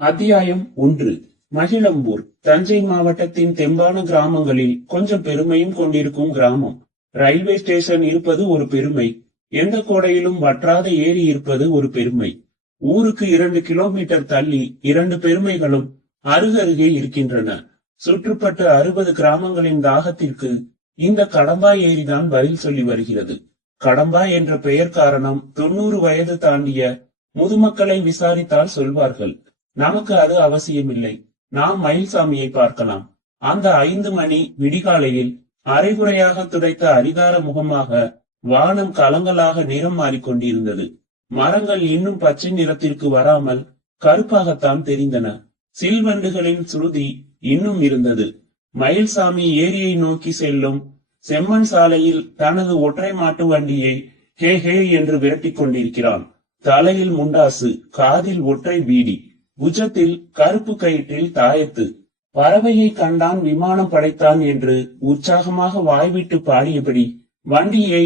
அத்தியாயம் 1. மகிழம்பூர் தஞ்சை மாவட்டத்தின் தெம்பான கிராமங்களில் கொஞ்சம் பெருமையும் கொண்டிருக்கும் கிராமம். ரயில்வே ஸ்டேஷன் இருப்பது ஒரு பெருமை. எந்த கோடையிலும் வற்றாத ஏரி இருப்பது ஒரு பெருமை. ஊருக்கு 2 கிலோமீட்டர் தள்ளி 2 பெருமைகளும் அருகருகே இருக்கின்றன. சுற்றுப்பட்ட 60 கிராமங்களின் தாகத்திற்கு இந்த கடம்பா ஏரிதான் பதில் சொல்லி வருகிறது. கடம்பா என்ற பெயர் காரணம் 90 வயது தாண்டிய முதுமக்களை விசாரித்தால் சொல்வார்கள். நமக்கு அது அவசியமில்லை. நாம் மயில்சாமியை பார்க்கலாம். அந்த 5 மணி விடிகாலையில் அரைகுறையாக துடைத்த அரிதார முகமாக வானம் கலங்களாக நிறம் மாறிக்கொண்டிருந்தது. மரங்கள் இன்னும் பச்சை நிறத்திற்கு வராமல் கருப்பாகத்தான் தெரிந்தன. சில்வண்டுகளின் சுருதி இன்னும் இருந்தது. மயில்சாமி ஏரியை நோக்கி செல்லும் செம்மண் சாலையில் தனது ஒற்றை மாட்டு வண்டியை ஹே ஹே என்று விரட்டிக் கொண்டிருக்கிறான். தலையில் முண்டாசு, காதில் ஒற்றை பீடி, புஜத்தில் கருப்பு கயிற்றில் தாயத்து. பறவையை கண்டான், விமானம் படைத்தான் என்று உற்சாகமாக வாய்விட்டு பாடியபடி வண்டியை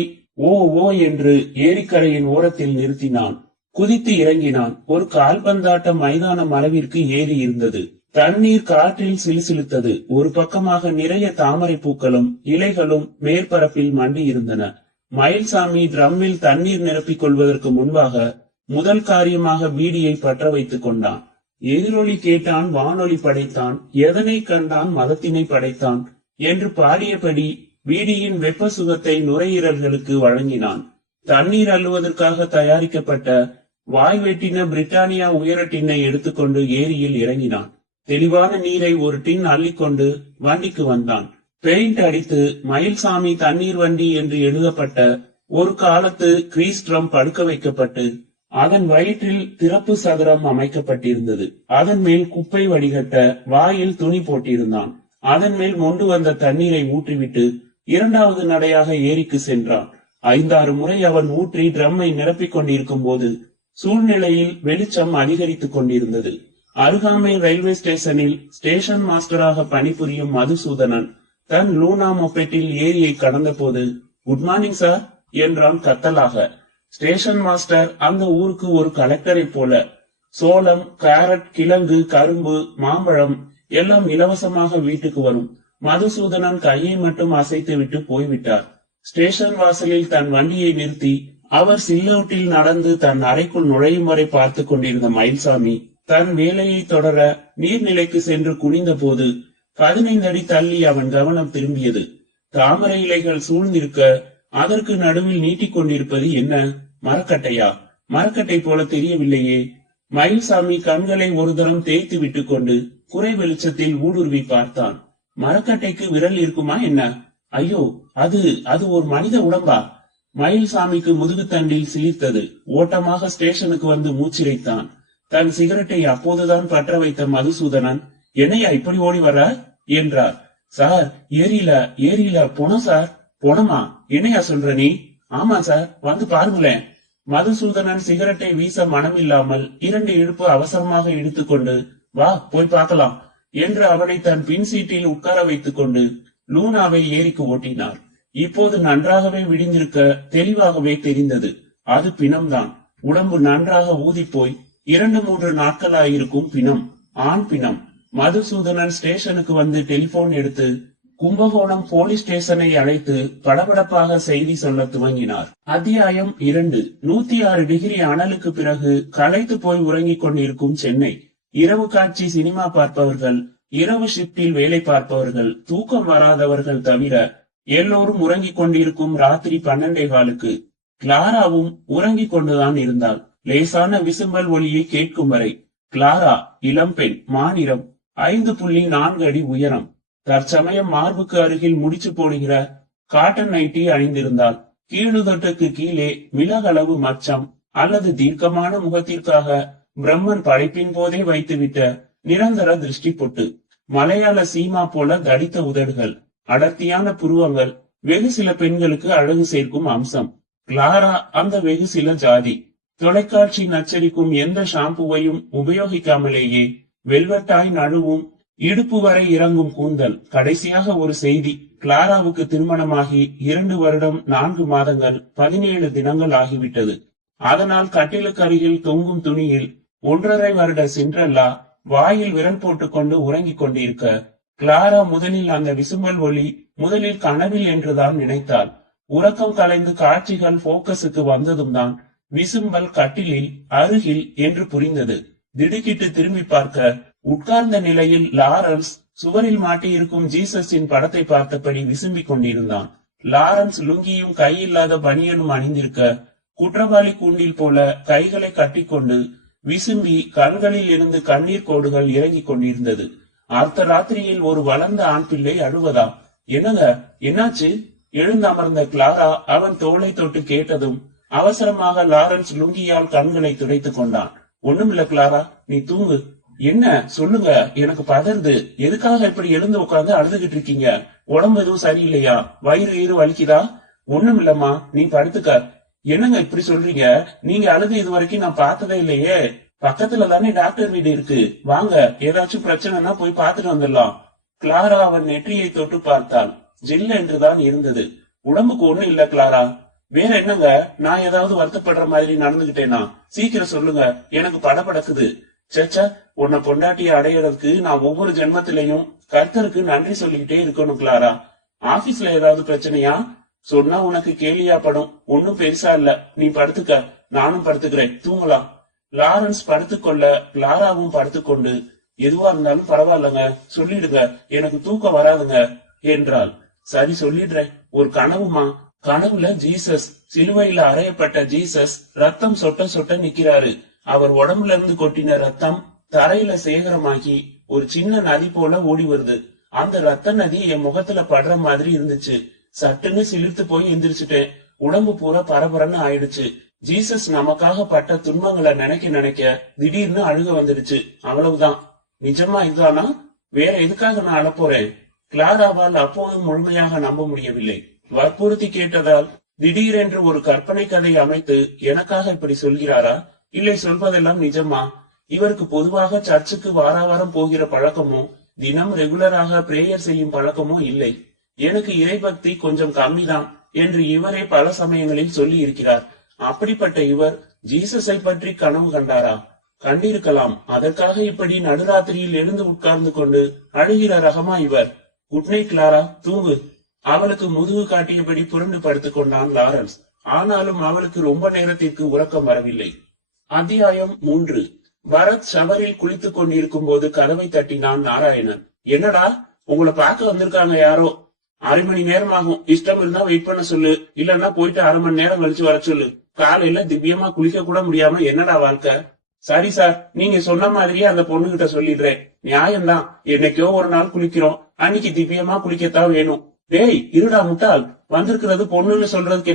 ஓ ஓ என்று ஏரிக்கரையின் ஓரத்தில் நிறுத்தினான். குதித்து இறங்கினான். ஒரு கால்பந்தாட்ட மைதானம் அளவிற்கு ஏரி இருந்தது. தண்ணீர் காற்றில் சிலுசிலுத்தது. ஒரு பக்கமாக நிறைய தாமரை பூக்களும் இலைகளும் மேற்பரப்பில் மண்டி இருந்தன. மயில்சாமி ட்ரம்மில் தண்ணீர் நிரப்பிக் கொள்வதற்கு முன்பாக முதல் காரியமாக பீடியை பற்ற வைத்துக் கொண்டான். எதிரொலி கேட்டான், வானொலி படைத்தான், எதனை கண்டான், மதத்தினை படைத்தான் என்று பாடியபடி பீடியின் வெப்ப சுகத்தை நுரையீரல்களுக்கு வழங்கினான். தண்ணீர் அள்ளுவதற்காக தயாரிக்கப்பட்ட வாய் வெட்டின பிரிட்டானியா உயர டின்னை எடுத்துக்கொண்டு ஏரியில் இறங்கினான். தெளிவான நீரை ஒரு டின் அள்ளிக்கொண்டு வண்டிக்கு வந்தான். பெயிண்ட் அடித்து மயில்சாமி தண்ணீர் வண்டி என்று எழுதப்பட்ட ஒரு காலத்து கிரீஸ் ட்ரம் படுக்க வைக்கப்பட்டு அதன் வயிற்றில் திறப்பு சதுரம் அமைக்கப்பட்டிருந்தது. அதன் மேல் குப்பை வடிகட்ட வாயில் துணி போட்டிருந்தான். அதன் மேல் மொண்டு வந்த தண்ணீரை ஊற்றிவிட்டு 2வது நடையாக ஏரிக்கு சென்றான். 5-6 முறை அவன் ஊற்றி ட்ரம்மை நிரப்பிக் கொண்டிருக்கும் போது சூழ்நிலையில் வெளிச்சம் அதிகரித்துக் கொண்டிருந்தது. அருகாமை ரயில்வே ஸ்டேஷனில் ஸ்டேஷன் மாஸ்டராக பணிபுரியும் மதுசூதனன் தன் லூனா மொபெட்டில் ஏரியை கடந்த போது குட் மார்னிங் சார் என்றான் கத்தலாக. ஸ்டேஷன் மாஸ்டர் அந்த ஊருக்கு ஒரு கலெக்டரை போல. சோளம், கேரட், கிழங்கு, கரும்பு, மாம்பழம் எல்லாம் இலவசமாக வீட்டுக்கு வரும். மதுசூதனன் கையை மட்டும் அசைத்து விட்டு போய்விட்டார். ஸ்டேஷன் வாசலில் தன் வண்டியை நிறுத்தி அவர் சில்லவுட்டில் நடந்து தன் அறைக்குள் நுழையும் வரை பார்த்து கொண்டிருந்த மயில்சாமி தன் வேலையை தொடர நீர்நிலைக்கு சென்று குனிந்த போது 15 அடி தள்ளி அவன் கவனம் திரும்பியது. தாமரை இலைகள் சூழ்ந்திருக்க அதற்கு நடுவில் நீட்டிக் கொண்டிருப்பது என்ன? மரக்கட்டையா? மரக்கட்டை போல தெரியவில்லையே. மயில்சாமி கண்களை ஒரு தரம் தேய்த்து விட்டுக் கொண்டு குறை வெளிச்சத்தில் ஊடுருவி பார்த்தான். மரக்கட்டைக்கு விரல் இருக்குமா என்ன? ஐயோ, அது ஒரு மனித உடம்பா? மயில்சாமிக்கு முதுகுத்தண்டில் சிலிர்த்தது. ஓட்டமாக ஸ்டேஷனுக்கு வந்து மூச்சிரைத்தான். தன் சிகரெட்டை அப்போதுதான் பற்ற வைத்த மதுசூதனன், என்னையா இப்படி ஓடி வர என்றார். சார், ஏரியில போனோம் சார். போனமா? என்னையா சொல்ற நீ? ஆமா சார், வந்து பாருங்களேன். மதுசூதனன் சிகரெட்டை வீச மனமில்லாமல் 2 இழுப்பு அவசரமாக இழுத்துக்கொண்டு, வா போய் பார்க்கலாம் என்று அவனை தன் பின் சீட்டில் உட்கார வைத்துக் கொண்டு லூனாவை ஏரிக்கு ஓட்டினார். இப்போது நன்றாகவே விடிந்திருக்க தெளிவாகவே தெரிந்தது. அது பிணம்தான். உடம்பு நன்றாக ஊதிப்போய் 2-3 நாட்களாயிருக்கும் பிணம். ஆண் பிணம். மதுசூதனன் ஸ்டேஷனுக்கு வந்து டெலிபோன் எடுத்து கும்பகோணம் போலீஸ் ஸ்டேஷனை அழைத்து படபடப்பாக செய்தி சொல்ல துவங்கினார். அத்தியாயம் 2. 106 டிகிரி அனலுக்கு பிறகு களைத்து போய் உறங்கிக் கொண்டிருக்கும் சென்னை. இரவு காட்சி சினிமா பார்ப்பவர்கள், இரவு ஷிப்டில் வேலை பார்ப்பவர்கள், தூக்கம் வராதவர்கள் தவிர எல்லோரும் உறங்கிக் கொண்டிருக்கும் ராத்திரி 12:15க்கு கிளாராவும் உறங்கிக் கொண்டுதான் இருந்தாள். லேசான விசும்பல் ஒலியை கேட்கும் வரை. கிளாரா இளம்பெண், மாநிறம், 5.4 அடி உயரம். தற்சமயம் மார்புக்கு அருகில் முடிச்சு போடுகிற காட்டன் நைட்டி அணிந்திருந்தாள். கீழுதட்டுக்கு கீழே மிளகளவு மச்சம் அல்லது தீர்க்கமான முகத்திற்காக பிரம்மன் படைப்பின் போதே வைத்துவிட்ட நிரந்தர திருஷ்டி பொட்டு. மலையாள சீமா போல தடித்த உதடுகள், அடர்த்தியான புருவங்கள் வெகு சில பெண்களுக்கு அழகு சேர்க்கும் அம்சம். கிளாரா அந்த வெகு சில ஜாதி. தொலைக்காட்சி நச்சரிக்கும் எந்த ஷாம்புவையும் உபயோகிக்காமலேயே வெல்வெட்டாய் நழுவும் இடுப்பு வரை இறங்கும் கூந்தல். கடைசியாக ஒரு செய்தி. கிளாராவுக்கு திருமணமாகி 2 வருடம் 4 மாதங்கள் 17 தினங்கள் ஆகிவிட்டது. அதனால் கட்டிலுக்கு அருகில் தொங்கும் துணியில் 1.5 வருட சிண்ட்ரெல்லா வாயில் விரல் போட்டுக்கொண்டு உறங்கிக் கொண்டிருக்க கிளாரா முதலில் அந்த விசும்பல் ஒளி முதலில் கனவில் என்றுதான் நினைத்தாள். உறக்கம் கலைந்து காட்சிகள் போக்கஸுக்கு வந்ததும் தான் விசும்பல் கட்டிலில் அருகில் என்று புரிந்தது. திடுக்கிட்டு திரும்பி பார்க்க உட்கார்ந்த நிலையில் லாரன்ஸ் சுவரில் மாட்டியிருக்கும் ஜீசஸின் படத்தை பார்த்தபடி விசும்பிக் கொண்டிருந்தான். லாரன்ஸ் லுங்கியும் கையில்லாத பனியனும் அணிந்திருக்க குற்றவாளி கூண்டில் போல கைகளை கட்டிக்கொண்டு விசும்பி கண்களில் இருந்து கண்ணீர் கோடுகள் இறங்கிக் கொண்டிருந்தது. அர்த்த ராத்திரியில் ஒரு வளர்ந்த ஆண் பிள்ளை அழுவதா? என்னங்க, என்னாச்சு? எழுந்தமர்ந்த கிளாரா அவன் தோளை தொட்டு கேட்டதும் அவசரமாக லாரன்ஸ் லுங்கியால் கண்களை துடைத்துக் கொண்டான். ஒண்ணுமில்ல கிளாரா, நீ தூங்கு. என்ன சொல்லுங்க, எனக்கு பதறுது. எதுக்காக இப்படி எழுந்து உட்கார்ந்து அழுதுகிட்டு இருக்கீங்க? உடம்பு எதுவும் சரியில்லையா? வயிறு ஈறு வலிக்குதா? ஒண்ணுமில்லம்மா, நீ படுத்துக்க. என்னங்க இப்படி சொல்றீங்க? நீங்க அழுது இது வரைக்கும் நான் பார்த்ததே இல்லையே. பக்கத்துல தானே டாக்டர் வீடு இருக்கு, வாங்க, ஏதாச்சும் பிரச்சனைனா போய் பார்த்துட்டு வந்துடலாம். கிளாரா அவன் நெற்றியை தொட்டு பார்த்தாள். ஜில் என்றுதான் இருந்தது. உடம்புக்கு ஒண்ணும் இல்ல கிளாரா. வேற என்னங்க, நான் ஏதாவது வருத்தப்படுற மாதிரி நடந்துகிட்டேனா? சீக்கிரம் சொல்லுங்க, எனக்கு படபடக்குது. சேச்சா, உன்னை பொண்டாட்டிய அடையறதுக்கு நான் ஒவ்வொரு ஜென்மத்திலையும் கர்த்தருக்கு நன்றி சொல்லிக்கிட்டே இருக்கணும் கிளாரா. ஆபீஸ்ல ஏதாவது பிரச்சனையா? சொன்னா உனக்கு கேலியா படும். ஒன்னும் பெருசா இல்ல, நீ படுத்துக்க, நானும் படுத்துக்கிறேன், தூங்கலாம். லாரன்ஸ் படுத்துக்கொள்ள கிளாராவும் படுத்துக்கொண்டு, எதுவா இருந்தாலும் பரவாயில்லங்க, சொல்லிடுங்க, எனக்கு தூக்கம் வராதுங்க என்றாள். சரி சொல்லிடுறேன். ஒரு கனவுமா? கனவுல ஜீசஸ், சிலுவையில அறையப்பட்ட ஜீசஸ் ரத்தம் சொட்ட சொட்ட நிக்கிறாரு. அவர் உடம்புல இருந்து கொட்டின ரத்தம் தரையில சேகரமாகி ஒரு சின்ன நதி போல ஓடி வருது. அந்த ரத்த நதி என் முகத்துல படுற மாதிரி இருந்துச்சு. சட்டுன்னு சிலிர்த்து போய் எந்திரிச்சுட்டேன். உடம்பு பூரா பரபரன்னு ஆயிடுச்சு. ஜீசஸ் நமக்காக பட்ட துன்பங்களை நினைக்க நினைக்க திடீர்னு அழுக வந்துடுச்சு. அவ்வளவுதான். நிஜமா இதுதானா? வேற எதுக்காக நான் அழப்போறேன்? கிளாராவால் அப்போதும் முழுமையாக நம்ப முடியவில்லை. வற்புறுத்தி கேட்டதால் திடீரென்று ஒரு கற்பனை கதை அமைத்து எனக்காக இப்படி சொல்கிறாரா? இல்லை, சொல்வதெல்லாம் நிஜமா? இவருக்கு பொதுவாக சர்ச்சுக்கு வாராவாரம் போகிற பழக்கமோ தினம் ரெகுலராக பிரேயர் செய்யும் பழக்கமோ இல்லை. எனக்கு இறைபக்தி கொஞ்சம் கம்மிதான் என்று இவரே பல சமயங்களில் சொல்லி இருக்கிறார். அப்படிப்பட்ட இவர் ஜீசஸை பற்றி கனவு கண்டாரா? கண்டிருக்கலாம். அதற்காக இப்படி நடுராத்திரியில் எழுந்து உட்கார்ந்து கொண்டு அழுகிற ரகமா இவர்? குட் நைட் கிளாரா, தூங்கு. அவளுக்கு முதுகு காட்டியபடி புரண்டு படுத்துக் கொண்டான் லாரன்ஸ். ஆனாலும் அவளுக்கு ரொம்ப நேரத்திற்கு உறக்கம் வரவில்லை. அத்தியாயம் 3. பரத் ஷவரில் குளித்துக் கொண்டிருக்கும் போது கதவை தட்டினான் நாராயணன். என்னடா, உங்களை பார்க்க வந்திருக்காங்க யாரோ. 1/2 மணி நேரம் ஆகும். இஷ்டம் இருந்தா வெயிட் பண்ண சொல்லு, இல்லன்னா போயிட்டு 1/2 மணி நேரம் கழிச்சு வர சொல்லு. காலையில திவ்யமா குளிக்க கூட முடியாம என்னடா வாழ்க்கை? சரி சார், நீங்க சொன்ன மாதிரியே அந்த பொண்ணு கிட்ட சொல்லிடுறேன். நியாயம்தான், என்னைக்கோ ஒரு நாள் குளிக்கிறோம், அன்னைக்கு திவ்யமா குளிக்கத்தான் வேணும். டேய் இருடா முட்டாள், வந்திருக்கிறது பொண்ணுன்னு சொல்றதுக்கு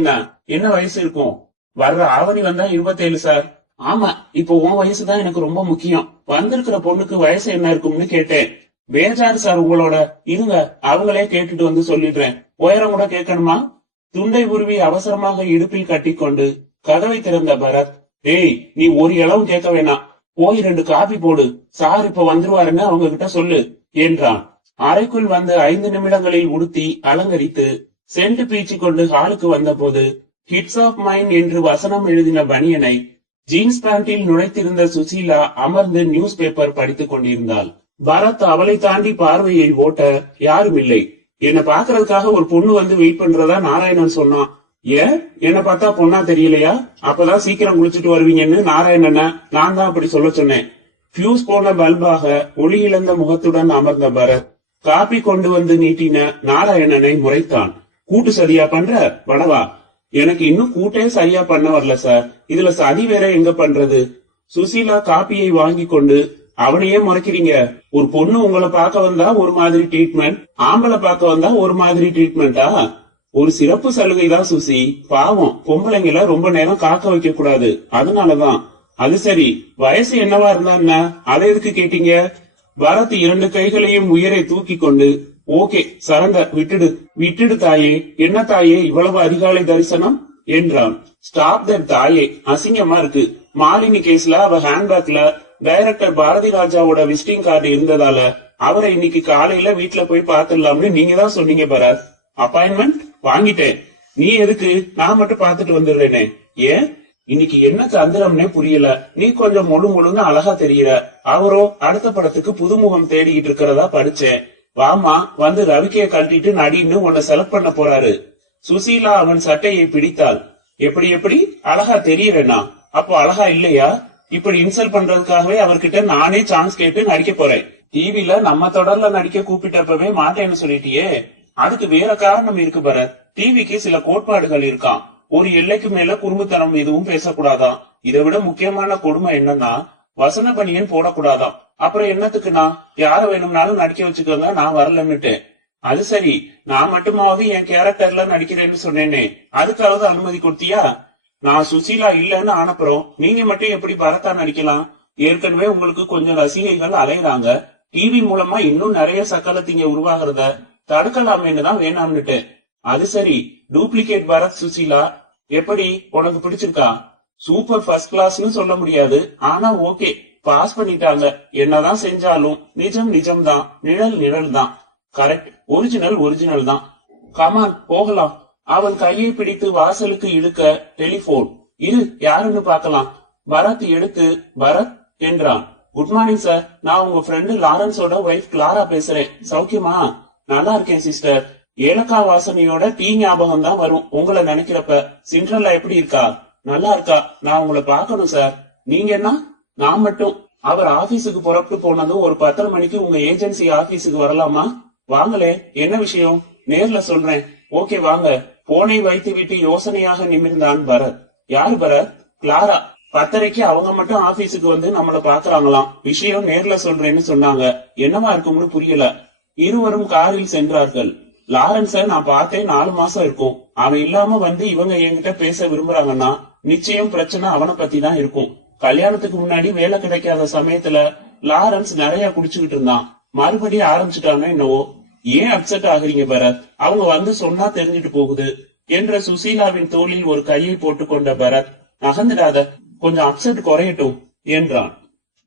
என்ன வயசு இருக்கும்? வர்ற ஆவணி வந்தா 27 சார். ஆமா, இப்போ உன் வயசுதான் எனக்கு ரொம்ப முக்கியம். வந்திருக்கிற பொண்ணுக்கு வயசு என்ன இருக்கும்னு கேட்டேன். பேஜாரு சார் உங்களோட. இருங்க, அவங்களே கேட்டுட்டு வந்து சொல்லிடுறேன். உயரம் கூட கேட்கணுமா? துண்டை உருவி அவசரமாக இடுப்பில் கட்டிக்கொண்டு கதவை திறந்த பரத், டேய் நீ ஒரு இளவும் கேட்க வேணாம், போய் 2 காபி போடு, சார் இப்ப வந்துருவாருன்னு அவங்க கிட்ட சொல்லு என்றான். அறைக்குள் வந்த 5 நிமிடங்களில் உடுத்தி அலங்கரித்து சென்ட் பீச்சி கொண்டு ஹாலுக்கு வந்த போது ஹிட்ஸ் ஆஃப் மைன் என்று வசனம் எழுதின பனியனை ஜீன்ஸ் பேண்டில் நுழைத்திருந்த சுசீலா அமர்ந்து நியூஸ் பேப்பர் படித்துக் கொண்டிருந்தாள். பரத் அவளை தாண்டி பார்வையை ஓட்ட யாரும் இல்லை. என்ன பாக்குறதுக்காக ஒரு பொண்ணு வந்து வெயிட் பண்றதா நாராயணன் சொன்னான். ஏன், என்ன பார்த்தா பொண்ணா தெரியலையா? அப்பதான் சீக்கிரம் குளிச்சுட்டு வருவீங்கன்னு நாராயணனை நான் தான் அப்படி சொல்ல சொன்னேன். பியூஸ் போன பல்பாக ஒளி இழந்த முகத்துடன் அமர்ந்த பரத் காப்பி கொண்டு வந்து நீட்டின நாராயணனை முறைத்தான். கூட்டு சரியா பண்ற வடவா? எனக்கு இன்னும் கூட்டே சரியா பண்ண வரல சார், இதுல சதி வேற எங்க பண்றது? சுசீலா காப்பியை வாங்கி கொண்டு, அவனையே முறைக்கிறீங்க? ஒரு பொண்ணு உங்களை பார்க்க வந்தா ஒரு மாதிரி ட்ரீட்மெண்ட், ஆம்பளை பார்க்க வந்தா ஒரு மாதிரி ட்ரீட்மெண்டா? ஒரு சிறப்பு சலுகை தான் சுசி. பாவம், பொம்பளைங்கள ரொம்ப நேரம் காக்க வைக்க கூடாது, அதனாலதான். அது சரி, வயசு என்னவா இருந்தா என்ன, அதை எதுக்கு கேட்டீங்க? பரத் 2 கைகளையும் உயரை தூக்கி கொண்டு, ஓகே சரண்டர், விட்டுடு தாயே. என்ன தாயே இவ்வளவு அதிகாலை தரிசனம் என்றான். ஸ்டாப் தட் தாயே, அசிங்கமா இருக்கு. மாலினி கேஸ்ல அவ ஹேண்ட்பேக்ல டைரக்டர் பாரதி ராஜாவோட விசிட்டிங் கார்டு இருந்ததால அவரை இன்னைக்கு காலையில வீட்டுல போய் பாத்துடலாம்னு நீங்க தான் சொன்னீங்க பரத். அப்பாயின்மெண்ட் வாங்கிட்டேன். நீ எதுக்கு? நான் மட்டும் பாத்துட்டு வந்துடுறேனே. ஏன், இன்னைக்கு என்ன தந்திரம்னே புரியல. நீ கொஞ்சம் முழுன்னு அழகா தெரியற. அவரோ அடுத்த படத்துக்கு புதுமுகம் தேடிக்கிட்டு இருக்கிறதா படிச்சேன். வாமா வந்து ரவிக்கைய கழட்டிட்டு நடின்னு உன்னை செலக்ட் பண்ண போறாரு. சுசீலா அவன் சட்டையை பிடித்தாள். எப்படி எப்படி அழகா தெரியறேனா? அப்போ அழகா இல்லையா? இப்படி இன்சல்ட் பண்றதுக்காகவே அவர்கிட்ட நானே சான்ஸ் கேட்டு நடிக்க போறேன். டிவில நம்ம தொடர்ல நடிக்க கூப்பிட்டப்பவே மாட்டேன்னு சொல்லிட்டியே. அதுக்கு வேற காரணம் இருக்கு பரத். டிவிக்கு சில கோட்பாடுகள் இருக்கான். ஒரு எல்லைக்கு மேல குறும்புத்தனம் எதுவும் பேசக்கூடாதான். இதை விட முக்கியமான கொடுமை என்னன்னா வசன பணியன் போடக்கூடாதான். அப்புறம் என்னத்துக்குண்ணா யார வேணும்னாலும் நடிக்க வச்சுக்கோங்க, நான் வரலன்னுட்டேன். அது சரி, நான் மட்டுமாவது என் கேரக்டர்ல நடிக்கிறேன்னு சொன்னேனே, அதுக்காவது அனுமதி கொடுத்தியா? நான் சுசீலா இல்லன்னு ஆனப்புறம் நீங்க மட்டும் எப்படி பரத்தா நடிக்கலாம்? ஏற்கனவே உங்களுக்கு கொஞ்சம் ரசிகைகள் அலையறாங்க. டிவி மூலமா இன்னும் நிறைய சக்கலத்திங்க உருவாகிறத தடுக்கலாமேன்னு தான் வேணாம்னுட்டேன். அது சரி, டூப்ளிகேட் பரத் சுசீலா எப்படி உனக்கு பிடிச்சிருக்கா? சூப்பர் ஃபர்ஸ்ட் கிளாஸ்னு சொல்ல முடியாது, ஆனா ஓகே, பாஸ் பண்ணிட்டாங்க. என்னதான் செஞ்சாலும் நிஜம் நிஜம் தான், நிழல் நிழல் தான். கரெக்ட், ஒரிஜினல் ஒரிஜினல் தான். கமான் போகலாம். அவன் கையை பிடித்து வாசலுக்கு இழுக்க டெலிபோன். இரு யாருன்னு பாக்கலாம். பரத் எடுத்து பரத் என்றான். குட் மார்னிங் சார், நான் உங்க ஃப்ரெண்டு லாரன்ஸோட ஒய்ஃப் கிளாரா பேசுறேன். சௌக்கியமா? நல்லா இருக்கேன் சிஸ்டர். ஏலக்கா வாசனையோட டீ ஞாபகம் தான் வரும் உங்களை நினைக்கிறப்ப. சிண்ட்ரல்லா எப்படி இருக்கா? நல்லா இருக்கா. நான் உங்களை பாக்கணும் சார். நீங்க என்ன? நான் மட்டும். அவர் ஆபீஸுக்கு புறப்பட்டு போனதும் ஒரு 10 மணிக்கு உங்க ஏஜென்சி ஆபீஸுக்கு வரலாமா? வாங்களே, என்ன விஷயம்? நேர்ல சொல்றேன். ஓகே வாங்க. போனை வைத்து விட்டு யோசனையாக நிமிர்ந்தான் பரத். யாரு பரத்? கிளாரா. 10:30க்கு அவங்க மட்டும் ஆபீஸுக்கு வந்து நம்மள பாக்குறாங்களாம். விஷயம் நேர்ல சொல்றேன்னு சொன்னாங்க. என்னவா இருக்கும்னு புரியல. இருவரும் காரில் சென்றார்கள். லாரன்ஸ நான் பார்த்தேன் 4 மாசம் இருக்கும். அவன் இல்லாம வந்து இவங்க என்கிட்ட பேச விரும்புறாங்கன்னா நிச்சயம் பிரச்சனை அவனை பத்தி தான் இருக்கும். கல்யாணத்துக்கு முன்னாடி வேலை கிடைக்காத சமயத்துல லாரன்ஸ் நிறைய குடிச்சுக்கிட்டு இருந்தான். மறுபடியும் ஆரம்பிச்சுட்டானோ என்னவோ. ஏன் அப்செட் ஆகுறீங்க பரத்? அவங்க வந்து சொன்னா தெரிஞ்சுட்டு போகுது என்ற சுசீலாவின் தோளில் ஒரு கையை போட்டு கொண்ட பரத், நகர்ந்துடாத, கொஞ்சம் அப்செட் குறையட்டும் என்றான்.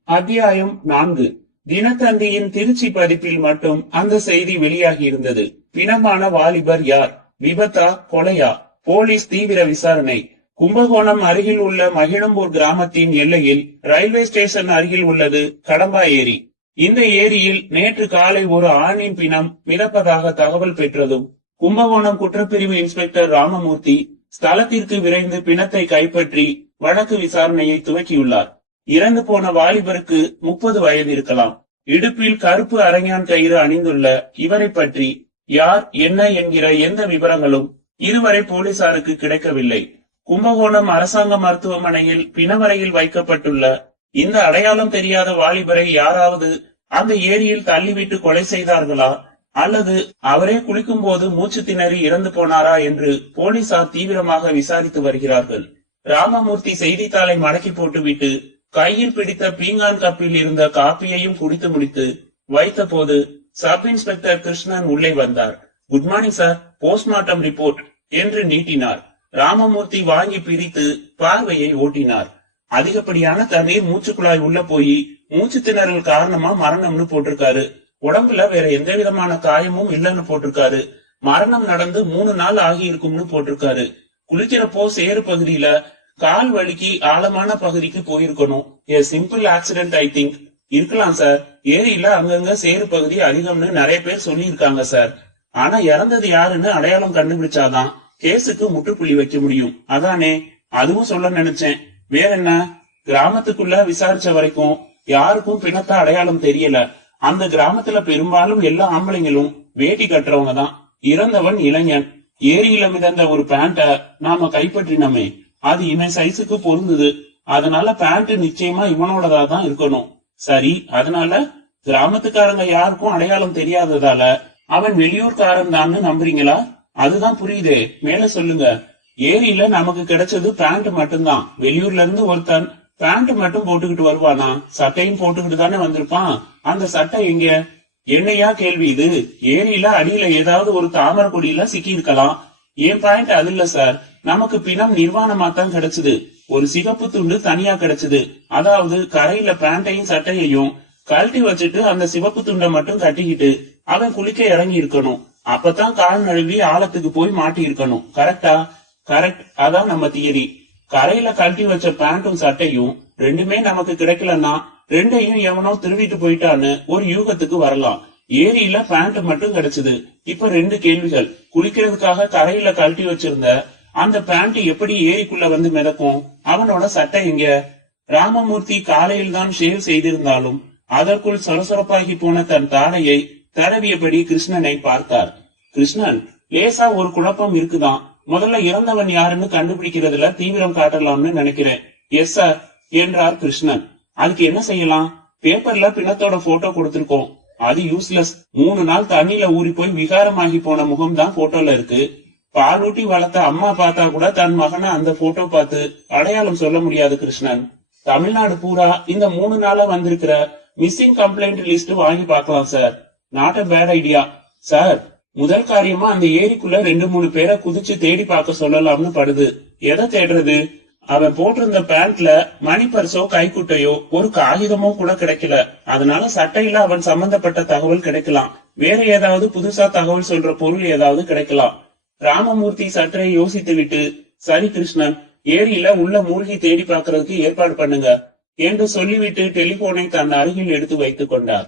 அத்தியாயம் 4. தினத்தந்தியின் திருச்சி பதிப்பில் மட்டும் அந்த செய்தி வெளியாகி இருந்தது. பிணமான வாலிபர் யார்? விபத்தா கொலையா? போலீஸ் தீவிர விசாரணை. கும்பகோணம் அருகில் உள்ள மகிழம்பூர் கிராமத்தின் எல்லையில் ரயில்வே ஸ்டேஷன் அருகில் உள்ளது கடம்பா ஏரி. இந்த ஏரியில் நேற்று காலை ஒரு ஆணின் பிணம் மிதப்பதாக தகவல் பெற்றதும் கும்பகோணம் குற்றப்பிரிவு இன்ஸ்பெக்டர் ராமமூர்த்தி ஸ்தலத்திற்கு விரைந்து பிணத்தை கைப்பற்றி வழக்கு விசாரணையை துவக்கியுள்ளார். இறந்து போன வாலிபருக்கு 30 வயது இருக்கலாம். இடுப்பில் கருப்பு அரஞ்சான் கயிறு அணிந்துள்ள இவரை பற்றி யார் என்ன என்கிற எந்த விவரங்களும் இதுவரை போலீசாருக்கு கிடைக்கவில்லை. கும்பகோணம் அரசாங்க மருத்துவமனையில் பிணவரையில் வைக்கப்பட்டுள்ள இந்த அடையாளம் தெரியாத வாலிபரை யாராவது அந்த ஏரியில் தள்ளிவிட்டு கொலை செய்தார்களா அல்லது அவரே குளிக்கும் போது மூச்சு திணறி இறந்து போனாரா என்று போலீசார் தீவிரமாக விசாரித்து வருகிறார்கள். ராமமூர்த்தி செய்தித்தாளை மடக்கி போட்டுவிட்டு கையில் பிடித்த பீங்கான் கப்பில் இருந்த காப்பியையும் குடித்து முடித்து வைத்த போது சப் இன்ஸ்பெக்டர் கிருஷ்ணன் உள்ளே வந்தார். Good morning sir, postmortem report என்று நீட்டினார். ராமமூர்த்தி வாங்கி பிரித்து பார்வையை ஓட்டினார். அதிகப்படியான தண்ணீர் மூச்சுக்குழாய் உள்ள போய் மூச்சு திணறல் காரணமா மரணம்னு போட்டிருக்காரு. உடம்புல வேற எந்த விதமான காயமும் இல்லன்னு போட்டிருக்காரு. மரணம் நடந்து 3 நாள் ஆகி இருக்கும்னு போட்டிருக்காரு. குளிக்கிறப்போ சேறு பகுதியில கால் வலிக்கு ஆழமான பகுதிக்கு போயிருக்கணும். A simple accident I think. இருக்கலாம் சார். ஏரியில அங்கங்க சேறு பகுதி அதிகம்னு நிறைய பேர் சொல்லி இருக்காங்க சார். ஆனா இறந்தது யாருன்னு அடையாளம் கண்டுபிடிச்சாதான் கேஸுக்கு முற்றுப்புள்ளி வைக்க முடியும். அதானே? அதுவும் சொல்ல நினைச்சேன். வேற என்ன? கிராமத்துக்குள்ள விசாரிச்ச வரைக்கும் யாருக்கும் பிணத்த அடையாளம் தெரியல. அந்த கிராமத்துல பெரும்பாலும் எல்லா ஆம்பளைங்களும் வேட்டி கட்டுறவங்க தான். இறந்தவன் இளைஞன். ஏரியில மிதந்த ஒரு பேண்ட நாம கைப்பற்றினமே, அது இவன் சைஸுக்கு பொருந்தது. அதனால பேண்ட் நிச்சயமா இவனோடதா தான் இருக்கணும். சரி, அதனால கிராமத்துக்காரங்க யாருக்கும் அடையாளம் தெரியாததால அவன் வெளியூர்காரன் தான் நம்புறீங்களா? அதுதான் புரியுதே, மேல சொல்லுங்க. ஏரியில நமக்கு கிடைச்சது பேண்ட் மட்டும்தான். வெளியூர்ல இருந்து ஒருத்தன் பேண்ட் மட்டும் போட்டுக்கிட்டு வருவானா? சட்டையும் போட்டுக்கிட்டு தானே வந்திருப்பான். அந்த சட்டை எங்க? என்னையா கேள்வி இது? ஏரியில அடியில ஏதாவது ஒரு தாமரை கொடியில சிக்கி இருக்கலாம். ஏன் பாயிண்ட் அது இல்ல சார். நமக்கு பிணம் நிர்வாணமா தான் கிடைச்சது. ஒரு சிகப்பு துண்டு தனியா கிடைச்சது. அதாவது கரையில பேண்டையும் சட்டையையும் கழட்டி வச்சுட்டு அந்த சிவப்பு துண்டை மட்டும் கட்டிக்கிட்டு அவன் குளிக்க இறங்கி இருக்கணும். அப்பதான் கால் நழுவி ஆழத்துக்கு போய் மாட்டி இருக்கணும். கரெக்டா? கரெக்ட். அதான் நம்ம தியரி. கரையில கழட்டி வச்ச பேண்ட்டும் சட்டையும் ரெண்டுமே நமக்கு கிடைக்கலன்னா ரெண்டையும் எவனோ திருவிட்டு போயிட்டான்னு ஒரு யூகத்துக்கு வரலாம். ஏரியில பேண்ட் மட்டும் கிடைச்சது. இப்ப ரெண்டு கேள்விகள். குளிக்கிறதுக்காக கரையில கழட்டி வச்சிருந்த அந்த பேண்ட் எப்படி ஏரிக்குள்ள வந்து மிதக்கும்? அவனோட சட்டை எங்க? ராமமூர்த்தி காலையில் தான் ஷேவ் செய்திருந்தாலும் அதற்குள் சொரசொரப்பாகி போன தன் தாடையை தடவியபடி கிருஷ்ணனை பார்த்தார். கிருஷ்ணன், லேசா ஒரு குழப்பம் இருக்குதான். முதல்ல இறந்தவன் யாருன்னு கண்டுபிடிக்கிறதுல தீவிரம் காட்டலாம்னு நினைக்கிறேன். எஸ் சார் என்றார் கிருஷ்ணன். அதுக்கு என்ன செய்யலாம்? பேப்பர்ல பிணத்தோட போட்டோ கொடுத்திருக்கோம். அது யூஸ்லெஸ். 3 நாள் தண்ணியில ஊறி போய் விகாரமாகி போன முகம் தான் போட்டோல இருக்கு. பாலூட்டி வளர்த்த அம்மா பார்த்தா கூட தன் மகனை அந்த போட்டோ பார்த்து அடையாளம் சொல்ல முடியாது கிருஷ்ணன். தமிழ்நாடு பூரா இந்த 3 நாளா வந்திருக்கிற மிஸ்ஸிங் கம்ப்ளைண்ட் லிஸ்ட் வாங்கி பார்க்கலாம் sir. Not a bad idea sir. முதல் காரியமா அந்த ஏரிக்குள்ள 2-3 பேரை குதிச்சு தேடி பார்க்க சொல்லலாம்னு படுது. எதை தேடுறது? அவன் போட்டிருந்த பேண்ட்ல மணி பர்ஸோ கைக்குட்டையோ ஒரு காகிதமோ கூட கிடைக்கல. அதனால சட்டையில அவன் சம்பந்தப்பட்ட தகவல் கிடைக்கலாம். வேற ஏதாவது புதுசா தகவல் சொல்ற பொருள் ஏதாவது கிடைக்கலாம். ராமமூர்த்தி சற்றே யோசித்து விட்டு, சரி கிருஷ்ணன், ஏரியில உள்ள மூழ்கி தேடி பார்க்கறதுக்கு ஏற்பாடு பண்ணுங்க என்று சொல்லிவிட்டு டெலிபோனை தன் அருகில் எடுத்து வைத்துக் கொண்டார்.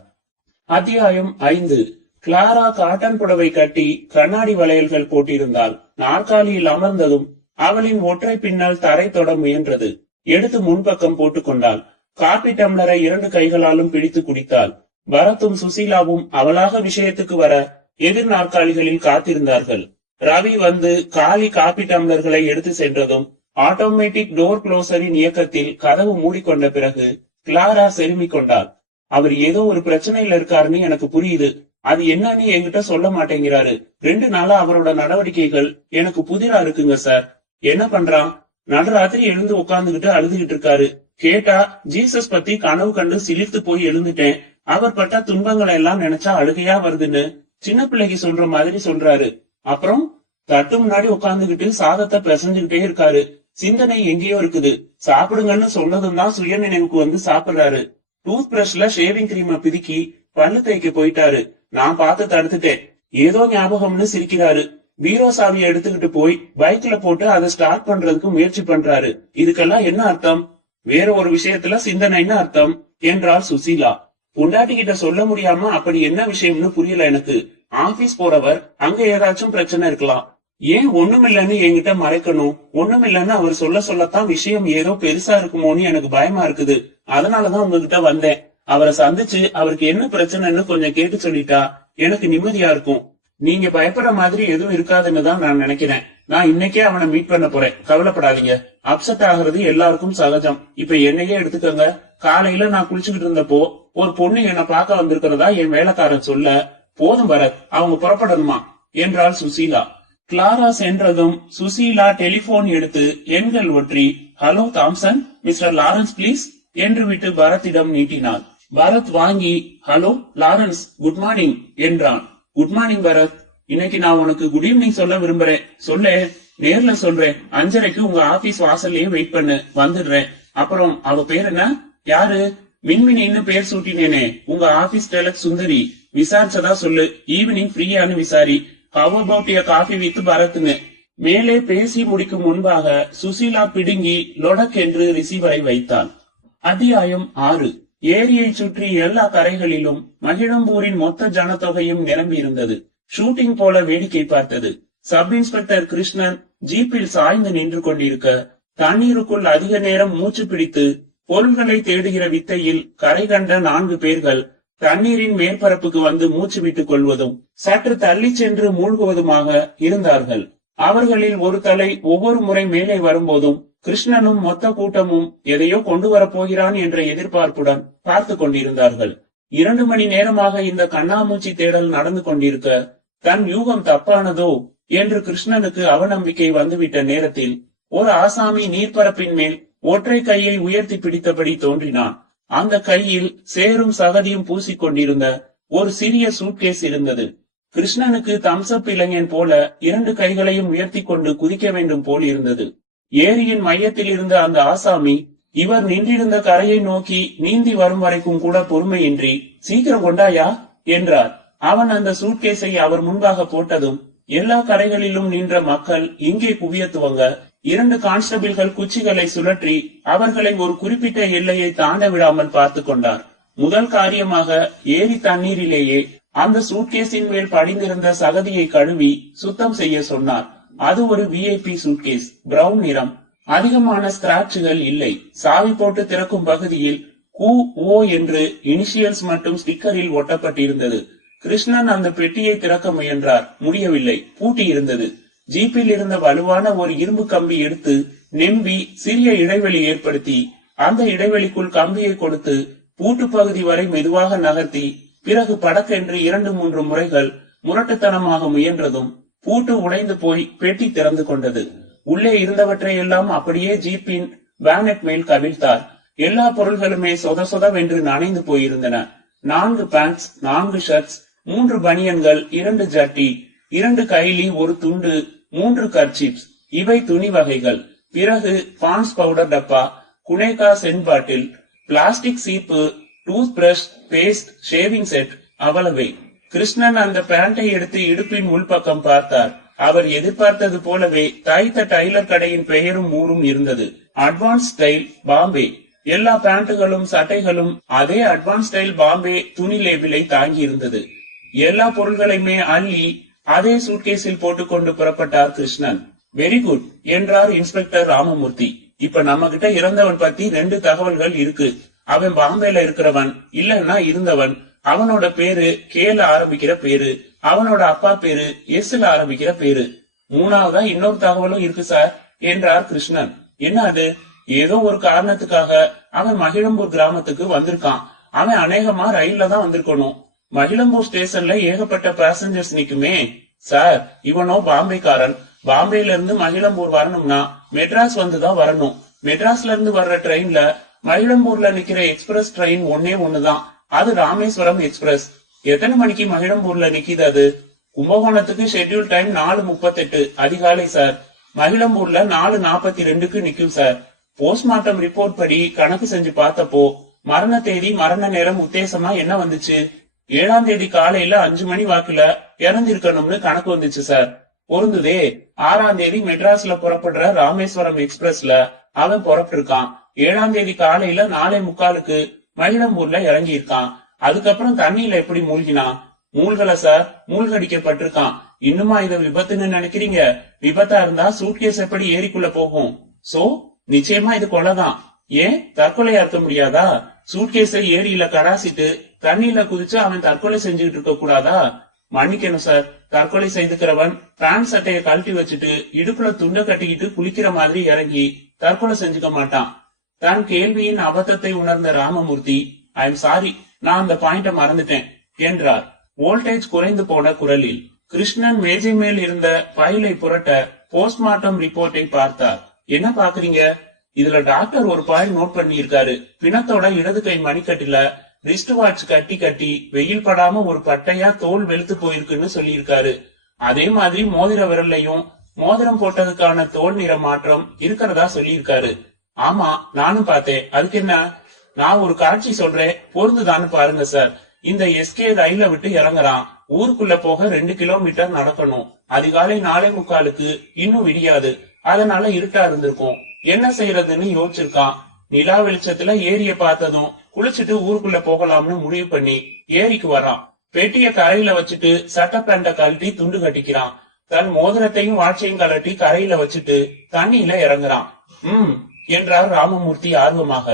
அத்தியாயம் 5. கிளாரா காட்டன் புடவை கட்டி கண்ணாடி வளையல்கள் போட்டிருந்தாள். நாற்காலியில் அமர்ந்ததும் அவளின் ஒற்றை பின்னல் தரை தொட முயன்றது. எடுத்து முன்பக்கம் போட்டுக் கொண்டாள். காபி டம்ளரை 2 கைகளாலும் பிடித்து குடித்தாள். பரத்தும் சுசீலாவும் அவளாக விஷயத்துக்கு வர எதிர் நாற்காலிகளில் காத்திருந்தார்கள். ரவி வந்து காலி காபி டம்ளர்களை எடுத்து சென்றதும் ஆட்டோமேட்டிக் டோர் க்ளோசரின் இயக்கத்தில் கதவு மூடிக்கொண்ட பிறகு கிளாரா செருமிக் கொண்டாள். அவர் ஏதோ ஒரு பிரச்சனையில இருக்காருன்னு எனக்கு புரியுது. அது என்னன்னு என்கிட்ட சொல்ல மாட்டேங்கிறாரு. 2 நாளா அவரோட நடவடிக்கைகள் எனக்கு புதிரா இருக்குங்க சார். என்ன பண்றான்? நடுராத்திரி எழுந்து உட்கார்ந்துகிட்டு அழுதுகிட்டு இருக்காரு. கேட்டா ஜீசஸ் பத்தி கனவு கண்டு சிலிர்த்து போய் எழுந்துட்டேன். அவர் பட்ட துன்பங்களை எல்லாம் நினைச்சா அழுகையா வருதுன்னு சின்ன பிள்ளைக்கு சொல்ற மாதிரி சொல்றாரு. அப்புறம் தட்டு முன்னாடி உட்கார்ந்துகிட்டு சாதத்தை பிசைஞ்சுகிட்டே இருக்காரு. சிந்தனை எங்கேயோ இருக்குது. சாப்பிடுங்கன்னு சொன்னதும் தான் சுய நினைவுக்கு வந்து சாப்பிடுறாரு. டூத் பிரஷ்ல ஷேவிங் கிரீமை பிதுக்கி பல்லு தேய்க்க போயிட்டாரு. நான் பார்த்து தடுத்துட்டேன். ஏதோ ஞாபகம்னு சிரிக்கிறாரு. பீரோ சாவியை எடுத்துக்கிட்டு போய் பைக்ல போட்டு அதை ஸ்டார்ட் பண்றதுக்கு முயற்சி பண்றாரு. இதுக்கெல்லாம் என்ன அர்த்தம்? வேற ஒரு விஷயத்துல சிந்தனைன்னு அர்த்தம் என்றாள் சுசீலா. பொண்டாட்டி கிட்ட சொல்ல முடியாம அப்படி என்ன விஷயம்னு புரியல எனக்கு. ஆபீஸ் போறவர், அங்க ஏதாச்சும் பிரச்சனை இருக்கலாம். ஏன் ஒண்ணுமில்லன்னு என்கிட்ட மறைக்கணும்? ஒண்ணுமில்லன்னு அவர் சொல்லத்தான் விஷயம் ஏதோ பெருசா இருக்குமோன்னு எனக்கு பயமா இருக்குது. அதனாலதான் உங்ககிட்ட வந்தேன். அவரை சந்திச்சு அவருக்கு என்ன பிரச்சனைன்னு கொஞ்சம் கேட்டு சொல்லிட்டா எனக்கு நிம்மதியா இருக்கும். நீங்க பயப்படுற மாதிரி எதுவும் இருக்காதுன்னு தான் நான் நினைக்கிறேன். நான் இன்னைக்கே அவனை மீட் பண்ண போறேன். கவலைப்படாதீங்க. அப்செட் ஆகுறது எல்லாருக்கும் சகஜம். இப்ப என்னையே எடுத்துக்கங்க. காலையில நான் குளிச்சுக்கிட்டு இருந்தப்போ ஒரு பொண்ணு என்னை பார்க்க வந்திருக்கிறதா என் வேலைக்காரன் சொல்ல, போதும் பரத், அவங்க புறப்படணுமா என்றாள் சுசீலா. கிளாரா சென்றதும் சுசீலா டெலிபோன் எடுத்து எண்கள் ஒற்றி, hello Thomson, mister Lawrence please என்று விட்டு பரத்திடம் நீட்டினாள். பரத் வாங்கி, ஹலோ லாரன்ஸ், குட் மார்னிங் என்றான். Good morning Bharath. இன்னைக்கு நான் உனக்கு குட் ஈவினிங் சொல்ல விரும்புறேன். சொல்ல நேர்ல சொல்றேன். 5:30 உங்க ஆபீஸ் வாசல்லயே வெயிட் பண்ணு, வந்துடுறேன். அப்புறம் அவ பேர் என்ன? யாரு? மின்மினின்னு பேர் சூட்டினேனே, உங்க ஆபீஸ் டெலக்ஸ் சுந்தரி. விசாரிச்சதா சொல்லு. ஈவினிங் ஃப்ரீயானு விசாரி. How about your coffee with பரத்னு. மேலே பேசி முடிக்கும் முன்பாக சுசீலா பிடுங்கி லொடக் என்று ரிசீவரை வைத்தான். அத்தியாயம் 6. ஏரியை சுற்றி எல்லா கரைகளிலும் மகிழம்பூரின் மொத்த ஜனத்தொகையும் நிரம்பி இருந்தது. ஷூட்டிங் போல வேடிக்கை பார்த்தது. சப் இன்ஸ்பெக்டர் கிருஷ்ணன் ஜீப்பில் சாய்ந்து நின்று கொண்டிருக்க, தண்ணீருக்குள் அதிக நேரம் மூச்சு பிடித்து பொருள்களை தேடுகிற வித்தையில் கரை கண்ட 4 பேர்கள் தண்ணீரின் மேற்பரப்புக்கு வந்து மூச்சு விட்டுக் கொள்வதும் சற்று தள்ளி சென்று மூழ்குவதுமாக இருந்தார்கள். அவர்களில் ஒரு தலை ஒவ்வொரு முறை மேலே வரும்போதும் கிருஷ்ணனும் மொத்த கூட்டமும் எதையோ கொண்டு வரப்போகிறான் என்ற எதிர்பார்ப்புடன் பார்த்து கொண்டிருந்தார்கள். 2 மணி நேரமாக இந்த கண்ணாமூச்சி தேடல் நடந்து கொண்டிருக்க, தன் யூகம் தப்பானதோ என்று கிருஷ்ணனுக்கு அவநம்பிக்கை வந்துவிட்ட நேரத்தில் ஒரு ஆசாமி நீர்ப்பரப்பின் மேல் ஒற்றை கையை உயர்த்தி பிடித்தபடி தோன்றினான். அந்த கையில் சேரும் சகதியும் பூசிக்கொண்டிருந்த ஒரு சிறிய சூட்கேஸ் இருந்தது. கிருஷ்ணனுக்கு தம்சப் இளைஞன் போல 2 கைகளையும் உயர்த்தி கொண்டு குதிக்க வேண்டும் போல் இருந்தது. ஏரியின் மையத்தில் இருந்த அந்த ஆசாமி இவர் நின்றிருந்த கரையை நோக்கி நீந்தி வரும் வரைக்கும் கூட பொறுமையின்றி, சீக்கிரம் கொண்டாயா என்றார். அவன் அந்த சூட்கேஸை அவர் முன்பாக போட்டதும் எல்லா கரைகளிலும் நின்ற மக்கள் இங்கே குவிய துவங்க, 2 கான்ஸ்டபிள்கள் குச்சிகளை சுழற்றி அவர்களை ஒரு குறிப்பிட்ட எல்லையை தாண்ட விடாமல் பார்த்து கொண்டார். முதல் காரியமாக ஏரி தண்ணீரிலேயே அந்த சூட்கேஸின் மேல் படிந்திருந்த சகதியை கழுவி சுத்தம் செய்ய சொன்னார். அது ஒரு விஐபி சூட்கேஸ், பிரவுன் நிறம். அதிகமான ஸ்கிராட்சுகள் இல்லை. சாவி போட்டு திறக்கும் பகுதியில் QO என்று இனிஷியல்ஸ் மற்றும் ஸ்டிக்கரில் ஒட்டப்பட்டிருந்தது. கிருஷ்ணன் அந்த பெட்டியை திறக்க முயன்றார். முடியவில்லை, பூட்டி இருந்தது. ஜீப்பில் இருந்த வலுவான ஒரு இரும்பு கம்பி எடுத்து நெம்பி சிறிய இடைவெளி ஏற்படுத்தி அந்த இடைவெளிக்குள் கம்பியை கொடுத்து பூட்டு பகுதி வரை மெதுவாக நகர்த்தி பிறகு படக்கென்று 2-3 முறைகள் முரட்டுத்தனமாக முயன்றதும் பூட்டு உடைந்து போய் பெட்டி திறந்து கொண்டது. உள்ளே இருந்தவற்றை எல்லாம் அப்படியே ஜீப்பின் பேனட் மேல் கவிழ்த்தார். எல்லா பொருள்களுமே சொத சொதவென்று நனைந்து போயிருந்தன. 4 பேண்ட்ஸ், 4 ஷர்ட்ஸ், 3 பனியன்கள், 2 ஜட்டி, 2 கைலி, 1 துண்டு, 3 கர்ச்சீப்ஸ். இவை துணி வகைகள். பிறகு பான்ஸ் பவுடர் டப்பா, குனேகா சென்ட் பாட்டில், பிளாஸ்டிக் சீப்பு, toothbrush, paste, shaving set. அவ்வளவே. கிருஷ்ணன் அந்த பேண்டை எடுத்து இடுப்பின் உள்பக்கம் பார்த்தார். அவர் எதிர்பார்த்தது போலவே தைத்த டைலர் கடையின் பெயரும் ஊரும் இருந்தது. Advance style Bombay. எல்லா பேண்ட்டுகளும் சட்டைகளும் அதே அட்வான்ஸ் ஸ்டைல் பாம்பே துணி லேபிளை தாங்கி இருந்தது. எல்லா பொருள்களையுமே அள்ளி அதே சூட்கேஸில் போட்டுக்கொண்டு புறப்பட்டார் கிருஷ்ணன். வெரி குட் என்றார் இன்ஸ்பெக்டர் ராமமூர்த்தி. இப்ப நம்ம கிட்ட இறந்தவன் பத்தி 2 தகவல்கள் இருக்கு. அவன் பாம்பேல இருக்கிறவன், இல்லன்னா இருந்தவன். அவனோட பேரு கேல ஆரம்பிக்கிற பேரு, அவனோட அப்பா பேரு எஸ்ல ஆரம்பிக்கிற பேரு. 3வதா இன்னொரு தகவலும் இருக்கு சார் என்றார் கிருஷ்ணன். என்ன அது? ஏதோ ஒரு காரணத்துக்காக அவன் மகிழம்பூர் கிராமத்துக்கு வந்திருக்கான். அவன் அநேகமா ரயில்ல தான் வந்திருக்கணும். மகிழம்பூர் ஸ்டேஷன்ல ஏகப்பட்ட பேசஞ்சர்ஸ் நிக்குமே. சார், இவனோ பாம்பேக்காரன். பாம்பேல இருந்து மகிழம்பூர் வரணும்னா மெட்ராஸ் வந்துதான் வரணும். மெட்ராஸ்ல இருந்து வர்ற ட்ரெயின்ல மகிழம்பூர்ல நிக்கிற எக்ஸ்பிரஸ் ட்ரெயின் ஒண்ணுதான். அது ராமேஸ்வரம் எக்ஸ்பிரஸ். எத்தனை மணிக்கு மகிழம்பூர்ல நிக்கிது அது? கும்பகோணத்துக்கு ஷெட்யூல் டைம் 4:38 அதிகாலை சார். மகிழம்பூர்ல 4:42க்கு நிக்கும் சார். போஸ்ட்மார்ட்டம் ரிப்போர்ட் படி கணக்கு செஞ்சு பார்த்தப்போ மரண தேதி மரண நேரம் உத்தேசமா என்ன வந்துச்சு? 7ஆம் தேதி காலையில 5 மணி வாக்குல இறந்திருக்கணும்னு கணக்கு வந்துச்சு சார். பொருந்துதே. 6ஆம் தேதி மெட்ராஸ்ல புறப்படுற ராமேஸ்வரம் எக்ஸ்பிரஸ்ல அவன் புறப்பட்டு இருக்கான். 7ஆம் தேதி காலையில 4:45க்கு மகிழம்பூர்ல இறங்கி இருக்கான். அதுக்கப்புறம் தண்ணியில எப்படி மூழ்கினான்? மூழ்கல சார், மூழ்கடிக்கப்பட்டிருக்கான். இன்னுமா இத விபத்துன்னு நினைக்கிறீங்க? விபத்தா இருந்தா சூட்கேஸ் எப்படி ஏரிக்குள்ள போகும்? சோ நிச்சயமா இது கொலைதான். ஏன் தற்கொலையா இருக்க முடியாதா? சூட்கேஸை ஏரியில கடாசிட்டு தண்ணியில குதிச்சு அவன் தற்கொலை செஞ்சுட்டு இருக்க கூடாதா? மன்னிக்கணும் சார், தற்கொலை செய்துக்கிறவன் பேண்ட் சட்டையை கழட்டி வச்சுட்டு இடுப்புல துண்டை கட்டிக்கிட்டு குளிக்கிற மாதிரி இறங்கி தற்கொலை செஞ்சுக்க மாட்டான். தன் கேள்வியின் அபத்தத்தை உணர்ந்த ராமமூர்த்தி, ஐ எம் சாரி, நான் அந்த பாயிண்ட மறந்துட்டேன் என்றார் வோல்டேஜ் குறைந்து போன குரலில். கிருஷ்ணன் மேஜை மேல் இருந்த ஃபைலை புரட்ட போஸ்ட்மார்ட்டம் ரிப்போர்ட்டை பார்த்தார். என்ன பாக்குறீங்க? இதுல டாக்டர் ஒரு பாயிண்ட் நோட் பண்ணி இருக்காரு. பிணத்தோட இடது கை மணிக்கட்டுல ரிஸ்ட் வாட்ச் கட்டி வெயில் படாம ஒரு பட்டையா தோல் வெளுத்து போயிருக்குன்னு சொல்லியிருக்காரு. அதே மாதிரி மோதிர விரல்லையும் மோதிரம் போட்டதுக்கான தோல் நிற மாற்றம் இருக்கிறதா சொல்லியிருக்காரு. ஆமா, நானும் பார்த்தேன். அதுக்கு என்ன? நான் ஒரு காட்சி சொல்றேன், பொருந்துதான்னு பாருங்க சார். இந்த எஸ்கே ரயில விட்டு இறங்குறான். ஊருக்குள்ள போக 2 கிலோமீட்டர் நடக்கணும். அதிகாலை 4:45க்கு இன்னும் விடியாது. அதனால இருட்டா இருந்திருக்கும். என்ன செய்யறதுன்னு யோசிச்சிருக்கான். நிலா வெளிச்சத்துல ஏரிய பார்த்ததும் குளிச்சுட்டு ஊருக்குள்ள போகலாம்னு முடிவு பண்ணி ஏரிக்கு வரான். பெட்டிய கரையில வச்சுட்டு சட்ட பேண்ட கழட்டி துண்டு கட்டிக்கிறான். தன் மோதிரத்தையும் வாட்சையும் கழட்டி கரையில வச்சுட்டு தண்ணியில இறங்குறான். என்றார் ராமமூர்த்தி ஆர்வமாக.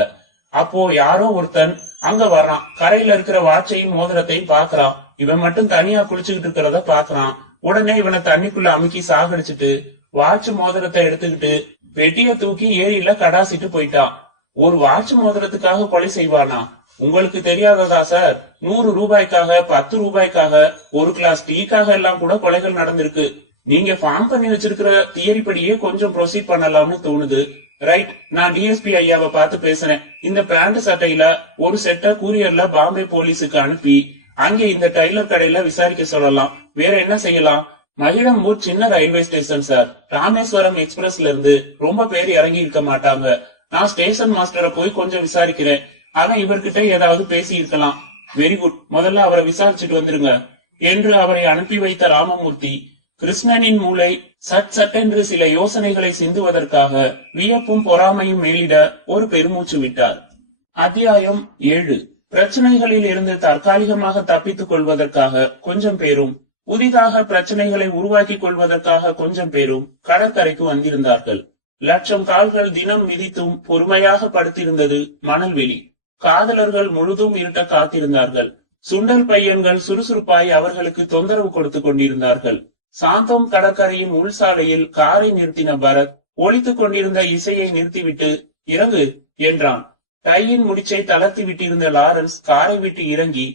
அப்போ யாரோ ஒருத்தன் அங்க வர்றான். கரையில இருக்கிற வாட்சையும் மோதிரத்தையும் பாக்குறான். இவன் மட்டும் தனியா குளிச்சுக்கிட்டு இருக்கிறத பாக்குறான். உடனே இவனை தண்ணிக்குள்ள அமுக்கி சாகடிச்சுட்டு வாட்ச் மோதிரத்தை எடுத்துக்கிட்டு பெட்டிய தூக்கி ஏரியில கடாசிட்டு போயிட்டான். ஒரு வாட்ச் மோதிரத்துக்காக கொலை செய்வானா? உங்களுக்கு தெரியாததா சார்? 100 ரூபாய்க்காக, 10 ரூபாய்க்காக, ஒரு கிளாஸ் டீக்காக எல்லாம் கூட கொலைகள் நடந்திருக்கு. நீங்க ஃபார்ம் பண்ணி வச்சிருக்கிற தியரி படியே கொஞ்சம் ப்ரொசீட் பண்ணலாம்னு தோணுது. ரைட், நான் டிஎஸ்பி ஐயாவை பார்த்து பேசுறேன். இந்த பேண்ட் சட்டையில ஒரு செட்டை கூரியர்ல பாம்பே போலீஸுக்கு அனுப்பி அங்கே இந்த டைலர் கடையில விசாரிக்க சொல்லலாம். வேற என்ன செய்யலாம்? மகிழம்பூர் சின்ன ரயில்வே ஸ்டேஷன் சார். ராமேஸ்வரம் எக்ஸ்பிரஸ்ல இருந்து ரொம்ப பேர் இறங்கி இருக்க மாட்டாங்க. நான் ஸ்டேஷன் மாஸ்டரை போய் கொஞ்சம் விசாரிக்கிறேன். அவன் இவர்கிட்ட ஏதாவது பேசி இருக்கலாம். வெரி குட், முதல்ல அவரை விசாரிச்சுட்டு வந்துருங்க என்று அவரை அனுப்பி வைத்த ராமமூர்த்தி கிருஷ்ணனின் மூளை சட்டென்று சில யோசனைகளை சிந்துவதற்காக வியப்பும் பொறாமையும் மேலிட ஒரு பெருமூச்சு விட்டார். அத்தியாயம் 7. பிரச்சனைகளில் இருந்து தற்காலிகமாக தப்பித்துக் கொள்வதற்காக கொஞ்சம் பேரும் புதிதாக பிரச்சனைகளை உருவாக்கிக் கொள்வதற்காக கொஞ்சம் பேரும் கடற்கரைக்கு வந்திருந்தார்கள். லட்சம் கால்கள் தினம் மிதித்தும் பொறுமையாக படுத்திருந்தது மணல்வெளி. காதலர்கள் முழுதும் இருட்ட காத்திருந்தார்கள். சுண்டல் பையன்கள் சுறுசுறுப்பாய் அவர்களுக்கு தொந்தரவு கொடுத்து கொண்டிருந்தார்கள். சாந்தோம் கடற்கரையின் உள்சாலையில் காரை நிறுத்தின பரத் ஒலித்துக் கொண்டிருந்த இசையை நிறுத்திவிட்டு இறங்கு என்றான். டையின் முடிச்சை தளர்த்தி விட்டிருந்த லாரன்ஸ் காரை விட்டு இறங்கி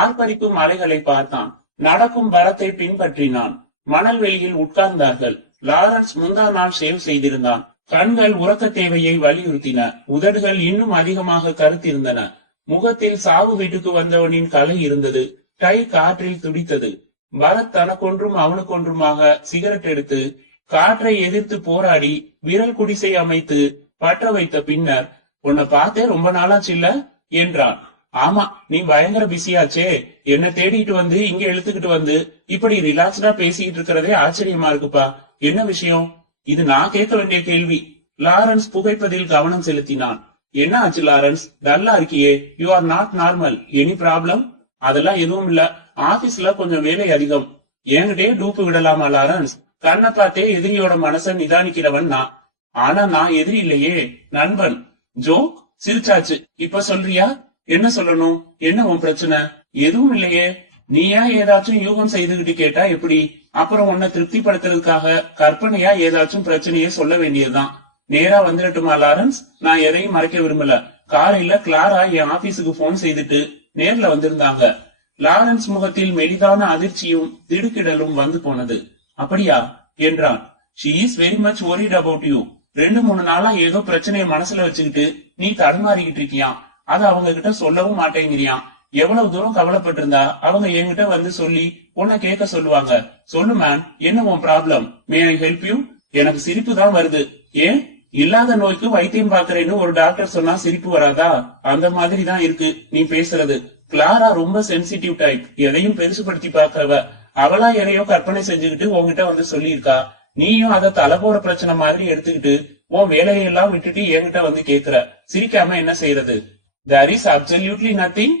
ஆர்ப்பரிக்கும் அலைகளை பார்த்தான். நடக்கும் பரத்தை பின்பற்றினான். மணல்வெளியில் உட்கார்ந்தார்கள். லாரன்ஸ் முந்தா நாள் ஷேவ் செய்திருந்தான். கண்கள் உறக்க தேவையை வலியுறுத்தின. உதடுகள் இன்னும் அதிகமாக கருத்திருந்தன. முகத்தில் சாவு வீட்டுக்கு வந்தவனின் கலை இருந்தது. டை காற்றில் துடித்தது. பரத் தனக்கொன்றும் அவனுக்கொன்றுமாக சிகரெட் எடுத்து காற்றை எதிர்த்து போராடி விரல் குடிசை அமைத்து பற்ற வைத்த பின்னர், உன்னை பார்த்தே ரொம்ப நாளாச்சு இல்ல என்றான். ஆமா, நீ பயங்கர பிஸியாச்சே. என்ன தேடிட்டு வந்து இங்க இழுத்துக்கிட்டு வந்து இப்படி ரிலாக்ஸ்டா பேசிக்கிட்டு இருக்கிறதே ஆச்சரியமா இருக்குப்பா. என்ன விஷயம்? இது நான் கேட்க வேண்டிய கேள்வி. லாரன்ஸ் புகைப்பதில் கவனம் செலுத்தினான். என்ன ஆச்சு லாரன்ஸ்? டல்லா இருக்கியே. You are not normal. Any problem? அதெல்லாம் எதுவும் இல்ல. ஆபீஸ்ல கொஞ்சம் வேலை அதிகம். என்கிட்டே டூப்பு விடலாமா லாரன்ஸ்? கண்ணை பார்த்தே எதிரியோட மனச நிதானிக்கிறவன் நான். ஆனா நான் எதிரி இல்லையே, நண்பன். ஜோக்? சிரிச்சாச்சு. இப்ப சொல்றியா? என்ன சொல்லணும்? என்ன உன் பிரச்சனை? எதுவும் இல்லையே. நீயா ஏதாச்சும் யூகம் செய்துகிட்டு கேட்டா எப்படி? அப்புறம் உன்னை திருப்திப்படுத்துறதுக்காக கற்பனையா ஏதாச்சும் பிரச்சனையே சொல்ல வேண்டியதுதான். நேரா வந்துடட்டுமா லாரன்ஸ்? நான் எதையும் மறைக்க விரும்பல. காலையில கிளாரா என் ஆபீஸுக்கு போன் செய்துட்டு நேர்ல வந்திருந்தாங்க. லாரன்ஸ் முகத்தில் மெலிதான அதிர்ச்சியும் திடுக்கிடலும் வந்து போனது. அப்படியா என்றான். she is very much worried about you. 2-3 நாளா ஏதோ பிரச்சனைய மனசுல வச்சுக்கிட்டு நீ தடுமாறிக்கிட்டு இருக்கியான். அத அவங்க கிட்ட சொல்லவும் மாட்டேங்கிறியான். எவ்வளவு தூரம் கவலைப்பட்டிருந்தா அவங்க என்கிட்ட வந்து சொல்லி உன்னை கேட்க சொல்லுவாங்க. சொல்லு மேன், என்ன உன் problem? May I help you? எனக்கு சிரிப்பு தான் வருது. ஏன்? இல்லாத நோய்க்கு வைத்தியம் பாக்குறேன்னு ஒரு டாக்டர் சொன்னா சிரிப்பு வராதா? அந்த மாதிரி தான் இருக்கு நீ பேசுறது. கிளாரா ரொம்ப சென்சிட்டிவ் டைப். எதையும் பெருசுபடுத்தி பாக்குறவ. அவளா எதையோ கற்பனை செஞ்சுக்கிட்டு உன்கிட்ட வந்து சொல்லியிருக்கா. நீயும் அதை தலைபோற பிரச்சனை மாதிரி எடுத்துக்கிட்டு உன் வேலையெல்லாம் விட்டுட்டு என்கிட்ட வந்து கேக்குற. சிரிக்காம என்ன செய்யறது? there is absolutely nothing.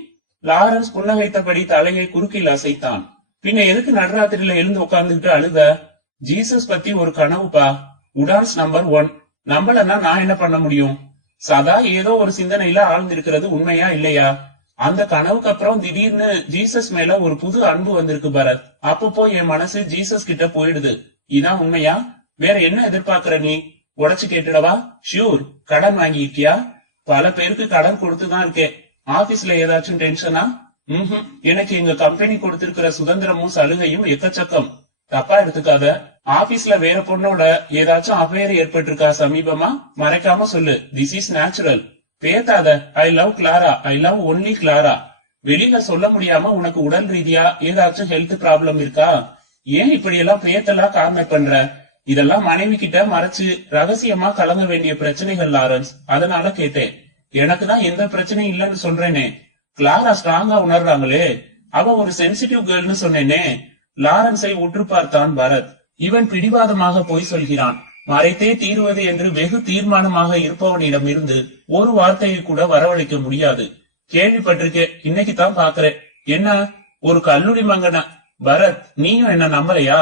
Lawrence புன்னகைத்தபடி தலையை குறுக்கில் அசைத்தான். பின்ன எதுக்கு நடுராத்திரியில எழுந்து உட்கார்ந்துகிட்டு அழுத? ஜீசஸ் பத்தி ஒரு கனவுப்பா. உடான்ஸ் நம்பர் 1. நம்பலன்னா நான் என்ன பண்ண முடியும்? சதா ஏதோ ஒரு சிந்தனையில ஆழ்ந்திருக்கிறது உண்மையா இல்லையா? அந்த கனவுக்கு அப்புறம் திடீர்னு ஜீசஸ் மேல ஒரு புது அன்பு வந்திருக்கு பரத். அப்பப்போ என் மனசு ஜீசஸ் கிட்ட போயிடுது. இதான் உண்மையா? வேற என்ன எதிர்பார்க்கிற நீ? உடைச்சு கேட்டுடவா? ஷூர். கடன் வாங்கியிருக்கியா? பல பேருக்கு கடன் கொடுத்துதான் இருக்கேன். ஆபீஸ்ல ஏதாச்சும் டென்ஷனா? எனக்கு எங்க கம்பெனி கொடுத்திருக்கிற சுதந்திரமும் சலுகையும் எக்கச்சக்கம். தப்பா எடுத்துக்காத. ஆபீஸ்ல வேற பொண்ணோட ஏதாச்சும் அஃபேர் ஏற்பட்டிருக்கா சமீபமா? மறைக்காம சொல்லு. This is natural. பேத்தாத. I love Clara. I love only Clara. வெளியில சொல்ல முடியாம உனக்கு உடல் ரீதியா ஏதாச்சும் ஹெல்த் ப்ராப்ளம் இருக்கா? ஏன் இப்படி எல்லாம் பேத்தெல்லாம் கார்னர் பண்ற? இதெல்லாம் மனைவி கிட்ட மறைச்சு ரகசியமா கலங்க வேண்டிய பிரச்சனைகள் லாரன்ஸ். அதனால கேட்டேன். எனக்குதான் எந்த பிரச்சனையும் இல்லைன்னு சொல்றேனே. கிளாரா ஸ்ட்ராங்கா உணர்றாங்களே. அவ ஒரு சென்சிட்டிவ் கேர்ள்னு சொன்னேனே. லாரன்ஸை உற்று பார்த்தான் பரத். இவன் பிடிவாதமாக போய் சொல்கிறான். மறைத்தே தீருவது என்று வெகு தீர்மானமாக இருப்பவனிடம் இருந்து ஒரு வார்த்தையை கூட வரவழைக்க முடியாது. கேள்விப்பட்டிருக்கேன், இன்னைக்கு தான் பாக்குறேன். என்ன, ஒரு கல்லூரி மங்கன? பரத், நீயும் என்ன நம்பலையா?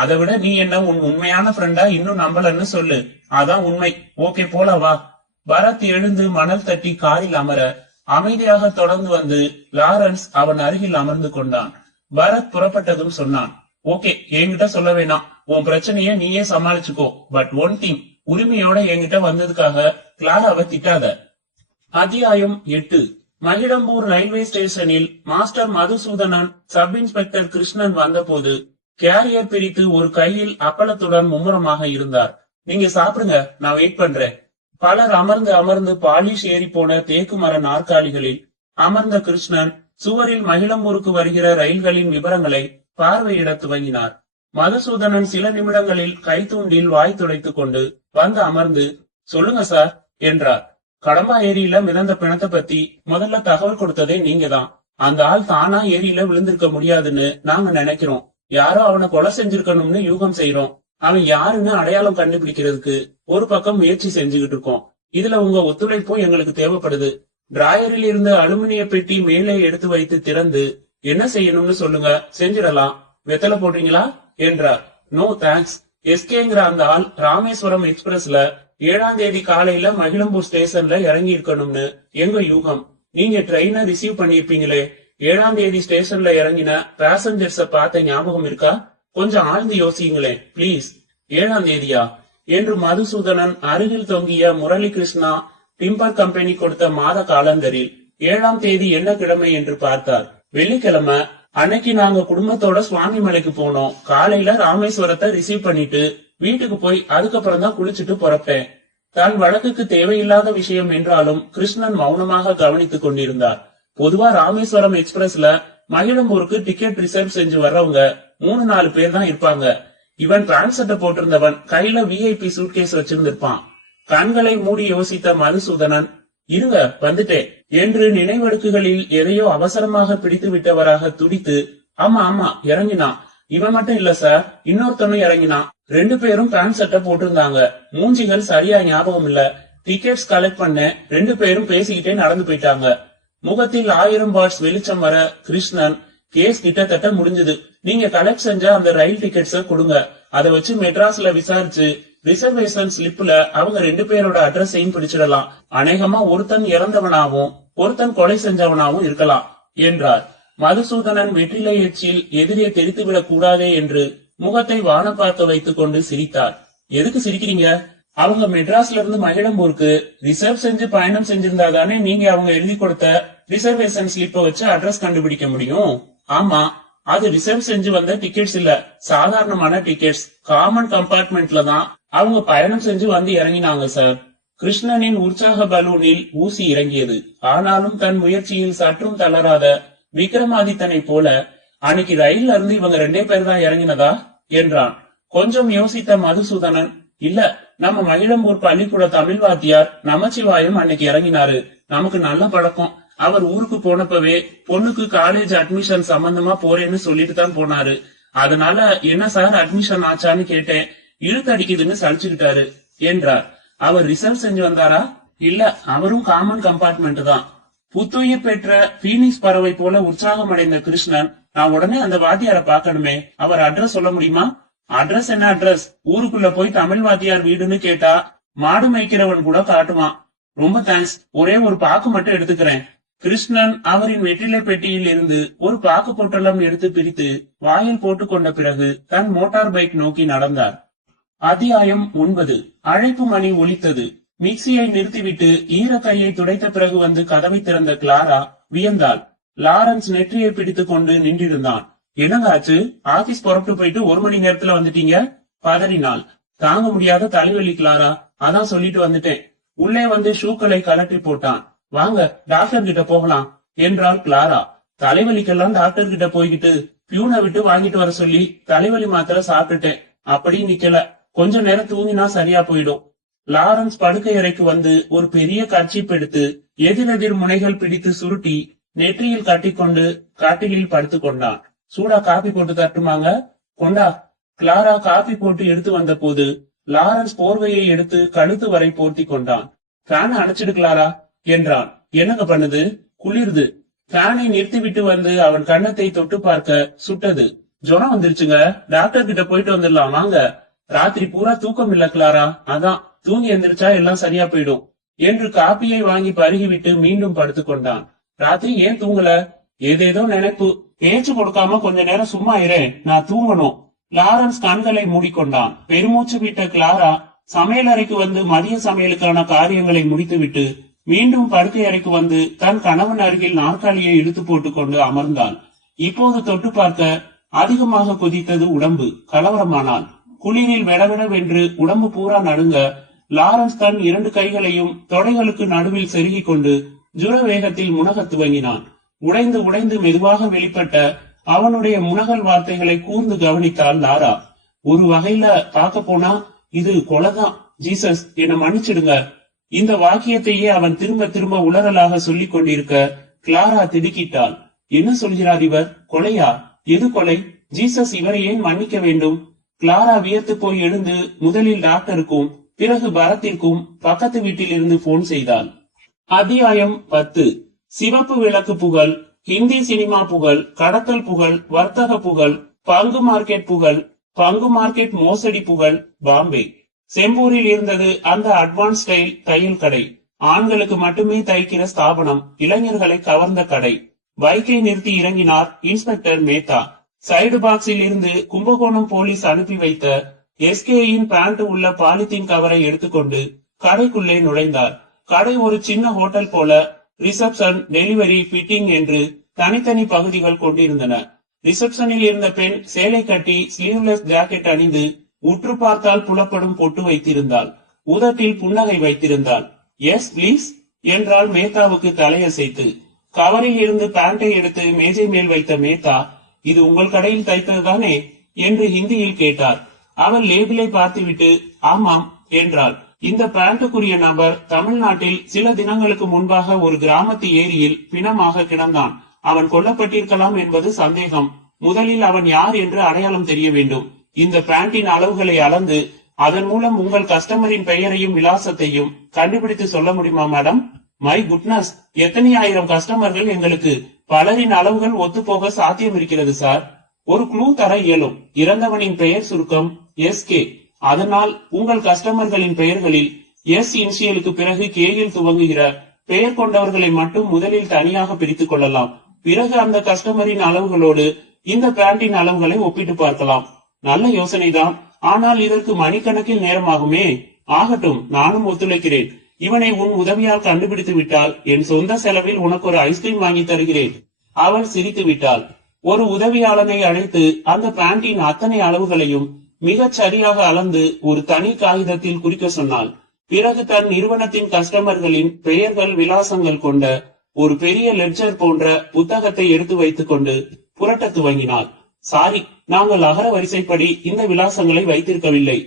அதை விட நீ என்ன உன் உண்மையான ஃப்ரெண்டா இன்னும் நம்பலன்னு சொல்லு. அதான் உண்மை. ஓகே, போலவா? பரத் எழுந்து மணல் தட்டி காரில் அமர அமைதியாக தொடர்ந்து வந்து லாரன்ஸ் அவன் அருகில் அமர்ந்து கொண்டான். பரத் புறப்பட்டதும் சொன்னான், ஓகே, என்கிட்ட சொல்ல வேணாம். உன் பிரச்சனைய நீயே சமாளிச்சுக்கோ. பட் ஒன் திங், உரிமையோட என்கிட்ட வந்ததுக்காக கிளாராவை திட்டாத. அத்தியாயம் 8. மகிழம்பூர் ரயில்வே ஸ்டேஷனில் master Madhusudhanan sub inspector Krishnan வந்தபோது கேரியர் பிரித்து ஒரு கையில் அப்பளத்துடன் மும்முரமாக இருந்தார். நீங்க சாப்பிடுங்க, நான் வெயிட் பண்றேன். பலர் அமர்ந்து அமர்ந்து பாலிஷ் ஏறி போன தேக்கு மர நாற்காலிகளில் அமர்ந்த கிருஷ்ணன் சுவரில் மகிழம்பூருக்கு வருகிற ரயில்களின் விவரங்களை பார்வையிட துவங்கினார். மதுசூதனன் சில நிமிடங்களில் கைத்தூண்டில் வாய் துடைத்துக் கொண்டு வந்து அமர்ந்து, சொல்லுங்க சார் என்றார். கடம்பா ஏரியில மிதந்த பிணத்தை பத்தி முதல்ல தகவல் கொடுத்ததே நீங்க தான். அந்த ஆள் தானா ஏரியில விழுந்திருக்க முடியாதுன்னு நாங்க நினைக்கிறோம். யாரோ அவனை கொலை செஞ்சிருக்கணும்னு யூகம் செய்யறோம். அவன் யாருன்னு அடையாளம் கண்டுபிடிக்கிறதுக்கு ஒரு பக்கம் முயற்சி செஞ்சுகிட்டு இருக்கோம். இதுல உங்க ஒத்துழைப்பும் எங்களுக்கு தேவைப்படுது. டிராயரில் இருந்த அலுமினிய பெட்டி மேலே எடுத்து வைத்து திறந்து என்ன செய்யணும்னு சொல்லுங்க, செஞ்சிடலாம். வெத்தலை போடுறீங்களா என்றார். No thanks. எஸ்கேங்கிற அந்த ஆள் ராமேஸ்வரம் எக்ஸ்பிரஸ்ல 7ஆம் தேதி காலையில மகிழம்பூர் ஸ்டேஷன்ல இறங்கி இருக்கணும்னு எங்க யூகம். நீங்க ட்ரெயினை ரிசீவ் பண்ணிருப்பீங்களே, 7ஆம் தேதி ஸ்டேஷன்ல இறங்கின பேசஞ்சர்ஸ பார்த்த ஞாபகம் இருக்கா? கொஞ்சம் ஆழ்ந்து யோசிங்களே பிளீஸ். 7ஆம் தேதியா என்று மதுசூதனன் அருகில் தொங்கிய முரளி கிருஷ்ணா டிம்பர் கம்பெனி கொடுத்த மாத காலண்டரில் 7ஆம் தேதி என்ன கிழமை என்று பார்த்தார். வெள்ளிக்கிழமை. அன்னைக்கு நாங்க குடும்பத்தோட சுவாமி மலைக்கு போனோம். காலையில ராமேஸ்வரத்தை ரிசீவ் பண்ணிட்டு வீட்டுக்கு போய் அதுக்கப்புறம் தான் குளிச்சுட்டு புறப்பட்டேன். தான் வழக்குக்கு தேவையில்லாத விஷயம் என்றாலும் கிருஷ்ணன் மௌனமாக கவனித்துக் கொண்டிருந்தார். பொதுவா ராமேஸ்வரம் எக்ஸ்பிரஸ்ல மகிழம்பூருக்கு டிக்கெட் ரிசர்வ் செஞ்சு வர்றவங்க 3-4 பேர் தான் இருப்பாங்க. இவன் பேண்ட் சட்டை போட்டிருந்தவன் கையில VIP சூட்கேஸ் வச்சிருந்திருப்பான். கண்களை மூடி யோசித்த மதுசூதனன், இருங்க வந்துட்டேன் என்று நினைவடுக்குகளில் எதையோ அவசரமாக பிடித்து விட்டவராக துடித்து, ஆமா ஆமா இறங்கினான். இவன் மட்டும் இல்ல சார், இன்னொருத்தனும் இறங்கினான். 2 பேரும் பேண்ட் சட்டை போட்டிருந்தாங்க. மூஞ்சிகள் சரியா ஞாபகம் இல்ல. டிக்கெட்ஸ் கலெக்ட் பண்ண 2 பேரும் பேசிக்கிட்டே நடந்து போயிட்டாங்க. முகத்தில் 1000 வாட்ஸ் வெளிச்சம் வர கிருஷ்ணன், கேஸ் கிட்டத்தட்ட முடிஞ்சது. நீங்க கலெக்ட் செஞ்ச அந்த ரயில் டிக்கெட்ஸ கொடுங்க. அதை வச்சு மெட்ராஸ்ல விசாரிச்சு ரிசர்வேஷன் ஸ்லிப்ல அவங்க 2 பேரோட அட்ரஸையும் பிடிச்சிடலாம். அநேகமா ஒருத்தன் இறந்தவனாவும் ஒருத்தன் கொலை செஞ்சவனாவும் இருக்கலாம் என்றார். மதுசூதனன் வெற்றிலை எச்சில் எதிரே தெரித்துவிடக் கூடாதே என்று முகத்தை வான பார்க்க வைத்துக் கொண்டு சிரித்தார். எதுக்கு சிரிக்கிறீங்க? அவங்க மெட்ராஸ்ல இருந்து மகிழம்பூருக்கு ரிசர்வ் செஞ்சு பயணம் செஞ்சிருந்தாதானே நீங்க அவங்க எழுதி கொடுத்த ரிசர்வேஷன் ஸ்லிப்ப வச்சு அட்ரஸ் கண்டுபிடிக்க முடியும். ஆமா, அது ரிசர்வ் செஞ்சு வந்த டிக்கெட்ஸ் இல்ல, சாதாரணமான டிக்கெட்ஸ். காமன் கம்பார்ட்மெண்ட்ல தான் அவங்க பயணம் செஞ்சு வந்து இறங்கினாங்க சார். கிருஷ்ணனின் உற்சாக பலூனில் ஊசி இறங்கியது. ஆனாலும் தன் முயற்சியில் சற்றும் தளராத விக்ரமாதித்தனை போல, அன்னைக்கு ரயில்ல இருந்து இவங்க 2 பேர் தான் இறங்கினதா என்றான். கொஞ்சம் யோசித்த மதுசூதனன், இல்ல, நம்ம மகிழம்பூர் பள்ளிக்கூட தமிழ் வாத்தியார் நமச்சிவாயம் அன்னைக்கு இறங்கினாரு. நமக்கு நல்ல பழக்கம். அவர் ஊருக்கு போனப்பவே பொண்ணுக்கு காலேஜ் அட்மிஷன் சம்பந்தமா போறேன்னு சொல்லிட்டு தான் போனாரு. அதனால என்ன சார் அட்மிஷன் ஆச்சான்னு கேட்டேன். இழுத்து அடிக்குதுன்னு சலிச்சுக்கிட்டாரு என்றார். அவர் ரிசர்வ் செஞ்சு வந்தாரா? இல்ல, அவரும் காமன் கம்பார்ட்மெண்ட் தான். புத்துயிர் பெற்ற பீனிக்ஸ் பறவை போல உற்சாகம் அடைந்த கிருஷ்ணன், நான் உடனே அந்த வாத்தியாரை பாக்கணுமே, அவர் அட்ரஸ் சொல்ல முடியுமா? அட்ரஸ் என்ன அட்ரஸ்? ஊருக்குள்ள போய் தமிழ் வாத்தியார் வீடுன்னு கேட்டா மாடு மேய்க்கிறவன் கூட காட்டுவான். ரொம்ப தேங்க்ஸ், ஒரே ஒரு பாக்கு மட்டும் எடுத்துக்கிறேன். கிருஷ்ணன் அவரின் வெற்றிலை பெட்டியில் இருந்து ஒரு பாக்கு பொட்டலம் எடுத்து பிரித்து வாயில் போட்டுக் கொண்ட பிறகு தன் மோட்டார் பைக் நோக்கி நடந்தார். அத்தியாயம் 9. அழைப்பு மணி ஒலித்தது. மிக்சியை நிறுத்திவிட்டு ஈர கையை துடைத்த பிறகு வந்து கதவை திறந்த கிளாரா வியந்தாள். லாரன்ஸ் நெற்றியை பிடித்துக் கொண்டு நின்றிருந்தான். என்னங்க ஆச்சு? ஆபீஸ் புறப்பட்டு போயிட்டு 1 மணி நேரத்துல வந்துட்டீங்க? பதறினாள். தாங்க முடியாத தலைவலி கிளாரா, அதான் சொல்லிட்டு வந்துட்டேன். உள்ளே வந்து ஷூக்களை கலட்டி போட்டான். வாங்க டாக்டர் கிட்ட போகலாம் என்றாள் கிளாரா. தலைவலிக்கெல்லாம் டாக்டர் கிட்ட போய்கிட்டு பியூனை விட்டு வாங்கிட்டு வர சொல்லி தலைவலி மாத்திரை சாப்பிட்டுட்டேன். அப்படி நிக்கல, கொஞ்ச நேரம் தூங்கினா சரியா போயிடும். லாரன்ஸ் படுக்கை அறைக்கு வந்து ஒரு பெரிய கர்ச்சீப் எடுத்து எதிரெதிர் முனைகள் பிடித்து சுருட்டி நெற்றியில் கட்டிக்கொண்டு காட்டிலில் படுத்துக் கொண்டான். சூடா காபி போட்டு தட்டுமாங்க? கொண்டா. கிளாரா காபி போட்டு எடுத்து வந்த போது லாரன்ஸ் போர்வையை எடுத்து கழுத்து வரை போர்த்தி கொண்டான். ஃபேனை அணைச்சிடு கிளாரா என்றான். என்னங்க பண்ணுது? குளிர்து. ஃபேனை நிறுத்திவிட்டு வந்து அவன் கன்னத்தை தொட்டு பார்க்க சுட்டது. ஜுரம் வந்துருச்சுங்க, டாக்டர் கிட்ட போயிட்டு வந்துடலாம் வாங்க. ராத்திரி பூரா தூக்கம் இல்ல கிளாரா, அதான் தூங்கி எந்திரிச்சா எல்லாம் சரியா போயிடும் என்று காப்பியை வாங்கி பருகிவிட்டு மீண்டும் படுத்துக் கொண்டான். ராத்திரி ஏன் தூங்கல? ஏதேதோ நினைப்பு. பேச்சு கொடுக்காம கொஞ்ச நேரம் சும்மா இரே, நான் தூங்கணும். லாரன்ஸ் கண்களை மூடிக்கொண்டான். பெருமூச்சு விட்ட கிளாரா சமையலறைக்கு வந்து மதிய சமையலுக்கான காரியங்களை முடித்துவிட்டு மீண்டும் படுக்கை அறைக்கு வந்து தன் கணவன் அருகில் நாற்காலியை இழுத்து போட்டுக் கொண்டு அமர்ந்தாள். இப்போது தொட்டு பார்க்க அதிகமாக கொதித்தது உடம்பு. கலவரமானாள். குளிரில் வெடவெடவென்று உடம்பு பூரா நடுங்க லாரன்ஸ் தன் 2 கைகளையும் தொடைகளுக்கு நடுவில் செருகிக் கொண்டு ஜுர வேகத்தில் முனகத் துவங்கினான். உடைந்து உடைந்து மெதுவாக வெளிப்பட்ட அவனுடைய முனகல் வார்த்தைகளை கூர்ந்து கவனித்தாள் லாரா. ஒரு வகையில பார்க்க போனா இது கொலைதான். ஜீசஸ், என்னை மன்னிச்சிடுங்க. இந்த வாக்கியத்தையே அவன் திரும்ப திரும்ப உளறலாக சொல்லிக் கொண்டிருக்க கிளாரா திடுக்கிட்டாள். என்ன சொல்கிறார் இவர்? கொலையா? எது கொலை? ஜீசஸ் இவரை ஏன் மன்னிக்க வேண்டும்? கிளாரா வியர்த்து போய் எழுந்து முதலில் டாக்டருக்கும் பிறகு பரத்திற்கும் பக்கத்து வீட்டில் இருந்து போன் செய்தாள். அத்தியாயம் 10. சிவப்பு விளக்கு புகழ், ஹிந்தி சினிமா புகழ், கடத்தல் புகழ், வர்த்தக புகழ், பங்கு மார்க்கெட் புகழ், பங்கு மார்க்கெட் மோசடி புகழ். பாம்பே செம்பூரில் இருந்தது அந்த அட்வான்ஸ் ஸ்டைல் தையல் கடை. ஆண்களுக்கு மட்டுமே தைக்கிற ஸ்தாபனம், இளைஞர்களை கவர்ந்த கடை. பைக்கை நிறுத்தி இறங்கினார் இன்ஸ்பெக்டர் மேத்தா. சைடு பாக்ஸில் இருந்து கும்பகோணம் போலீஸ் அனுப்பி வைத்த எஸ்கேயின் பேண்ட் உள்ள பாலித்தீன் கவரை எடுத்துக்கொண்டு கடைக்குள்ளே நுழைந்தார். கடை ஒரு சின்ன ஹோட்டல் போல ரிசப்ஷன், டெலிவரி, ஃபிட்டிங் என்று தனித்தனி பகுதிகள் கொண்டிருந்தன. ரிசப்ஷனில் இருந்த பெண் சேலை கட்டி ஸ்லீவ்லெஸ் ஜாக்கெட் அணிந்து உற்று பார்த்தால் புலப்படும் பொட்டு வைத்திருந்தாள். உதட்டில் புன்னகை வைத்திருந்தாள். எஸ் பிளீஸ் என்றால் மேத்தாவுக்கு தலையசைத்து. கவரில் இருந்து பேண்டை எடுத்து மேஜை மேல் வைத்த மேத்தா, இது உங்கள் கடையில் தைத்ததுதானே என்று ஹிந்தியில் கேட்டார். அவள் லேபிளை பார்த்துவிட்டு ஆமாம் என்றாள். இந்த பேண்டுக்குரிய நபர் தமிழ்நாட்டில் சில தினங்களுக்கு முன்பாக ஒரு கிராமத்து ஏரியில் பிணமாக கிடந்தான். அவன் கொல்லப்பட்டிருக்கலாம் என்பது சந்தேகம். முதலில் அவன் யார் என்று அடையாளம் தெரிய வேண்டும். இந்த பேண்டின் அளவுகளை அளந்து அதன் மூலம் உங்கள் கஸ்டமரின் பெயரையும் விலாசத்தையும் கண்டுபிடித்து சொல்ல முடியுமா மேடம்? மை குட்னஸ், எத்தனை ஆயிரம் கஸ்டமர்கள் எங்களுக்கு. பலரின் அளவுகள் ஒத்துப்போக சாத்தியம் இருக்கிறது சார். ஒரு க்ளூ தர இயலும். இறந்தவனின் பெயர் சுருக்கம் எஸ்கே. அதனால் உங்கள் கஸ்டமர்களின் பெயர்களில் எஸ் இன்சியலுக்கு பிறகு கேயில் துவங்குகிற பெயர் கொண்டவர்களை மட்டும் முதலில் தனியாக பிரித்துக் கொள்ளலாம். பிறகு அந்த கஸ்டமரின் அளவுகளோடு இந்த பேண்டின் அளவுகளை ஒப்பிட்டு பார்க்கலாம். நல்ல யோசனைதான். ஆனால் இதற்கு மணிக்கணக்கில் நேரமாகுமே. ஆகட்டும், நானும் ஒத்துழைக்கிறேன். இவனை உன் உதவியால் கண்டுபிடித்து விட்டால் என் சொந்த செலவில் உனக்கு ஒரு ஐஸ்கிரீம் வாங்கி தருகிறேன். அவள் சிரித்து விட்டாள். ஒரு உதவியாளனை அழைத்து அந்த பேண்டின் அத்தனை அளவுகளையும் மிகச் சரியாக அளந்து ஒரு தனி காகிதத்தில் குறிக்க சொன்னாள். பிறகு தன் நிறுவனத்தின் கஸ்டமர்களின் பெயர்கள், விலாசங்கள் கொண்ட ஒரு பெரிய லெட்ஜர் போன்ற புத்தகத்தை எடுத்து வைத்துக் கொண்டு புரட்ட துவங்கினாள். சாரி, நாங்கள் அகர வரிசைப்படி இந்த விலாசங்களை வைத்திருக்கவில்லை.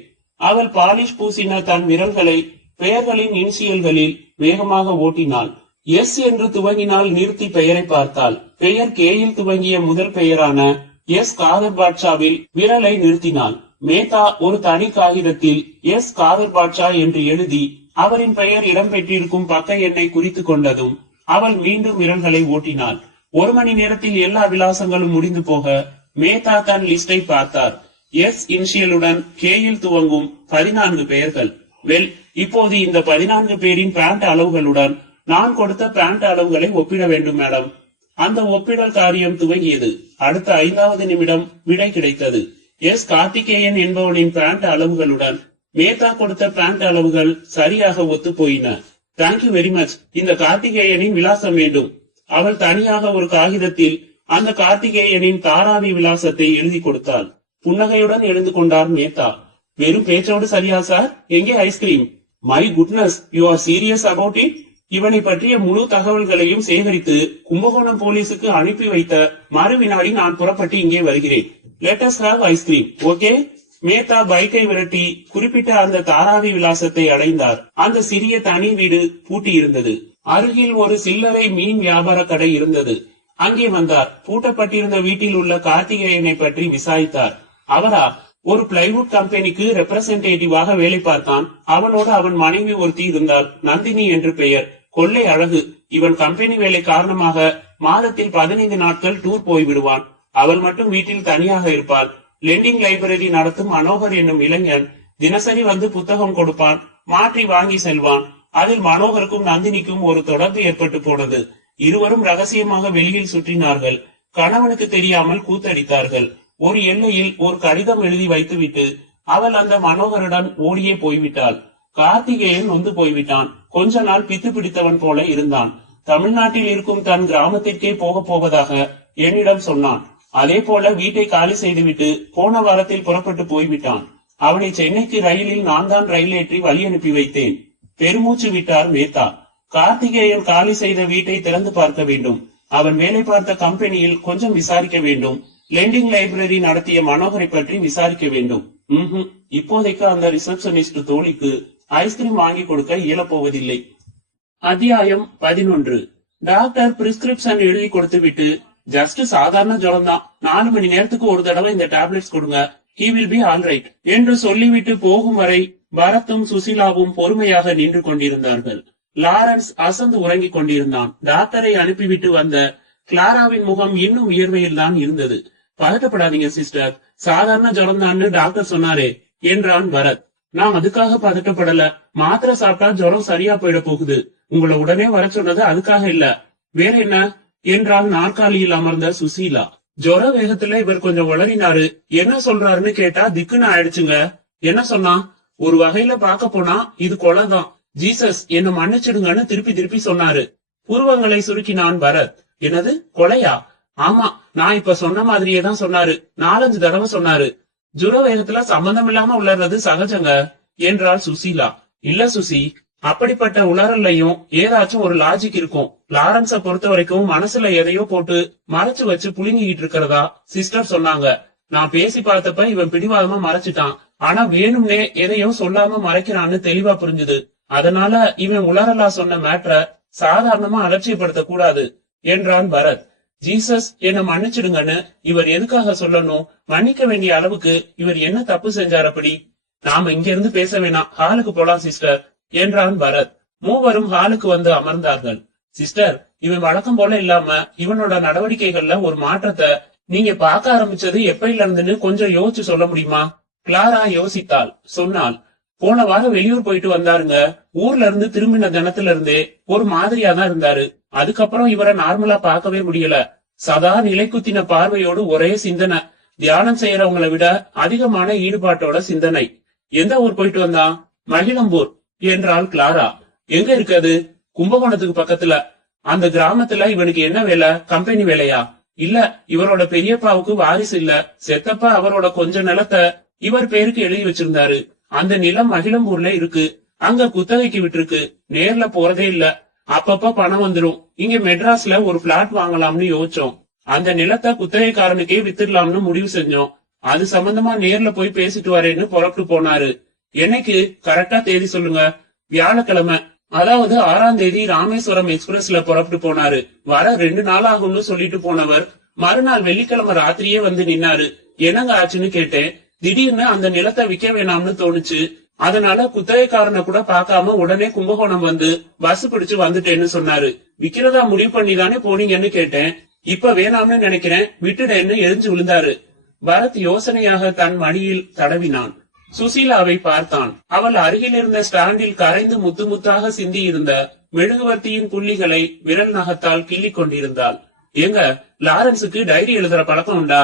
அவள் பாலிஷ் பூசின தன் விரல்களை பெயர்களின் இன்சியல்களில் வேகமாக ஓட்டினாள். எஸ் என்று துவங்கினால் நிறுத்தி பெயரை பார்த்தாள். பெயர் கேயில் துவங்கிய முதல் பெயரான எஸ் காதர் பாட்ஷாவில் விரலை நிறுத்தினாள். மேத்தா ஒரு தனி காகிதத்தில் எஸ் காதர் பாட்ஷா என்று எழுதி அவரின் பெயர் இடம்பெற்றிருக்கும் பக்க எண்ணை குறித்து கொண்டதும் அவள் மீண்டும் விரல்களை ஓட்டினாள். 1 மணி நேரத்தில் எல்லா விலாசங்களும் முடிந்து போக மேத்தா தன் லிஸ்டை பார்த்தார். எஸ் இன்சியலுடன் கேயில் துவங்கும் 14 பெயர்கள். வெல், இப்போது இந்த 14 பேரின் பேண்ட் அளவுகளுடன் நான் கொடுத்த பேண்ட் அளவுகளை ஒப்பிட வேண்டும் மேடம். அந்த ஒப்பிடல் காரியம் துவங்கியது. அடுத்த 5வது நிமிடம் விடை கிடைத்தது. எஸ் கார்த்திகேயன் என்பவனின் பேண்ட் அளவுகளுடன் மேத்தா கொடுத்த பேண்ட் அளவுகள் சரியாக ஒத்து போயின. Thank you very much. இந்த கார்த்திகேயனின் விலாசம் வேண்டும். அவள் தனியாக ஒரு காகிதத்தில் அந்த கார்த்திகேயனின் தாராவி விலாசத்தை எழுதி கொடுத்தாள். புன்னகையுடன் எழுந்து கொண்டார் மேத்தா. வெறும் பேச்சோடு சரியா சார்? எங்கே ice cream? My goodness, you are serious about it? இவனை பற்றிய முழு தகவல்களையும் சேகரித்து கும்பகோணம் போலீசுக்கு அனுப்பி வைத்த மறு வினாடி நான் புறப்பட்டு இங்கே வருகிறேன். Let us have ice cream, okay? Mehta பைக்கை விரட்டி குறிப்பிட்ட அந்த தாராவி விலாசத்தை அடைந்தார். அந்த சிறிய தனி வீடு பூட்டி இருந்தது. அருகில் ஒரு சில்லறை மீன் வியாபார கடை இருந்தது. அங்கே வந்தார். பூட்டப்பட்டிருந்த வீட்டில் உள்ள கார்த்திகேயனை பற்றி விசாரித்தார். அவரா? ஒரு பிளைவுட் கம்பெனிக்கு ரெப்ரசன்டேட்டிவாக வேலை பார்த்தான். அவனோடு அவன் மனைவி ஒருத்தி இருந்தால், நந்தினி என்று பெயர். கொள்ளை அழகு. இவன் கம்பெனி வேலை காரணமாக மாதத்தில் 15 நாட்கள் டூர் போய்விடுவான். அவள் மட்டும் வீட்டில் தனியாக இருப்பாள். லெண்டிங் லைப்ரரி நடத்தும் மனோகர் என்னும் இளைஞன் தினசரி வந்து புத்தகம் கொடுப்பான். மாற்றி வாங்கி செல்வான். அதில் மனோகருக்கும் நந்தினிக்கும் ஒரு தொடர்பு ஏற்பட்டு போனது. இருவரும் ரகசியமாக வெளியில் சுற்றினார்கள். கணவனுக்கு தெரியாமல் கூத்தடித்தார்கள். ஒரு எல்லையில் ஒரு கடிதம் எழுதி வைத்துவிட்டு அவள் அந்த மனோகருடன் ஓடியே போய்விட்டாள். கார்த்திகேயன் நொந்து போய்விட்டான். கொஞ்ச நாள் பித்து பிடித்தவன் போல இருந்தான். தமிழ்நாட்டில் இருக்கும் தன் கிராமத்திற்கே போக போவதாக என்னிடம் சொன்னான். அதே போல வீட்டை காலி செய்துவிட்டு போன வாரத்தில் புறப்பட்டு போய்விட்டான். அவனை சென்னைக்கு ரயிலில் நான் தான் ரயில் ஏற்றி வழி அனுப்பி வைத்தேன். பெருமூச்சு விட்டார் மேத்தா. கார்த்திகேயன் காலி செய்த வீட்டை திறந்து பார்க்க வேண்டும். அவன் வேலை பார்த்த கம்பெனியில் கொஞ்சம் விசாரிக்க வேண்டும். லெண்டிங் லைப்ரரி நடத்திய மனோகரை பற்றி விசாரிக்க வேண்டும். இப்போதைக்கு அந்த ரிசப்ஷனிஸ்ட் தோழிக்கு ஐஸ்கிரீம் வாங்கி கொடுக்க இயலப்போவதில்லை. அத்தியாயம் 11. டாக்டர் பிரிஸ்கிரிப்ஷன் எழுதி கொடுத்து விட்டு, ஜஸ்ட் சாதாரண ஜுரம் தான், 4 மணி நேரத்துக்கு ஒரு தடவை இந்த டேப்லெட்ஸ் கொடுங்க, he will be all right என்று சொல்லிவிட்டு போகும் வரை பரத்தும் சுசீலாவும் பொறுமையாக நின்று கொண்டிருந்தார்கள். லாரன்ஸ் அசந்து உறங்கிக் கொண்டிருந்தான். டாக்டரை அனுப்பிவிட்டு வந்த கிளாராவின் முகம் இன்னும் வியர்வையில் தான் இருந்தது. பதட்டப்படாதீங்க சிஸ்டர், சாதாரண ஜுரம் தான்னு டாக்டர் சொன்னாரே என்றான் பரத். நான் அதுக்காக பதட்டப்படல, மாத்திரை சாப்பிட்டா ஜுரம் சரியா போயிட போகுது. உங்களை உடனே வர சொன்னது அதுக்காக இல்ல. வேற என்ன என்றால் நாற்காலியில் அமர்ந்த சுசீலா. ஜுர வேகத்துல இவர் கொஞ்சம் உளறினாரு. என்ன சொல்றாருன்னு கேட்டா திக்குன்னு ஆயிடுச்சுங்க. என்ன சொன்னா? ஒரு வகையில பாக்க போனா இது கொலைதான். ஜீசஸ் என்ன மன்னிச்சிடுங்கன்னு திருப்பி திருப்பி சொன்னாரு. புருவங்களை சுருக்கினான் பரத். என்னது, கொலையா? ஆமா, நான் இப்ப சொன்ன மாதிரியே தான் சொன்னாரு. 4-5 தடவை சொன்னாரு. ஜுர வேகத்துல சம்பந்தம் இல்லாம உளறது சகஜங்க என்றாள் சுசீலா. இல்ல சுசி, அப்படிப்பட்ட உளறல்லையும் ஏதாச்சும் ஒரு லாஜிக் இருக்கும். லாரன்ஸ பொறுத்த வரைக்கும் மனசுல எதையோ போட்டு மறைச்சு வச்சு புழுங்கிட்டு இருக்கிறதா சிஸ்டர் சொன்னாங்க. நான் பேசி பார்த்தப்ப இவன் பிடிவாதமா மறைச்சிட்டான். ஆனா வேணும்னே எதையோ சொல்லாம மறைக்கிறான்னு தெளிவா புரிஞ்சுது. அதனால இவன் உளறலா சொன்ன மேட்டரை சாதாரணமா அலட்சியப்படுத்த கூடாது என்றான் பரத். ஜீசஸ் என்ன மன்னிச்சிடுங்கன்னு இவர் எதுக்காக சொல்லணும்? மன்னிக்க வேண்டிய அளவுக்கு இவர் என்ன தப்பு செஞ்சார் அப்படி? நாம இங்க இருந்து பேச வேணாம், ஹாலுக்கு போலாம் சிஸ்டர் என்றான் பரத். மூவரும் ஹாலுக்கு வந்து அமர்ந்தார்கள். சிஸ்டர், இவன் வழக்கம் போல இல்லாம இவனோட நடவடிக்கைகள்ல ஒரு மாற்றத்தை நீங்க பார்க்க ஆரம்பிச்சது எப்பையில இருந்துன்னு கொஞ்சம் யோசிச்சு சொல்ல முடியுமா? கிளாரா யோசித்தாள். சொன்னாள், போன வாரம் வெளியூர் போயிட்டு வந்தாருங்க. ஊர்ல இருந்து திரும்பின தினத்துல இருந்தே ஒரு மாதிரியா தான் இருந்தாரு. அதுக்கப்புறம் இவரை நார்மலா பார்க்கவே முடியல. சதா நிலைக்குத்தின பார்வையோடு ஒரே சிந்தனை. தியானம் செய்யறவங்களை விட அதிகமான ஈடுபாட்டோட சிந்தனை. எந்த ஊர் போயிட்டு வந்தான்? மகிழம்பூர் என்றாள் கிளாரா. எங்க இருக்குது? கும்பகோணத்துக்கு பக்கத்துல. அந்த கிராமத்துல இவனுக்கு என்ன வேலை? கம்பெனி வேலையா? இல்ல, இவரோட பெரியப்பாவுக்கு வாரிசு இல்ல. செத்தப்ப அவரோட கொஞ்ச நிலத்தை இவர் பேருக்கு எழுதி வச்சிருந்தாரு. அந்த நிலம் மகிழம்பூர்ல இருக்கு. அங்க குத்தகைக்கு விட்டுருக்கு. நேர்ல போறதே இல்ல. அப்பப்ப பணம் வந்துரும். இங்க மெட்ராஸ்ல ஒரு பிளாட் வாங்கலாம்னு யோசிச்சோம். அந்த நிலத்தை குத்தகைக்காரனுக்கே வித்துடலாம்னு முடிவு செஞ்சோம். அது சம்பந்தமா நேர்ல போய் பேசிட்டு வரேன்னு புறப்பட்டு போனாரு. என்னைக்கு? கரெக்டா தேதி சொல்லுங்க. வியாழக்கிழமை, அதாவது 6ஆம் தேதி ராமேஸ்வரம் எக்ஸ்பிரஸ்ல புறப்பட்டு போனாரு. வர 2 நாள் ஆகும்னு சொல்லிட்டு போனவர் மறுநாள் வெள்ளிக்கிழமை ராத்திரியே வந்து நின்னாரு. என்னங்க ஆச்சுன்னு கேட்டேன். திடீர்னு அந்த நிலத்தை விக்க வேணாம்னு தோணுச்சு. அதனால குத்தகைக்காரனை கூட பாக்காம உடனே கும்பகோணம் வந்து பஸ் பிடிச்சு வந்துட்டேன்னு சொன்னாரு. விக்கிறதா முடிவு பண்ணி தானே போனீங்கன்னு கேட்டேன். இப்ப வேணாம்னு நினைக்கிறேன், விட்டுடேன்னு எரிஞ்சு விழுந்தாரு. பரத் யோசனையாக தன் மடியில் தடவினான். சுசீலாவை பார்த்தான். அவள் அருகில் இருந்த ஸ்டாண்டில் கரைந்து முத்து முத்தாக சிந்தி இருந்த மெழுகுவர்த்தியின் புள்ளிகளை விரல் நகத்தால் கிள்ளி கொண்டிருந்தாள். எங்க லாரன்ஸுக்கு டைரி எழுதுற பழக்கம் உண்டா?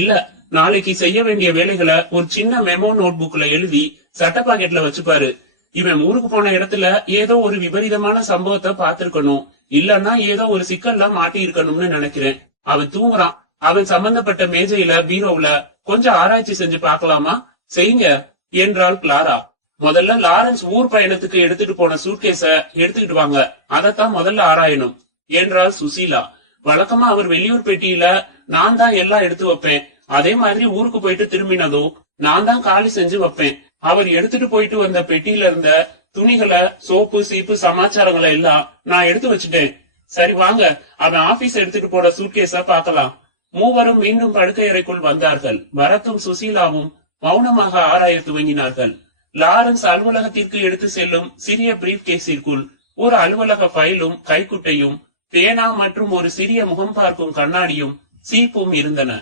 இல்ல, நாளைக்கு செய்ய வேண்டிய வேலைகளை ஒரு சின்ன மெமோ நோட் புக்ல எழுதி சட்ட பாக்கெட்ல வச்சுப்பாரு. இவன் ஊருக்கு போன இடத்துல ஏதோ ஒரு விபரீதமான சம்பவத்தை பார்த்திருக்கணும். இல்லன்னா ஏதோ ஒரு சிக்கல்ல மாட்டி இருக்கணும்னு நினைக்கிறேன். அவன் தூங்குறான். அவன் சம்பந்தப்பட்ட மேஜையில பீரோவுல கொஞ்சம் ஆராய்ச்சி செஞ்சு பாக்கலாமா? செய்யுங்க என்றாள் கிளாரா. முதல்ல லாரன்ஸ் ஊர் பயணத்துக்கு எடுத்துட்டு போன சூட்கேஸ எடுத்துக்கிட்டு வாங்க. அதத்தான் முதல்ல ஆராயணும் என்றாள் சுசீலா. வழக்கமா அவர் வெளியூர் பெட்டியில நான் தான் எல்லாம் எடுத்து வைப்பேன். அதே மாதிரி ஊருக்கு போயிட்டு திரும்பினதும் நான் தான் காலி செஞ்சு வைப்பேன். அவர் எடுத்துட்டு போயிட்டு வந்த பெட்டியில இருந்த துணிகளை, சோப்பு, சீப்பு, சமாச்சாரங்களை எல்லாம் நான் எடுத்து வச்சுட்டேன். சரி வாங்க, அவன் ஆபீஸ் எடுத்துட்டு போற சூட்கேஸ பாக்கலாம். மூவரும் மீண்டும் படுக்கையறைக்குள் வந்தார்கள். பரத்தும் சுசீலாவும் மௌனமாக ஆராய துவங்கினார்கள். லாரன்ஸ் அலுவலகத்திற்கு எடுத்து செல்லும் சிறிய பிரீஃப் கேஸிற்குள் ஒரு அலுவலக ஃபைலும், கைக்குட்டையும், பேனா மற்றும் ஒரு சிறிய முகம் பார்க்கும் கண்ணாடியும் சீப்பும் இருந்தன.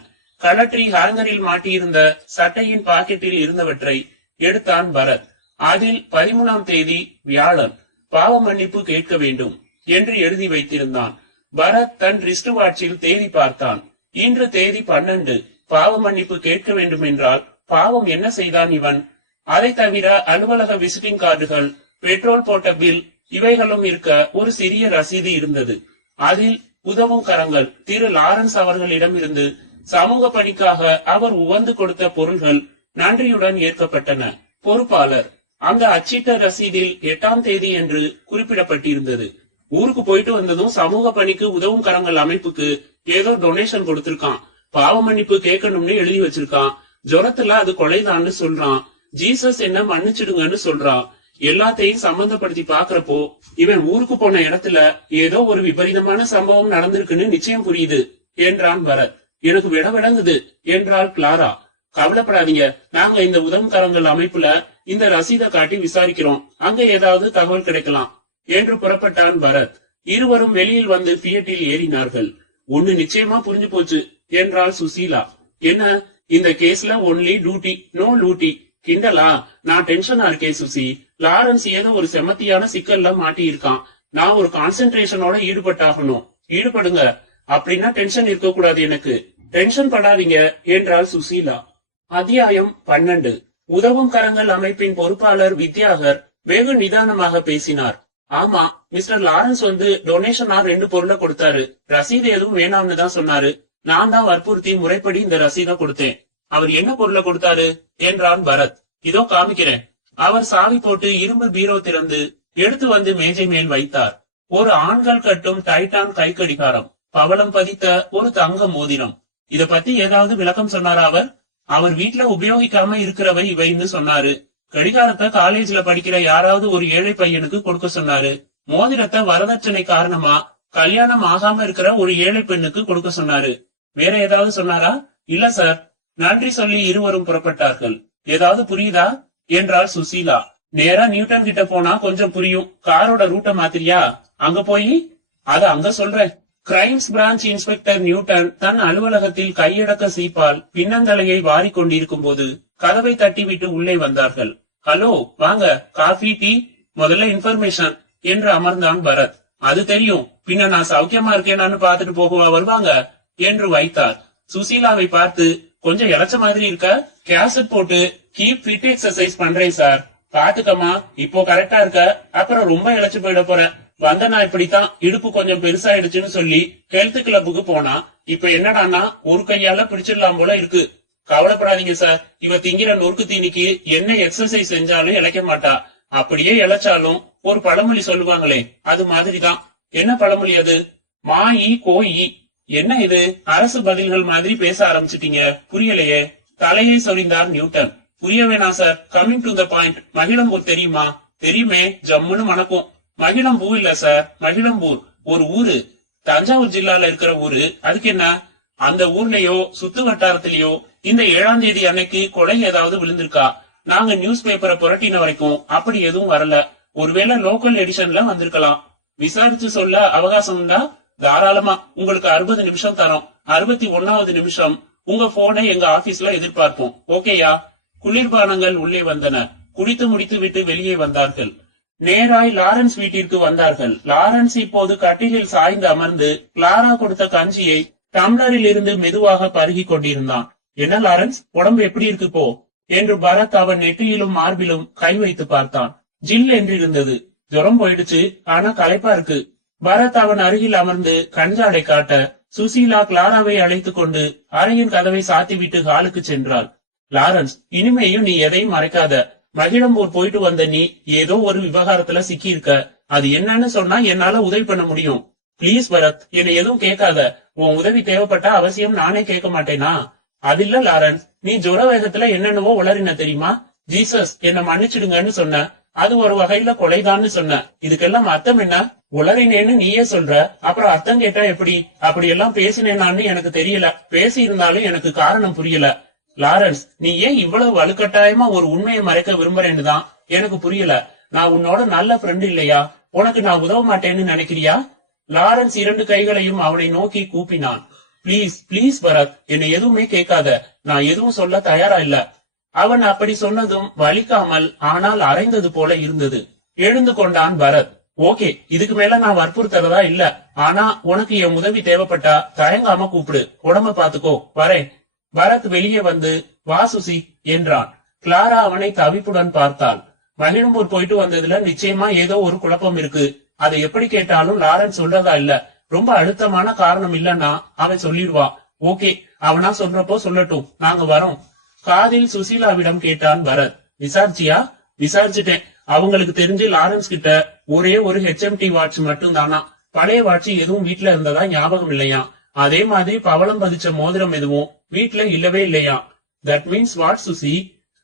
கலற்றி ஹேங்கரில் மாட்டியிருந்த சட்டையின் பாக்கெட்டில் இருந்தவற்றை எடுத்தான் பரத். அதில் 13ஆம் தேதி வியாழன், பாவ மன்னிப்பு கேட்க வேண்டும் என்று எழுதி வைத்திருந்தான். பரத் தன் ரிஸ்ட் வாட்சில் தேதி பார்த்தான். இன்று தேதி 12. பாவ மன்னிப்பு கேட்க வேண்டும் என்றால் பாவம் என்ன செய்தான் இவன்? அதை தவிர அலுவலக விசிட்டிங் கார்டுகள், பெட்ரோல் போட்ட பில் இவைகளும் இருக்க ஒரு சிறிய ரசீது இருந்தது. அதில் உதவும் கரங்கள் திரு லாரன்ஸ் அவர்களிடம் இருந்து சமூக பணிக்காக அவர் உவந்து கொடுத்த பொருள்கள் நன்றியுடன் ஏற்கப்பட்டன. பொறுப்பாளர். அந்த அச்சிட்ட ரசீதில் 8ஆம் தேதி என்று குறிப்பிடப்பட்டிருந்தது. ஊருக்கு போயிட்டு வந்ததும் சமூக பணிக்கு உதவும் கரங்கள் அமைப்புக்கு ஏதோ டொனேஷன் கொடுத்திருக்கான். பாவ மன்னிப்பு கேட்கணும்னு எழுதி வச்சிருக்கான். ஜொரத்துல அது கொலைதான்னு சொல்றான். ஜீசஸ் என்ன மன்னிச்சிடுங்கன்னு சொல்றான். எல்லாத்தையும் சம்பந்தப்படுத்தி பாக்குறப்போ இவன் ஊருக்கு போன இடத்துல ஏதோ ஒரு விபரீதமான சம்பவம் நடந்திருக்குன்னு நிச்சயம் புரியுது என்றான் பரத். எனக்கு விட விளங்குது என்றாள் கிளாரா. கவலைப்படாதீங்க, நாங்க இந்த உதவுகரங்கள் அமைப்புல இந்த ரசீதை காட்டி விசாரிக்கிறோம், அங்க ஏதாவது தகவல் கிடைக்கலாம் என்று புறப்பட்டான் பரத். இருவரும் வெளியில் வந்து ஃபியட்டில் ஏறினார்கள். ஒண்ணு நிச்சயமா புரிஞ்சு போச்சு என்றாள் சுசீலா. என்ன, இந்த கேஸ்ல ஒன்லி டியூட்டி, நோ லூட்டி. கிண்டலா? நான் டென்ஷனா இருக்கேன் சுசி. லாரன்ஸ் ஏதோ ஒரு செமத்தியான சிக்கல்ல மாட்டி இருக்கான். நான் ஒரு கான்சென்ட்ரேஷனோட ஈடுபட்டாகணும். ஈடுபடுங்க, அப்படின்னா டென்ஷன் இருக்க கூடாது எனக்கு. டென்ஷன் படாதீங்க என்றாள் சுசீலா. அத்தியாயம் 12. உதவும் கரங்கள் அமைப்பின் பொறுப்பாளர் வித்யாகர் வெகு நிதானமாக பேசினார். ஆமா, மிஸ்டர் லாரன்ஸ் வந்து டொனேஷனா 2 பொருளை கொடுத்தாரு. ரசீது எதுவும் வேணாம்னு தான் சொன்னாரு. நான் தான் வற்புறுத்தி முறைப்படி இந்த ரசீதை கொடுத்தேன். அவர் என்ன பொருளை கொடுத்தாரு என்றான் பரத். இதோ காமிக்கிறேன். அவர் சாவி போட்டு இரும்பு பீரோ திறந்து எடுத்து வந்து மேஜை மேல் வைத்தார். ஒரு ஆண்கள் கட்டும் டைட்டான் கை கடிகாரம், பவளம் பதித்த ஒரு தங்க மோதிரம். இத பத்தி ஏதாவது விளக்கம் சொன்னாரா அவர்? அவர் வீட்டுல உபயோகிக்காம இருக்கிறவை இவைன்னு சொன்னாரு. கடிகாரத்தை காலேஜ்ல படிக்கிற யாராவது ஒரு ஏழை பையனுக்கு கொடுக்க சொன்னாரு. மோதிரத்தை வரதட்சணை காரணமா கல்யாணம் ஆகாம இருக்கிற ஒரு ஏழை பெண்ணுக்கு கொடுக்க சொன்னாரு. வேற ஏதாவது சொன்னாரா? இல்ல சார். நன்றி சொல்லி இருவரும் புறப்பட்டார்கள். ஏதாவது புரியுதா என்றாள் சுசீலா. நேரா நியூட்டன் கிட்ட போனா கொஞ்சம் புரியும். காரோட ரூட்ட மாத்திரியா? அங்க போய் அத அங்க சொல்றேன். கிரைம்ஸ் பிரான்ச் இன்ஸ்பெக்டர் நியூட்டன் தன் அலுவலகத்தில் கையடக்க சீப்பால் பின்னந்தலையை வாரி கொண்டிருக்கும் போது கதவை தட்டிவிட்டு உள்ளே வந்தார்கள். ஹலோ, வாங்க, காஃபி, டீ, முதல்ல இன்ஃபர்மேஷன் என்று அமர்ந்தான் பரத். அது தெரியும், பின்ன நான் சௌக்கியமா இருக்கேனான்னு பாத்துட்டு போகவா வருவாங்க என்று வைத்தார். சுசீலாவை பார்த்து, கொஞ்சம் இளைச்ச மாதிரி இருக்க, கேசட் போட்டு கீப் ஃபிட் எக்ஸசைஸ் பண்றேன் சார், பாத்துக்கமா, இப்போ கரெக்டா இருக்க, அப்புறம் ரொம்ப இளைச்சு போயிட போறேன். வந்தனா இப்படித்தான், இடுப்பு கொஞ்சம் பெருசாயிடுச்சுன்னு சொல்லி ஹெல்த் கிளப்புக்கு போனா, இப்ப என்னடான்னா ஒரு கையால பிடிச்சிடலாம் போல இருக்கு. கவலைப்படாதீங்க சார், இவ திங்கிற நொறுக்கு தீனிக்கு என்ன எக்ஸசைஸ் செஞ்சாலும் இளைக்க மாட்டா. அப்படியே இளைச்சாலும் ஒரு பழமொழி சொல்லுவாங்களே, அது மாதிரிதான். என்ன பழமொழி அது? மாயி கோயி. என்ன இது அரசு பதில்கள் மாதிரி பேச ஆரம்பிச்சிட்டீங்க, புரியலையே. தலையை சொரிந்தார் நியூட்டன். புரிய வேணாம் sir, coming to the point. மகிழம்பூர் தெரியுமா? தெரியுமே, ஜம்முன்னு மணக்கும். மகிழம்பூர் இல்ல சார், மகிழம்பூர் ஒரு ஊரு, தஞ்சாவூர் ஜில்லால இருக்கிற ஊரு. அதுக்கு என்ன? அந்த ஊர்லயோ சுத்து வட்டாரத்திலயோ இந்த 7ஆம் தேதி அன்னைக்கு கொலை ஏதாவது விழுந்திருக்கா? நாங்க நியூஸ் பேப்பரை புரட்டின வரைக்கும் அப்படி எதுவும் வரல. ஒருவேளை லோக்கல் எடிஷன்ல வந்திருக்கலாம். விசாரிச்சு சொல்ல அவகாசம் உண்டா? தாராளமா. உங்களுக்கு 60 நிமிஷம் தரோம். 61வது நிமிஷம் உங்க போனை எங்க ஆபீஸ்ல எதிர்பார்ப்போம். ஓகேயா? குளிர்பானங்கள் உள்ளே வந்தன. குடித்து முடித்து விட்டு வெளியே வந்தார்கள். நேராய் லாரன்ஸ் வீட்டிற்கு வந்தார்கள். லாரன்ஸ் இப்போது கட்டிலில் சாய்ந்து அமர்ந்து கிளாரா கொடுத்த கஞ்சியை டம்ளரில் இருந்து மெதுவாக பருகி கொண்டிருந்தான். என்ன லாரன்ஸ், உடம்பு எப்படி இருக்கு போ என்று பரத் அவன் நெற்றியிலும் மார்பிலும் கை வைத்து பார்த்தான். ஜில் என்றிருந்தது. ஜுரம் போயிடுச்சு, ஆனா களைப்பா இருக்கு. பரத் அவன் அருகில் அமர்ந்து கஞ்சாடை காட்ட சுசீலா கிளாராவை அழைத்துக் கொண்டு அறையின் கதவை சாத்திவிட்டு ஹாலுக்கு சென்றாள். லாரன்ஸ், இனிமேயும் நீ எதையும் மறைக்காத. மகிழம்பூர் போயிட்டு வந்த நீ ஏதோ ஒரு விவகாரத்துல சிக்கி இருக்க. அது என்னன்னு சொன்னா என்னால உதவி பண்ண முடியும். பிளீஸ் பரத், என்னை எதுவும் கேட்காத. உன் உதவி தேவைப்பட்டா அவசியம் நானே கேட்க மாட்டேனா? அது இல்ல லாரன்ஸ், நீ ஜுர வேகத்துல என்னென்னவோ உளறின தெரியுமா? ஜீசஸ் என்ன மன்னிச்சிடுங்கன்னு சொன்ன. அது ஒரு வகையில கொலைதான்னு சொன்ன. இதுக்கெல்லாம் அர்த்தம் என்ன? உளறினேன்னு நீயே சொல்ற, அப்புறம் அர்த்தம் கேட்டா எப்படி? அப்படி எல்லாம் பேசினேனான்னு எனக்கு தெரியல. பேசி இருந்தாலும் எனக்கு காரணம் புரியல. லாரன்ஸ், நீ ஏன் இவ்வளவு வலுக்கட்டாயமா ஒரு உண்மையை மறைக்க விரும்புறேன்னு தான் எனக்கு புரியல. நான் உன்னோட நல்ல ஃப்ரெண்ட் இல்லையா? உனக்கு நான் உதவ மாட்டேன்னு நினைக்கிறியா? லாரன்ஸ் 2 கைகளையும் அவனை நோக்கி கூப்பினான். பிளீஸ் பிளீஸ் பரத், என்னை எதுவுமே கேட்காத. நான் எதுவும் சொல்ல தயாரா இல்ல. அவன் அப்படி சொன்னதும் வலிக்காமல் ஆனால் அரைந்தது போல இருந்தது. எழுந்து கொண்டான் பரத். ஓகே, இதுக்கு மேல நான் வற்புறுத்துறதா இல்ல. ஆனா உனக்கு என் உதவி தேவைப்பட்டா தயங்காம கூப்பிடு. உடம்ப பாத்துக்கோ, வரேன். பரத் வெளியே வந்து வா சுசி என்றான். கிளாரா அவனை தவிப்புடன் பார்த்தாள். மகிழம்பூர் போயிட்டு வந்ததுல நிச்சயமா ஏதோ ஒரு குழப்பம் இருக்கு. அதை எப்படி கேட்டாலும் லாரன்ஸ் சொல்றதா இல்ல. ரொம்ப அழுத்தமான காரணம் இல்லன்னா அவன் சொல்லிடுவா. ஓகே, அவனா சொல்றப்போ சொல்லட்டும், நாங்க வரோம். காதில் சுசீலாவிடம் கேட்டான் பரத். விசாரிச்சியா? விசாரிச்சுட்டேன். அவங்களுக்கு தெரிஞ்சு லாரன்ஸ் கிட்ட ஒரே ஒரு HMT வாட்ச் மட்டும் தானா. பழைய வாட்ச் எதுவும் வீட்டுல இருந்ததா ஞாபகம் இல்லையா. அதே மாதிரி பவளம் பதிச்ச மோதிரம் எதுவும் வீட்டுல இல்லவே இல்லையா. That means what Susie?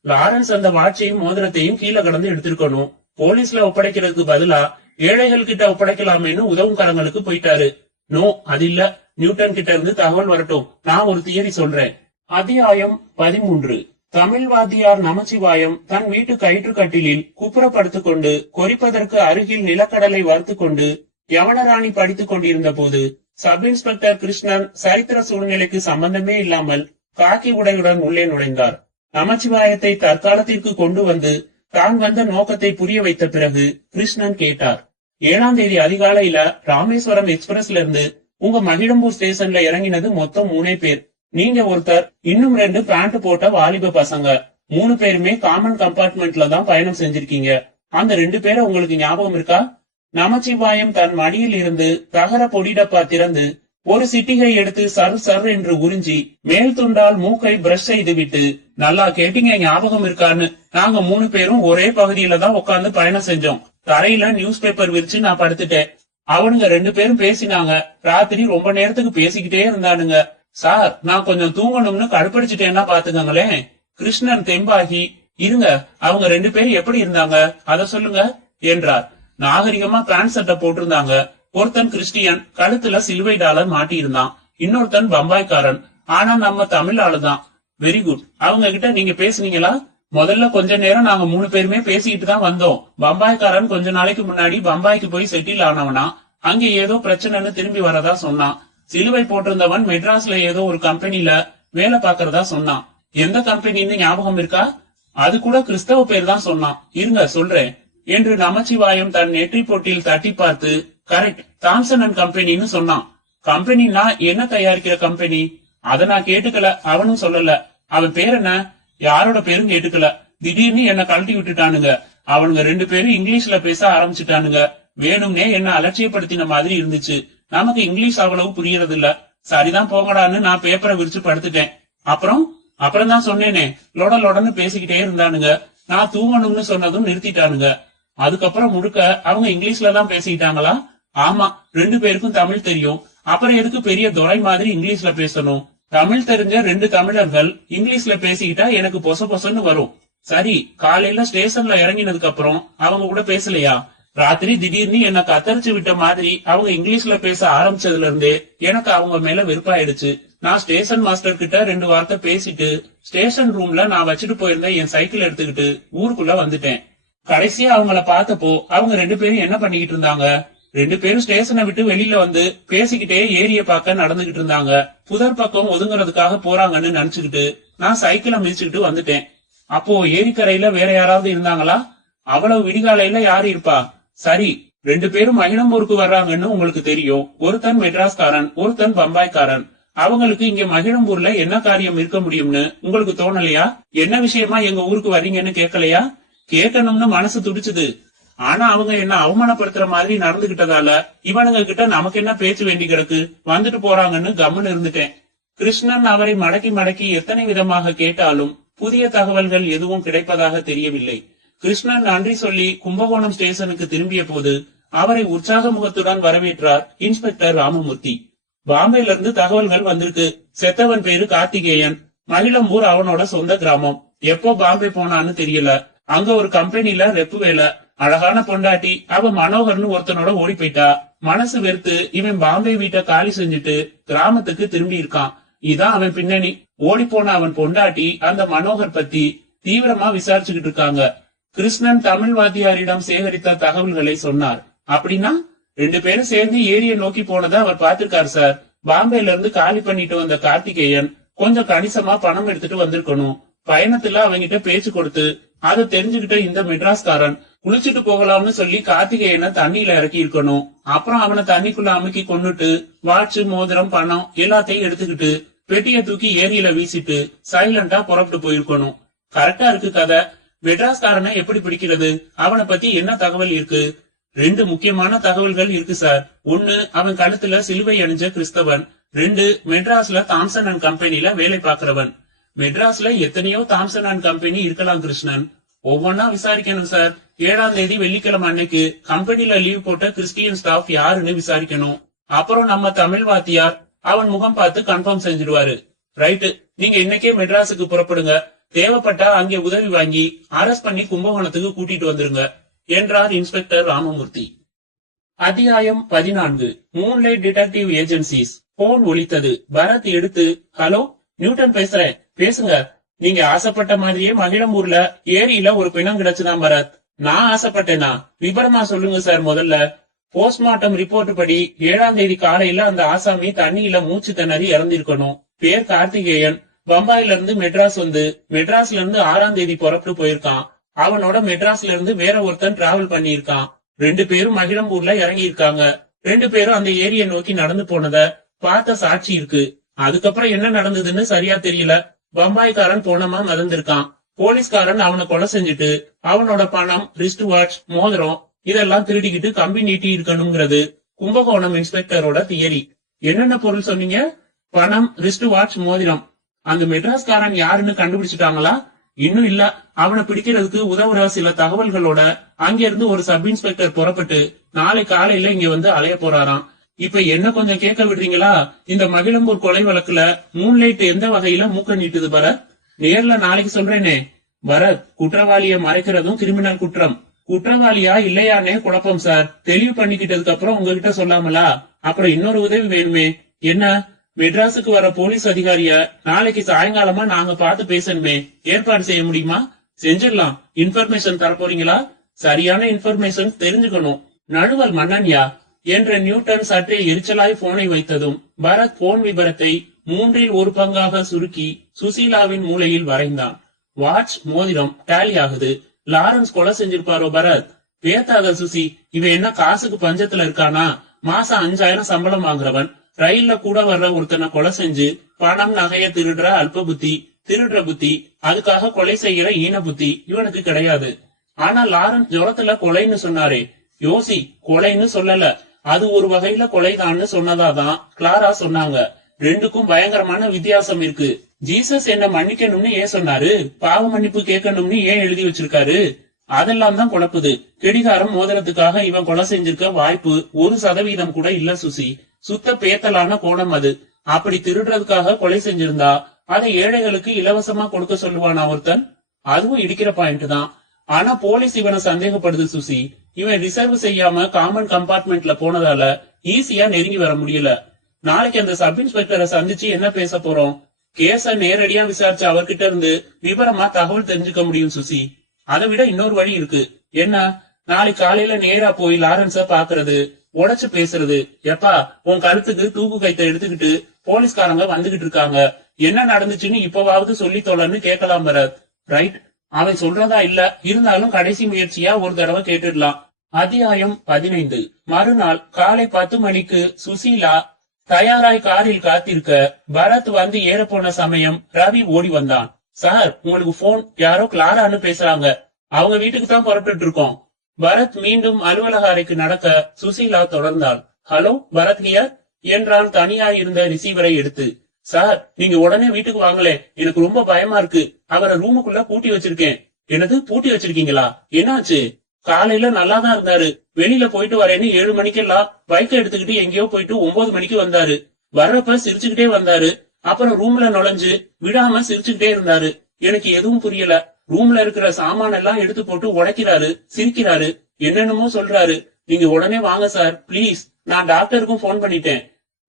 Lawrence அந்த வாட்சையும் மோதிரத்தையும் கீழே கடந்து எடுத்திருக்கணும். போலீஸ்ல ஒப்படைக்கிறதுக்கு பதிலா ஏழைகள் கிட்ட ஒப்படைக்கலாமேன்னு உதவும் கரங்களுக்கு போயிட்டாரு. நோ, அது இல்ல. நியூட்டன் கிட்ட இருந்து தகவல் வரட்டும், நான் ஒரு தியரி சொல்றேன். அத்தியாயம் 13. தமிழ் வாத்தியார் நமச்சிவாயம் தன் வீட்டு கயிற்றுக்கட்டிலில் குப்புறப்படுத்திக் கொண்டு கொறிப்பதற்கு அருகில் நிலக்கடலை வறுத்துக் கொண்டு யவனராணி படித்துக் கொண்டிருந்த போது சப் இன்ஸ்பெக்டர் கிருஷ்ணன் சரித்திர சூழ்நிலைக்கு சம்பந்தமே இல்லாமல் காக்கி உடையுடன் உள்ளே நுழைந்தார். நமச்சிவாயத்தை தற்காலத்திற்கு கொண்டு வந்து தான் வந்த நோக்கத்தை புரிய வைத்த பிறகு கிருஷ்ணன் கேட்டார். 7ஆம் தேதி அதிகாலையில ராமேஸ்வரம் எக்ஸ்பிரஸ்ல இருந்து உங்க மகிழம்பூர் ஸ்டேஷன்ல இறங்கினது மொத்தம் 3 பேர். நீங்க ஒருத்தர், இன்னும் 2 பேண்ட் போட்ட வாலிப பசங்க. 3 பேருமே காமன் கம்பார்ட்மெண்ட்ல தான் பயணம் செஞ்சிருக்கீங்க. அந்த 2 பேரை உங்களுக்கு ஞாபகம் இருக்கா? நமச்சிவாயம் தன் மடியில் இருந்து தகர பொடிடப்பா திறந்து ஒரு சிட்டிகை எடுத்து சர் சர் என்று உறிஞ்சி மேல் துண்டால் மூக்கை பிரஷ் செய்து விட்டு, நல்லா கேட்டீங்க, ஞாபகம் இருக்கான்னு. நாங்க 3 பேரும் ஒரே பகுதியில தான் உட்கார்ந்து பயணம் செஞ்சோம். தரையில நியூஸ் பேப்பர் விரிச்சு நான் படுத்துட்டேன். அவனுங்க 2 பேரும் பேசினாங்க. ராத்திரி ரொம்ப நேரத்துக்கு பேசிக்கிட்டே இருந்தானுங்க. சார், நான் கொஞ்சம் தூங்கணும்னு கடுப்படிச்சுட்டேன்னா பாத்துக்கங்களேன். கிருஷ்ணன் தெம்பாகி, இருங்க, அவங்க 2 பேரும் எப்படி இருந்தாங்க அத சொல்லுங்க என்றார். நாகரிகமா பேண்ட் சட்டை போட்டிருந்தாங்க. ஒருத்தன் கிறிஸ்டியன், கழுத்துல சிலுவை டாலர் மாட்டி இருந்தான். இன்னொருத்தன் பம்பாய்க்காரன், ஆனா நம்ம தமிழ் ஆளுதான். Very good. அவங்க கிட்ட நீங்க பேசுனீங்களா? முதல்ல கொஞ்ச நேரம் நாங்க 3 பேருமே பேசிக்கிட்டு தான் வந்தோம். பம்பாய்க்காரன் கொஞ்ச நாளைக்கு முன்னாடி பம்பாய்க்கு போய் செட்டில் ஆனவனா, அங்க ஏதோ பிரச்சனைன்னு திரும்பி வரதா சொன்னான். சிலுவை போட்டிருந்தவன் மெட்ராஸ்ல ஏதோ ஒரு கம்பெனில வேலை பாக்குறதா சொன்னான். எந்த கம்பெனின்னு ஞாபகம் இருக்கா? அது கூட கிறிஸ்தவ பேர் தான் சொன்னான். இருங்க சொல்றேன் என்று நமச்சிவாயம் தன் நெற்றி பொட்டில் தட்டி பார்த்து, கரெக்ட், தாம்சன் அண்ட் கம்பெனின்னு சொன்னான். கம்பெனினா என்ன தயாரிக்கிற கம்பெனி? அத நான் கேட்டுக்கல, அவனும் சொல்லல. அவன் பேர் என்ன? யாரோட பேரும் கேட்டுக்கல. திடீர்னு என்ன கழட்டி விட்டுட்டானுங்க. அவனுங்க 2 பேரும் இங்கிலீஷ்ல பேச ஆரம்பிச்சுட்டானுங்க. வேணும்னே என்ன அலட்சியப்படுத்தின மாதிரி இருந்துச்சு. நமக்கு இங்கிலீஷ் அவ்வளவு புரியறது இல்ல. சரிதான் போங்கடான்னு நான் பேப்பரை விரிச்சு படுத்துட்டேன். அப்புறம் தான் சொன்னேனே, லொட லொடன்னு பேசிக்கிட்டே இருந்தானுங்க. நான் தூங்கணும்னு சொன்னதும் நிறுத்திட்டானுங்க. அதுக்கப்புறம் முழுக்க அவங்க இங்கிலீஷ்ல தான் பேசிக்கிட்டாங்களா? ஆமா, 2 பேருக்கும் தமிழ் தெரியும். அப்புறம் எதுக்கு பெரிய துரை மாதிரி இங்கிலீஷ்ல பேசணும்? தமிழ் தெரிஞ்ச 2 தமிழர்கள் இங்கிலீஷ்ல பேசிக்கிட்டா எனக்கு பொச பொசன்னு வரும். சரி, காலையில ஸ்டேஷன்ல இறங்கினதுக்கு அப்புறம் அவங்க கூட பேசலையா? ராத்திரி திடீர்னு என்ன கத்தரிச்சு விட்ட மாதிரி அவங்க இங்கிலீஷ்ல பேச ஆரம்பிச்சதுல இருந்தே எனக்கு அவங்க மேல வெறுப்பாயிடுச்சு. நான் ஸ்டேஷன் மாஸ்டர் கிட்ட 2 வார்த்தை பேசிட்டு ஸ்டேஷன் ரூம்ல நான் வச்சுட்டு போயிருந்த என் சைக்கிள் எடுத்துக்கிட்டு ஊருக்குள்ள வந்துட்டேன். கடைசியா அவங்கள பார்த்தப்போ அவங்க 2 பேரும் என்ன பண்ணிக்கிட்டு இருந்தாங்க? 2 பேரும் ஸ்டேஷனை விட்டு வெளியில வந்து பேசிக்கிட்டே ஏரிய பார்க்க நடந்துகிட்டு இருந்தாங்க. புதர் பக்கம் ஒதுங்குறதுக்காக போறாங்கன்னு நினைச்சுக்கிட்டு நான் சைக்கிளை மிதிச்சுக்கிட்டு வந்துட்டேன். அப்போ ஏரிக்கரையில வேற யாராவது இருந்தாங்களா? அவ்வளவு விடிகாலையில யாரு இருப்பா? சரி, 2 பேரும் மகிழம்பூருக்கு வர்றாங்கன்னு உங்களுக்கு தெரியும். ஒருத்தன் மெட்ராஸ்காரன், ஒருத்தன் பம்பாய்க்காரன். அவங்களுக்கு இங்க மகிழம்பூர்ல என்ன காரியம் இருக்க முடியும்னு உங்களுக்கு தோணலையா? என்ன விஷயமா எங்க ஊருக்கு வர்றீங்கன்னு கேட்கலையா? கேட்கணும்னு மனசு துடிச்சுது. ஆனா அவங்க என்ன அவமானப்படுத்துற மாதிரி நடந்துகிட்டதால இவனுங்க கிட்ட நமக்கு என்ன பேச்சு வேண்டி கிடக்கு, வந்துட்டு போறாங்கன்னு கம்முன்னு இருந்துட்டேன். கிருஷ்ணன் அவரை மடக்கி மடக்கி எத்தனை விதமாக கேட்டாலும் புதிய தகவல்கள் எதுவும் கிடைப்பதாக தெரியவில்லை. கிருஷ்ணன் நன்றி சொல்லி கும்பகோணம் ஸ்டேஷனுக்கு திரும்பிய போது அவரை உற்சாக முகத்துடன் வரவேற்றார் இன்ஸ்பெக்டர் ராமமூர்த்தி. பாம்பேல இருந்து தகவல்கள் வந்திருக்கு. செத்தவன் பேரு கார்த்திகேயன். மகிழம்பூர் அவனோட சொந்த கிராமம். எப்போ பாம்பே போனான்னு தெரியல. அங்க ஒரு கம்பெனில ரெப்பு வேலை. அழகான பொண்டாட்டி. அவ மனோகர்னு ஒருத்தனோட ஓடி போயிட்டா. மனசு வெறுத்து இவன் பாம்பே வீட்டை காலி செஞ்சுட்டு கிராமத்துக்கு திரும்பி இருக்கான். இதான் அவன் பின்னணி. ஓடி போன அவன் பொண்டாட்டி அந்த மனோகர் பத்தி தீவிரமா விசாரிச்சுக்கிட்டு இருக்காங்க. கிருஷ்ணன் தமிழ் வாத்தியாரிடம் சேகரித்த தகவல்களை சொன்னார். அப்படின்னா 2 பேரும் சேர்ந்து ஏரியை நோக்கி போனதை அவர் பார்த்திருக்காரு சார். பாம்பேல இருந்து காலி பண்ணிட்டு வந்த கார்த்திகேயன் கொஞ்சம் கணிசமா பணம் எடுத்துட்டு வந்திருக்கணும். பயணத்துல அவங்கிட்ட பேச்சு கொடுத்து அதை தெரிஞ்சுக்கிட்ட இந்த மெட்ராஸ்காரன் குளிச்சுட்டு போகலாம்னு சொல்லி கார்த்திகேயனை தண்ணியில இறக்கி இருக்கணும். அப்புறம் அவனை தண்ணிக்குள்ள அமுக்கி கொண்டுட்டு வாட்சு, மோதிரம், பணம் எல்லாத்தையும் எடுத்துக்கிட்டு பெட்டியை தூக்கி ஏரியில வீசிட்டு சைலண்டா புறப்பட்டு போயிருக்கணும். கரெக்டா இருக்கு கதை. மெட்ராஸ்காரனை எப்படி பிடிக்கிறது? அவனை பத்தி என்ன தகவல் இருக்கு? 2 முக்கியமான தகவல்கள் இருக்கு சார். 1, அவன் கழுத்துல சிலுவை அணிஞ்ச கிறிஸ்தவன். 2, மெட்ராஸ்ல தாம்சன் அண்ட் கம்பெனில வேலை பாக்குறவன். மெட்ராஸ்ல எத்தனையோ தாம்சன் அண்ட் கம்பெனி இருக்கலாம் கிருஷ்ணன். ஒவ்வொன்னா விசாரிக்கணும் சார். 7ஆம் தேதி வெள்ளிக்கிழமை அன்னைக்கு கம்பெனில லீவ் போட்ட கிறிஸ்டியன் ஸ்டாஃப் யாருன்னு விசாரிக்கணும். அப்புறம் நம்ம தமிழ் வாத்தியார் அவன் முகம் பார்த்து கன்ஃபார்ம் செஞ்சிடுவாரு. ரைட்டு, நீங்க இன்னைக்கே மெட்ராஸுக்கு புறப்படுங்க. தேவைப்பட்டா அங்கே உதவி வாங்கி அரெஸ்ட் பண்ணி கும்பகோணத்துக்கு கூட்டிட்டு வந்துருங்க என்றார் இன்ஸ்பெக்டர் ராமமூர்த்தி. அத்தியாயம் 14. Moonlight detective agencies. போன் ஒலித்தது. பரத் எடுத்து, ஹலோ, நியூட்டன் பேசுறேன், பேசுங்க. நீங்க ஆசைப்பட்ட மாதிரியே மகிழம்பூர்ல ஏரியில ஒரு பிணம் கிடைச்சுதான் பரத். நான் ஆசைப்பட்டேனா? விபரமா சொல்லுங்க சார் முதல்ல. போஸ்ட்மார்ட்டம் ரிப்போர்ட் படி 7ஆம் தேதி காலையில அந்த ஆசாமி தண்ணியில மூச்சு திணறி இறந்திருக்கணும். பேர் கார்த்திகேயன். பம்பாயில இருந்து மெட்ராஸ் வந்து மெட்ராஸ்ல இருந்து 6ஆம் தேதி புறப்பட்டு போயிருக்கான். அவனோட மெட்ராஸ்ல இருந்து வேற ஒருத்தன் டிராவல் பண்ணியிருக்கான். 2 பேரும் மகிழம்பூர்ல இறங்கி இருக்காங்க. 2 பேரும் அந்த ஏரியை நோக்கி நடந்து போனத பார்த்த சாட்சி இருக்கு. அதுக்கப்புறம் என்ன நடந்ததுன்னு சரியா தெரியல. பம்பாய்க்காரன் போனமா மறந்திருக்கான். போலீஸ்காரன் அவனை கொலை செஞ்சுட்டு அவனோட பணம், ரிஸ்ட் வாட்ச், மோதிரம் இதெல்லாம் திருடிக்கிட்டு கம்பி நீட்டி இருக்கணுங்கிறது கும்பகோணம் இன்ஸ்பெக்டரோட தியரி. என்னென்ன பொருள் சொன்னீங்க? பணம், ரிஸ்ட் வாட்ச், மோதிரம். அந்த மெட்ராஸ்காரன் யாருன்னு கண்டுபிடிச்சிட்டாங்களா? இன்னும் இல்ல. அவனை பிடிக்கிறதுக்கு உதவுற சில தகவல்களோட அங்கிருந்து ஒரு சப் இன்ஸ்பெக்டர் புறப்பட்டு நாளை காலையில இங்க வந்து அலைய போறாராம். இப்ப என்ன கொஞ்சம் கேட்க விடுறீங்களா? இந்த மகிழம்பூர் கொலை வழக்குல மூன்லைட் எந்த வகையில மூக்க நீட்டுது பரத்? நேர்ல நாளைக்கு சொல்றேனே. பரத், குற்றவாளியை மறைக்கிறதும் கிரிமினல் குற்றம். குற்றவாளியா இல்லையானே குழப்பம் சார். தெளிவு பண்ணிக்கிட்டதுக்கு அப்புறம் உங்ககிட்ட சொல்லாமலா? அப்புறம் இன்னொரு உதவி வேணுமே. என்ன? மெட்ராஸுக்கு வர போலீஸ் அதிகாரிய நாளைக்கு சாயங்காலமா நாங்க பார்த்து பேசணுமே. ஏற்பாடு செய்ய முடியுமா? செஞ்சிடலாம். இன்ஃபர்மேஷன் தரப்போறீங்களா? சரியான இன்ஃபர்மேஷன் தெரிஞ்சுக்கணும். நடுவர் மன்னன்யா என்ற நியூட்டன் சற்றே எரிச்சலாய் போனை வைத்ததும் பரத் போன் விபரத்தை 3 1 பங்காக சுருக்கி சுசீலாவின் மூளையில் வரைந்தான். வாட்ச், மோதிரம் டேலி ஆகுது. லாரன்ஸ் கொலை செஞ்சிருப்பாரோ பரத்? பேத்தாத சுசி, இவன் என்ன காசுக்கு பஞ்சத்துல இருக்கானா? மாசம் 5000 சம்பளம் வாங்குறவன் ரயில்ல கூட வர்ற ஒருத்தனை கொலை செஞ்சு பணம், நகைய திருடுற அல்ப புத்தி, திருடுற புத்தி, அதுக்காக கொலை செய்யற ஈன புத்தி இவனுக்கு கிடையாது. ஆனா லாரன்ஸ் ஜுரத்துல கொலைன்னு சொன்னாரே. யோசி, கொலைன்னு சொல்லல, அது ஒரு வகையில கொலைதான்னு சொன்னதாதான் கிளாரா சொன்னாங்க. 2க்கும் பயங்கரமான வித்தியாசம் இருக்கு. ஜீசஸ் என்ன மன்னிக்கணும்னு ஏன் சொன்னாரு? பாவ மன்னிப்பு கேட்கணும்னு ஏன் எழுதி வச்சிருக்காரு? அதெல்லாம் தான் குழப்புது. கெடிகாரம் மோதிரத்துக்காக இவன் கொலை செஞ்சிருக்க வாய்ப்பு 1% கூட இல்ல சுசி. சுத்த பேத்தலான கோணம் அது. அப்படி திருடுறதுக்காக கொலை செஞ்சிருந்தா அதை ஏழைகளுக்கு இலவசமா கொடுக்க சொல்லுவானா ஒருத்தன்? அதுவும் இடிக்கிற பாயிண்ட் தான். ஆனா போலீஸ் இவனை சந்தேகப்படுது சுசி. இவன் ரிசர்வ் செய்யாம காமன் கம்பார்ட்மெண்ட்ல போனதால ஈஸியா நெருங்கி வர முடியல. நாளைக்கு அந்த சப் இன்ஸ்பெக்டரை சந்திச்சு என்ன பேச போறோம்? கேஸ நேரடியா விசாரிச்சு அவர்கிட்ட இருந்து விவரமா தகவல் தெரிஞ்சுக்க முடியும் சுசி. அதை விட இன்னொரு வழி இருக்கு. என்ன? நாளைக்கு காலையில நேரா போய் லாரன்ஸ பாக்குறது, உடைச்சு பேசுறது. எப்பா, உன் கழுத்துக்கு தூக்கு கைத்தை எடுத்துக்கிட்டு போலீஸ்காரங்க வந்துகிட்டு இருக்காங்க, என்ன நடந்துச்சுன்னு இப்பவாவது சொல்லி தொலைன்னு கேட்கலாம் பரத். ரைட், அவன் சொல்றதா இல்ல, இருந்தாலும் கடைசி முயற்சியா ஒரு தடவை கேட்டுடலாம். அத்தியாயம் 15. மறுநாள் காலை 10 மணிக்கு சுசீலா தயாராய் காரில் காத்திருக்க பரத் வந்து ஏற போன சமயம் ரவி ஓடி வந்தான். சார், உங்களுக்கு போன், யாரோ கிளாரான்னு பேசுறாங்க. அவங்க வீட்டுக்கு தான் புறப்பட்டு இருக்கோம். பரத் மீண்டும் அலுவலக அறைக்கு நடக்க சுசீலா தொடர்ந்தாள். ஹலோ, பரத் ஹியர் என்றான் தனியாய் இருந்த ரிசீவரை எடுத்து. சார், நீங்க உடனே வீட்டுக்கு வாங்களே, எனக்கு ரொம்ப பயமா இருக்கு. அவரை ரூமுக்குள்ள பூட்டி வச்சிருக்கேன். என்னது, பூட்டி வச்சிருக்கீங்களா? என்னாச்சு? காலையில நல்லாதான் இருந்தாரு. வெளியில போயிட்டு வரேன்னு 7 மணிக்கெல்லாம் பைக்கை எடுத்துக்கிட்டு எங்கேயோ போயிட்டு 9 மணிக்கு வந்தாரு. வர்றப்ப சிரிச்சுக்கிட்டே வந்தாரு. அப்புறம் ரூம்ல நுழைஞ்சு விடாம சிரிச்சுக்கிட்டே இருந்தாரு. எனக்கு எதுவும் புரியல. ரூம்ல இருக்கிற சாமான எல்லாம் எடுத்து போட்டு உடைக்கிறாரு, சிரிக்கிறாரு, என்னென்னமோ சொல்றாரு. நீங்க உடனே வாங்க சார், பிளீஸ். நான் டாக்டருக்கும் போன் பண்ணிட்டேன்.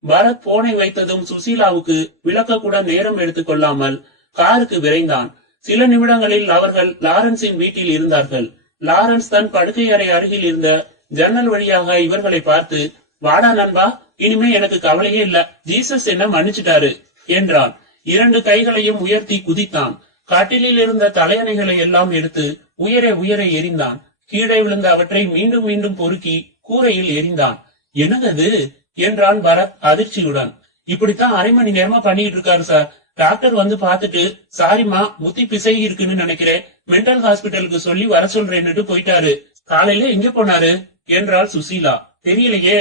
பரத் போனை வைத்ததும் சுசீலாவுக்கு விளக்க கூட நேரம் எடுத்துக்கொள்ளாமல் காருக்கு விரைந்தான். சில நிமிடங்களில் அவர்கள் லாரன்ஸின் வீட்டில் இருந்தார்கள். லாரன்ஸ் தன் படுக்கை அறை அருகில் இருந்த ஜன்னல் வழியாக இவர்களை பார்த்து, வாடா நண்பா, இனிமே எனக்கு கவலையே இல்ல, ஜீசஸ் என்ன மன்னிச்சுட்டாரு என்றான். 2 கைகளையும் உயர்த்தி குதித்தான். கட்டிலில் இருந்த தலையணைகளை எல்லாம் எடுத்து உயர உயர எறிந்தான். கீழே விழுந்த அவற்றை மீண்டும் மீண்டும் பொறுக்கி கூரையில் எறிந்தான். என்னது என்றான் பரத் அதிர்ச்சியுடன். இப்படித்தான் அரை மணி நேரமா பண்ணிட்டு இருக்காரு சார். டாக்டர் வந்து பாத்துட்டு, சாரிமா, புத்தி பிசகி இருக்குன்னு நினைக்கிறேன், மென்டல் ஹாஸ்பிட்டலுக்கு சொல்லி வர சொல்றேன்னுட்டு போயிட்டாரு. காலையில எங்க போனாரு என்றாள் சுசீலா. தெரியலையே.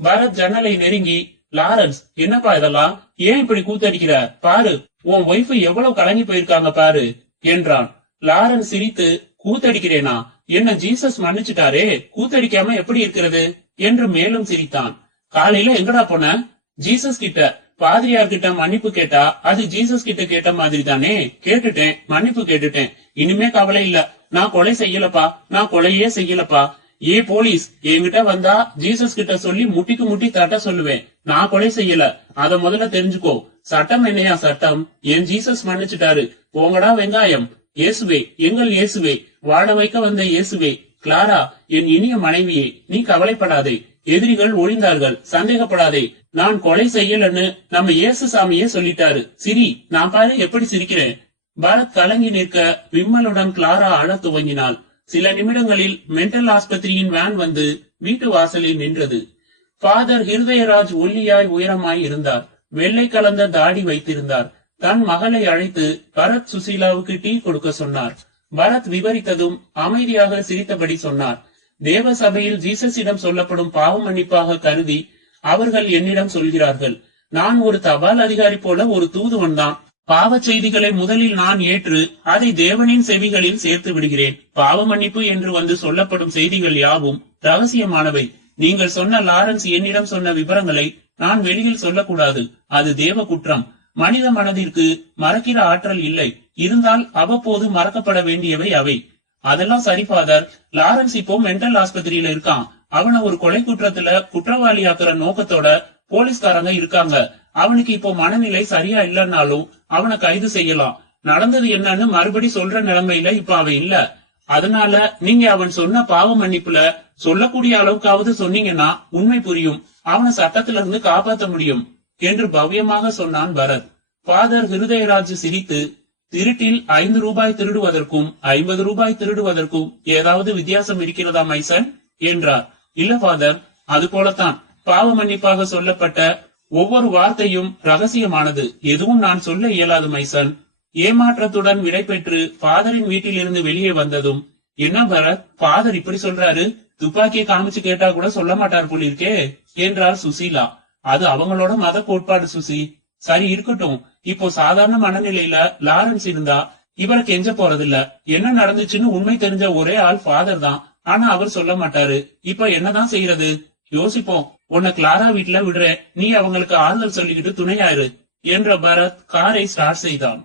பரத் ஜன்னலை நெருங்கி, லாரன்ஸ், என்னப்பா இதெல்லாம், ஏன் இப்படி கூத்தடிக்கிற? பாரு, உன் ஒய்ஃப் எவ்வளவு கலங்கி போயிருக்காங்க பாரு என்றான். லாரன்ஸ் சிரித்து, கூத்தடிக்கிறேனா? என்ன ஜீசஸ் மன்னிச்சுட்டாரே, கூத்தடிக்காம எப்படி இருக்கிறது என்று மேலும் சிரித்தான். காலையில எங்கடா போன? ஜீசஸ் கிட்ட. பாதிரியார் கிட்ட மன்னிப்பு கேட்டா அது ஜீசஸ் கிட்ட கேட்ட மாதிரி தானே. கேட்டுட்டேன், மன்னிப்பு கேட்டுட்டேன். இனிமே கவலை இல்ல. நான் கொலை செய்யலப்பா, நான் கொலையே செய்யலப்பா. ஏ போலீஸ், என்கிட்ட வந்தா ஜீசஸ் கிட்ட சொல்லி முட்டிக்கு முட்டி தட்ட சொல்லுவேன். நான் கொலை செய்யல, அத முதல்ல தெரிஞ்சுக்கோ. சட்டம் என்னையா சட்டம்? என் ஜீசஸ் மன்னிச்சுட்டாரு, போங்கடா வெங்காயம். இயேசுவே, எங்கள் இயேசுவே, வாழ வைக்க வந்த இயேசுவே, கிளாரா என் இனிய மனைவியே, நீ கவலைப்படாதே. எதிரிகள் ஒழிந்தார்கள், சந்தேகப்படாதே. நான் கொலை செய்யலன்னு நம்ம இயேசு சாமியே சொல்லிட்டாரு. சிரி, நான் பாரு எப்படி சிரிக்கிறேன். பரத் கலங்கி நிற்க விம்மலுடன் கிளாரா அழத் துவங்கினாள். சில நிமிடங்களில் மென்டல் ஆஸ்பத்திரியின் வேன் வந்து வீட்டு வாசலில் நின்றது. ஃபாதர் ஹிருதயராஜ் ஒல்லியாய் உயரமாய் இருந்தார். வெள்ளை கலந்த தாடி வைத்திருந்தார். தன் மகளை அழைத்து பரத் சுசீலாவுக்கு டீ கொடுக்க சொன்னார். பரத் விவரித்ததும் அமைதியாக சிரித்தபடி சொன்னார். தேவ சபையில் ஜீசஸிடம் சொல்லப்படும் பாவ மன்னிப்பாக கருதி அவர்கள் என்னிடம் சொல்கிறார்கள். நான் ஒரு தபால் அதிகாரி போல ஒரு தூதுவன் தான். பாவ செய்திகளை முதலில் நான் ஏற்று அதை தேவனின் செவிகளில் சேர்த்து விடுகிறேன். பாவ மன்னிப்பு என்று வந்து சொல்லப்படும் செய்திகள் யாவும் ரகசியமானவை. நீங்கள் சொன்ன லாரன்ஸ் என்னிடம் சொன்ன விவரங்களை நான் வெளியில் சொல்லக்கூடாது. அது தேவ குற்றம். மனித மனதிற்கு மறக்கிற ஆற்றல் இல்லை. இருந்தால் அவ்வப்போது மறக்கப்பட வேண்டியவை அவை. அதெல்லாம் சரி ஃபாதர், லாரன்ஸ் இப்போ மென்டல் ஆஸ்பத்திரியில இருக்கான். அவனை ஒரு கொலை குற்றத்துல குற்றவாளி ஆக்குற நோக்கத்தோட போலீஸ்காரங்க இருக்காங்க. அவனுக்கு இப்போ மனநிலை சரியா இல்லைன்னாலும் அவனை கைது செய்யலாம். நடந்தது என்னன்னு மறுபடி சொல்ற நிலைமையில இப்ப அவன் இல்ல. அதனால நீங்க அவன் சொன்ன பாவ மன்னிப்புல சொல்லக்கூடிய அளவுக்காவது சொன்னீங்கன்னா உண்மை புரியும். அவனை சட்டத்தில இருந்து காப்பாற்ற முடியும் என்று பவ்யமாக சொன்னான் பரத். ஃபாதர் ஹிருதயராஜ் சிரித்து, திருட்டில் 5 ரூபாய் திருடுவதற்கும் 50 ரூபாய் திருடுவதற்கும் ஏதாவது வித்தியாசம் இருக்கிறதா மைசன் என்றார். இல்ல ஃபாதர், அது போலத்தான் பாவ மன்னிப்பாக சொல்லப்பட்ட ஒவ்வொரு வார்த்தையும் ரகசியமானது. எதுவும் நான் சொல்ல இயலாது மைசன். ஏமாற்றத்துடன் விடை பெற்று ஃபாதரின் வீட்டில் இருந்து வெளியே வந்ததும், என்ன பரத், ஃபாதர் இப்படி சொல்றாரு, துப்பாக்கியை காமிச்சு கேட்டா கூட சொல்ல மாட்டார் போலிருக்கே என்றார் சுசீலா. அது அவங்களோட மத கோட்பாடு சுசி. சரி இருக்கட்டும். இப்போ சாதாரண மனநிலையில லாரன்ஸ் இருந்தா இவரை கெஞ்ச போறதில்ல. என்ன நடந்துச்சுன்னு உண்மை தெரிஞ்ச ஒரே ஆள் ஃபாதர் தான். ஆனா அவர் சொல்ல மாட்டாரு. இப்ப என்னதான் செய்யறது? யோசிப்போம். உன்னை கிளாரா வீட்டுல விடுறேன், நீ அவங்களுக்கு ஆறுதல் சொல்லிக்கிட்டு துணையாயிரு என்ற பரத் காரை ஸ்டார்ட் செய்தான்.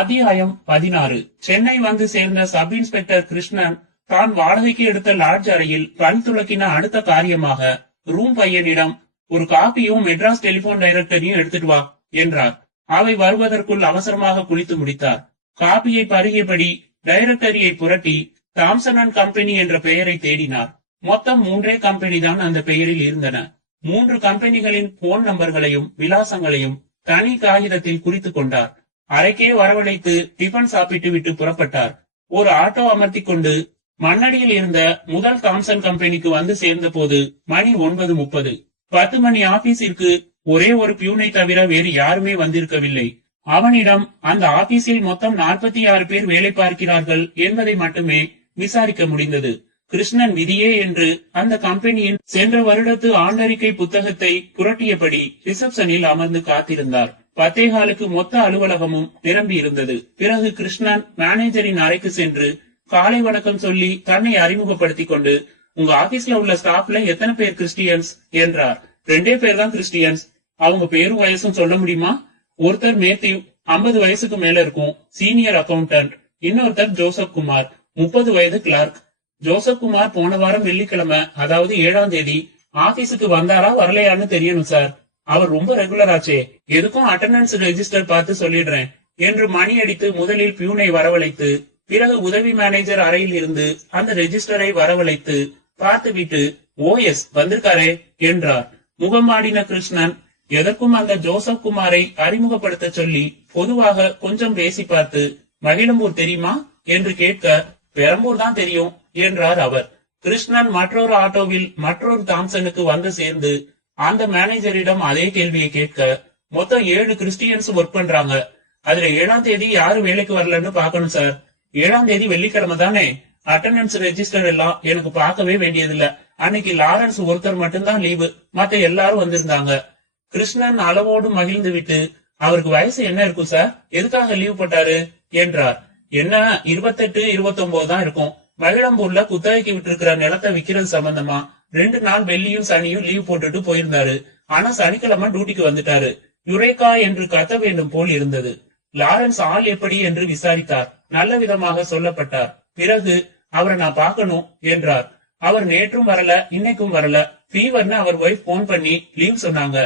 அத்தியாயம் 16. சென்னை வந்து சேர்ந்த சப் இன்ஸ்பெக்டர் கிருஷ்ணன் தான் வாடகைக்கு எடுத்த லாட்ஜ் அறையில் கண் துளக்கின அடுத்த காரியமாக ரூம் பையனிடம் ஒரு காப்பியும் மெட்ராஸ் டெலிபோன் டைரக்டரையும் எடுத்துட்டு வா என்றார். அவை வருவதற்குள் அவசரமாக குளித்து முடித்தார். காப்பியை பருகியபடி டைரக்டரியை புரட்டி தாம்சன் அண்ட் கம்பெனி என்ற பெயரை தேடினார். மொத்தம் 3 கம்பெனி தான் அந்த பெயரில் இருந்தன. 3 கம்பெனிகளின் போன் நம்பர்களையும் விலாசங்களையும் தனி காகிதத்தில் குறித்துக் கொண்டார். அறைக்கே வரவழைத்து டிபன் சாப்பிட்டு விட்டு புறப்பட்டார். ஒரு ஆட்டோ அமர்த்தி கொண்டு மண்ணடியில் இருந்த முதல் தாம்சன் கம்பெனிக்கு வந்து சேர்ந்த போது மணி 9:30. 10 மணி ஆபீஸிற்கு ஒரே ஒரு பியூனை தவிர வேறு யாருமே வந்திருக்கவில்லை. அவனிடம் அந்த ஆபீஸில் மொத்தம் 46 பேர் வேலை பார்க்கிறார்கள் என்பதை மட்டுமே விசாரிக்க முடிந்தது. கிருஷ்ணன் விதியே என்று அந்த கம்பெனியின் சென்ற வருடத்து ஆண்டறிக்கை புத்தகத்தை புரட்டியபடி ரிசப்ஷனில் அமர்ந்து காத்திருந்தார். 10:15 மொத்த அலுவலகமும் நிரம்பி இருந்தது. பிறகு கிருஷ்ணன் மேனேஜரின் அறைக்கு சென்று காலை வணக்கம் சொல்லி தன்னை அறிமுகப்படுத்திக் கொண்டு, உங்க ஆபீஸ்ல உள்ள ஸ்டாஃப்ல எத்தனை பேர் கிறிஸ்டியன்ஸ் என்றார். 2 பேர் தான் கிறிஸ்டியன்ஸ். அவங்க பேரும் வயசும் சொல்ல முடியுமா? ஒருத்தர் மேத்யூ, 50 வயசுக்கு மேல இருக்கும், சீனியர் அக்கவுண்டன்ட். இன்னொருத்தர் ஜோசப் குமார், 30 வயது கிளார்க். ஜோசப் குமார் போன வாரம் வெள்ளிக்கிழமை, அதாவது 7ஆம் தேதி ஆபீஸுக்கு வந்தாரா வரலையான்னு தெரியணும் சார். அவர் ரொம்ப ரெகுலர் ஆச்சே. எதுக்கும் அட்டெண்டன்ஸ் ரெஜிஸ்டர் பார்த்து சொல்லிடுறேன் என்று மணி அடித்து முதலில் பியூனை வரவழைத்து, பிறகு உதவி மேனேஜர் அறையில் இருந்து அந்த ரெஜிஸ்டரை வரவழைத்து பார்த்துவிட்டு, ஓஎஸ் வந்திருக்காரே என்றார். முகமாடின கிருஷ்ணன் எதற்கும் அந்த ஜோசப் குமாரை அறிமுகப்படுத்த சொல்லி பொதுவாக கொஞ்சம் பேசி பார்த்து, மகிழம்பூர் தெரியுமா என்று கேட்க, பெரம்பூர் தான் தெரியும் என்றார் அவர். கிருஷ்ணன் மற்றொரு ஆட்டோவில் மற்றொரு தாம்சனுக்கு வந்து சேர்ந்து அந்த மேனேஜரிடம் அதே கேள்வியை கேட்க, மொத்தம் 7 கிறிஸ்டியன்ஸ் ஒர்க் பண்றாங்க. அதுல 7ஆம் தேதி யாரு வேலைக்கு வரலன்னு பாக்கணும் சார். 7ஆம் தேதி வெள்ளிக்கிழமை தானே. அட்டெண்டன்ஸ் ரெஜிஸ்டர் எல்லாம் எனக்கு பார்க்கவே வேண்டியதில்ல. அன்னைக்கு லாரன்ஸ் ஒருத்தர் மட்டும்தான் லீவு, மத்த எல்லாரும் வந்திருந்தாங்க. கிருஷ்ணன் அளவோடு மகிழ்ந்து விட்டு, அவருக்கு வயசு என்ன இருக்கும் சார், எதுக்காக லீவ் போட்டாரு என்றார். என்ன 28, 29 தான் இருக்கும். மகிழம்பூர்ல குத்தகைக்கு விட்டு நிலத்தை விக்கிறது சம்பந்தமா 2 நாள் வெள்ளியும் சனியும் லீவ் போட்டுட்டு போயிருந்தாரு. ஆனா சனிக்கிழமை டியூட்டிக்கு வந்துட்டாரு. யுரேகா என்று கத்த வேண்டும் போல் இருந்தது. லாரன்ஸ் ஆள் எப்படி என்று விசாரித்தார். நல்ல விதமாக சொல்லப்பட்டார். பிறகு அவரை நான் பார்க்கணும் என்றார். அவர் நேற்றும் வரல, இன்னைக்கும் வரல. ஃபீவர்னு அவர் ஒய்ஃப் போன் பண்ணி லீவ் சொன்னாங்க.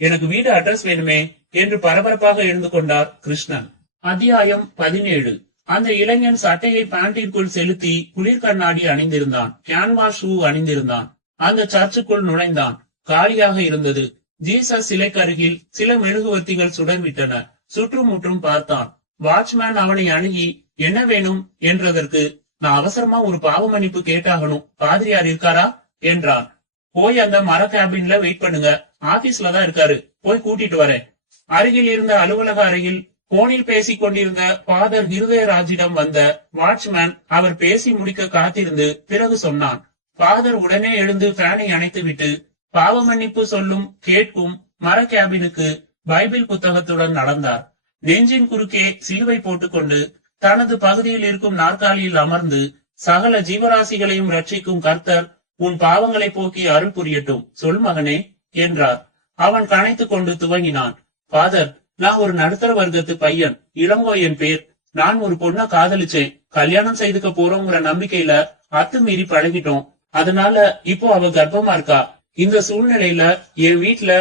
எனக்கு வீடு அட்ரஸ் வேணுமே என்று பரபரப்பாக எழுந்து கொண்டார் கிருஷ்ணன். அத்தியாயம் 17. அந்த இளைஞன் சட்டையை பேண்டிற்குள் செலுத்தி குளிர் கண்ணாடி அணிந்திருந்தான். Canvas shoe அணிந்திருந்தான். அந்த சர்ச்சுக்குள் நுழைந்தான். காலியாக இருந்தது. ஜீசஸ் சிலைக்கு அருகில் சில மெழுகுவர்த்திகள் சுடர்விட்டன. சுற்றுமுற்றும் பார்த்தான். வாட்ச்மேன் அவனை அணுகி என்ன வேணும் என்றதற்கு, நான் அவசரமா ஒரு பாவ மன்னிப்பு கேட்டாகணும், பாதிரியார் இருக்காரா என்றான். போய் அந்த மர கேபின்ல வெயிட் பண்ணுங்க, ஆபீஸ்ல தான் இருக்காரு, போய் கூட்டிட்டு வரேன். அருகில் இருந்த அலுவலக அறையில் போனில் பேசிக் கொண்டிருந்த ஃபாதர் ஹிருதயராஜிடம் வந்த வாட்ச்மேன் அவர் பேசி முடிக்க காத்திருந்து பிறகு சொன்னான். ஃபாதர் உடனே எழுந்து ஃபேனை அணைத்துவிட்டு பாவ மன்னிப்பு சொல்லும் கேட்கும் மர கேபினுக்கு பைபிள் புத்தகத்துடன் நடந்தார். நெஞ்சின் குறுக்கே சிலுவை போட்டுக்கொண்டு தனது பகுதியில் இருக்கும் நாற்காலியில் அமர்ந்து, சகல ஜீவராசிகளையும் ரட்சிக்கும் கர்த்தர் உன் பாவங்களை போக்கி அருள் புரியட்டும், சொல் மகனே என்றார். அவன் கனைத்துக் கொண்டு துவங்கினான். ஃபாதர், நான் ஒரு நடுத்தர வர்க்கத்து பையன், இளங்கோ என் பேர். நான் ஒரு பொண்ண காதலிச்சேன். கல்யாணம் செய்துக்க போறோங்கிற நம்பிக்கையில அத்துமீறி பழகிட்டோம். அதனால இப்போ அவ கர்ப்பமா இருக்கா. இந்த சூழ்நிலையில என் வீட்டுல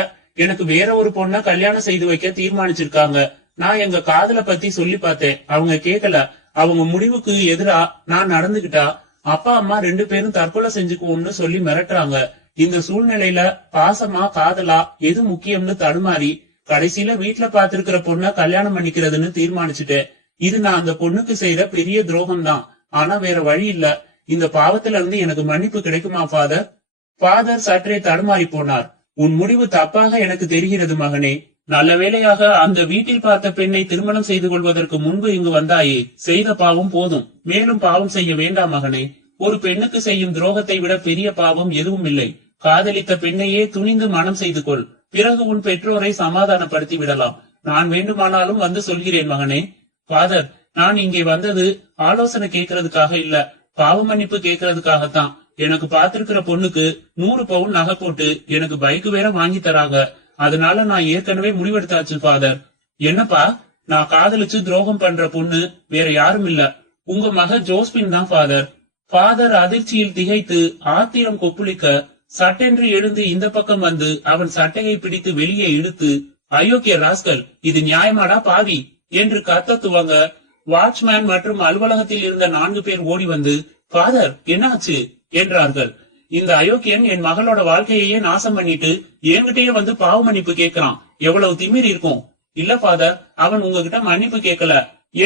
எனக்கு வேற ஒரு பொண்ண கல்யாணம் செய்து வைக்க தீர்மானிச்சிருக்காங்க. நான் எங்க காதல பத்தி சொல்லி பார்த்தேன், அவங்க கேட்கல. அவங்க முடிவுக்கு எதிரா நான் நடந்துகிட்டா அப்பா அம்மா 2 பேரும் தற்கொலை செஞ்சுக்குவோம்னு சொல்லி மிரட்டுறாங்க. இந்த சூழ்நிலையில பாசமா காதலா எது முக்கியம்னு தடுமாறி கடைசியில வீட்டுல பாத்திருக்கிற பொண்ண கல்யாணம் பண்ணிக்கிறதுன்னு தீர்மானிச்சுட்டேன். இது நான் அந்த பொண்ணுக்கு செய்யற பெரிய துரோகம் தான். ஆனா வேற வழி இல்ல. இந்த பாவத்துல இருந்து எனக்கு மன்னிப்பு கிடைக்குமா ஃபாதர்? ஃபாதர் சற்றே தடுமாறி போனார். உன் முடிவு தப்பாக எனக்கு தெரிகிறது மகனே. நல்ல வேளையாக அந்த வீட்டில் பார்த்த பெண்ணை திருமணம் செய்து கொள்வதற்கு முன்பு இங்கு வந்தாயே. செய்த பாவம் போதும், மேலும் பாவம் செய்ய வேண்டாம் மகனே. ஒரு பெண்ணுக்கு செய்யும் துரோகத்தை விட பெரிய பாவம் எதுவும் இல்லை. காதலித்த பெண்ணையே துணிந்து மனம் செய்து கொள். பிறகு உன் பெற்றோரை சமாதானப்படுத்தி விடலாம். நான் வேண்டுமானாலும் வந்து சொல்கிறேன் மகனே. ஃபாதர், நான் இங்கே வந்தது ஆலோசனை கேட்கறதுக்காக இல்ல, பாவ மன்னிப்பு கேட்கறதுக்காகத்தான். எனக்கு பார்த்திருக்கிற பொண்ணுக்கு 100 பவுன் நகை போட்டு எனக்கு பைக் வேற வாங்கி தராங்க. அதனால நான் ஏற்கனவே முடிவெடுத்தாச்சு ஃபாதர். என்னப்பா, நான் காதலிச்சு துரோகம் பண்ற பொண்ணு வேற யாரும் இல்ல, உங்க மக ஜோஸ்பின் தான் ஃபாதர். ஃபாதர் அதிர்ச்சியில் திகைத்து ஆத்திரம் கொப்புளிக்க சட்டென்று எழுந்து இந்த பக்கம் வந்து அவன் சட்டையை பிடித்து வெளியே இழுத்து, அயோக்கிய ராஸ்கல், இது நியாயமாடா பாவி என்று கத்த துவங்க வாட்ச்மேன் மற்றும் அலுவலகத்தில் இருந்த 4 பேர் ஓடி வந்து, ஃபாதர் என்னாச்சு என்றார்கள். இந்த அயோக்கியன் என் மகளோட வாழ்க்கையே நாசம் பண்ணிட்டு என்கிட்டயே வந்து பாவ மன்னிப்பு கேட்கிறான். எவ்வளவு திமிர் இருக்கும். இல்ல ஃபாதர், அவன் உங்ககிட்ட மன்னிப்பு கேட்கல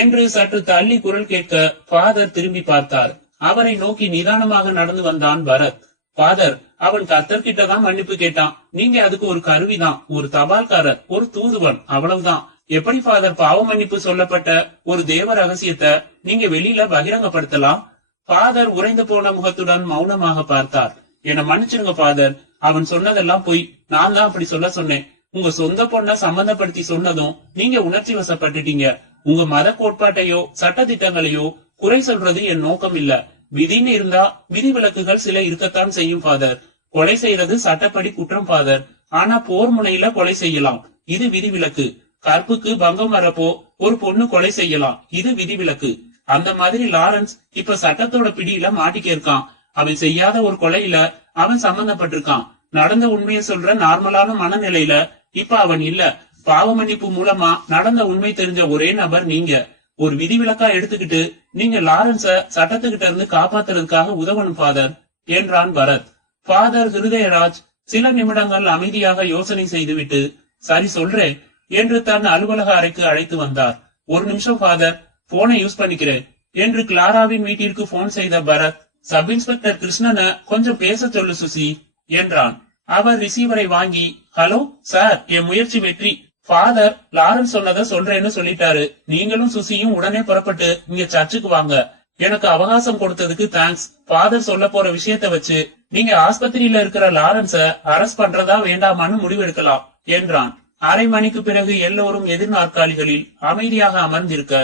என்று சற்று தள்ளி குரல் கேட்க ஃபாதர் திரும்பி பார்த்தார். அவரை நோக்கி நிதானமாக நடந்து வந்தான் பரத். ஃபாதர், அவன் கர்த்தர்கிட்ட தான் மன்னிப்பு கேட்டான். நீங்க அதுக்கு ஒரு கருவிதான், ஒரு தபால்காரர், ஒரு தூதுவன், அவ்வளவுதான். எப்படி ஃபாதர் பாவ மன்னிப்பு சொல்லப்பட்ட ஒரு தேவ ரகசியத்தை நீங்க வெளியில பகிரங்கப்படுத்தலாம்? ஃபாதர் உறைந்து போன முகத்துடன் மௌனமாக பார்த்தார். என்ன மன்னிச்சிருங்க ஃபாதர், அவன் சொன்னதெல்லாம் போய். நான் தான் அப்படி சொல்ல சொன்னேன். உங்க சொந்த பொண்ண சம்பந்தப்படுத்தி சொன்னதும் நீங்க உணர்ச்சி வசப்பட்டுட்டீங்க. உங்க மத கோட்பாட்டையோ சட்ட திட்டங்களையோ குறை சொல்றது என் நோக்கம் இல்ல. விதின்னு இருந்தா விதிவிலக்குகள் சில இருக்கத்தான் செய்யும் ஃபாதர். கொலை செய்யறது சட்டப்படி குற்றம் ஃபாதர். ஆனா போர் முனையில கொலை செய்யலாம், இது விதிவிலக்கு. கற்புக்கு பங்கம் வரப்போ ஒரு பொண்ணு கொலை செய்யலாம், இது விதிவிலக்கு. அந்த மாதிரி லாரன்ஸ் இப்ப சட்டத்தோட பிடியில மாட்டிக்க இருக்கான். அவன் செய்யாத ஒரு கொலையில அவன் சம்பந்தப்பட்டிருக்கான். நடந்த உண்மையை சொல்ற நார்மலான மனநிலையில இப்ப அவன் இல்ல. பாவ மன்னிப்பு மூலமா நடந்த உண்மை தெரிஞ்ச ஒரே நபர் நீங்க. ஒரு விதிவிலக்கா எடுத்துக்கிட்டு நீங்க லாரன்ஸ சட்டத்துக்கிட்ட இருந்து காப்பாத்துறதுக்காக உதவணும் ஃபாதர் என்றான் பரத். ஃபாதர் ஹிருதயராஜ் சில நிமிடங்கள் அமைதியாக யோசனை செய்துவிட்டு, சரி சொல்றேன் என்று தன் அலுவலக அறைக்கு அழைத்து வந்தார். ஒரு நிமிஷம் ஃபாதர், போனை யூஸ் பண்ணிக்கிறேன் என்று கிளாராவின் வீட்டிற்கு போன் செய்த பரத், சப் இன்ஸ்பெக்டர் கிருஷ்ணனை கொஞ்சம் பேச சொல்லு சுசி என்றான். அவர் ரிசீவரை வாங்கி, ஹலோ சார், என் முயற்சி வெற்றி. ஃபாதர் லாரன்ஸ் சொன்னதை சொல்றேன்னு சொல்லிட்டாரு. நீங்களும் சுசியும் உடனே புறப்பட்டு இங்க சர்ச்சுக்கு வாங்க. எனக்கு அவகாசம் கொடுத்ததுக்கு தேங்க்ஸ். ஃபாதர் சொல்ல போற விஷயத்த வச்சு நீங்க ஆஸ்பத்திரியில இருக்கிற லாரன்ஸ அரெஸ்ட் பண்றதா வேண்டாமான்னு முடிவெடுக்கலாம் என்றான். அரை மணிக்கு பிறகு எல்லோரும் எதிர் நாற்காலிகளில் அமைதியாக அமர்ந்திருக்க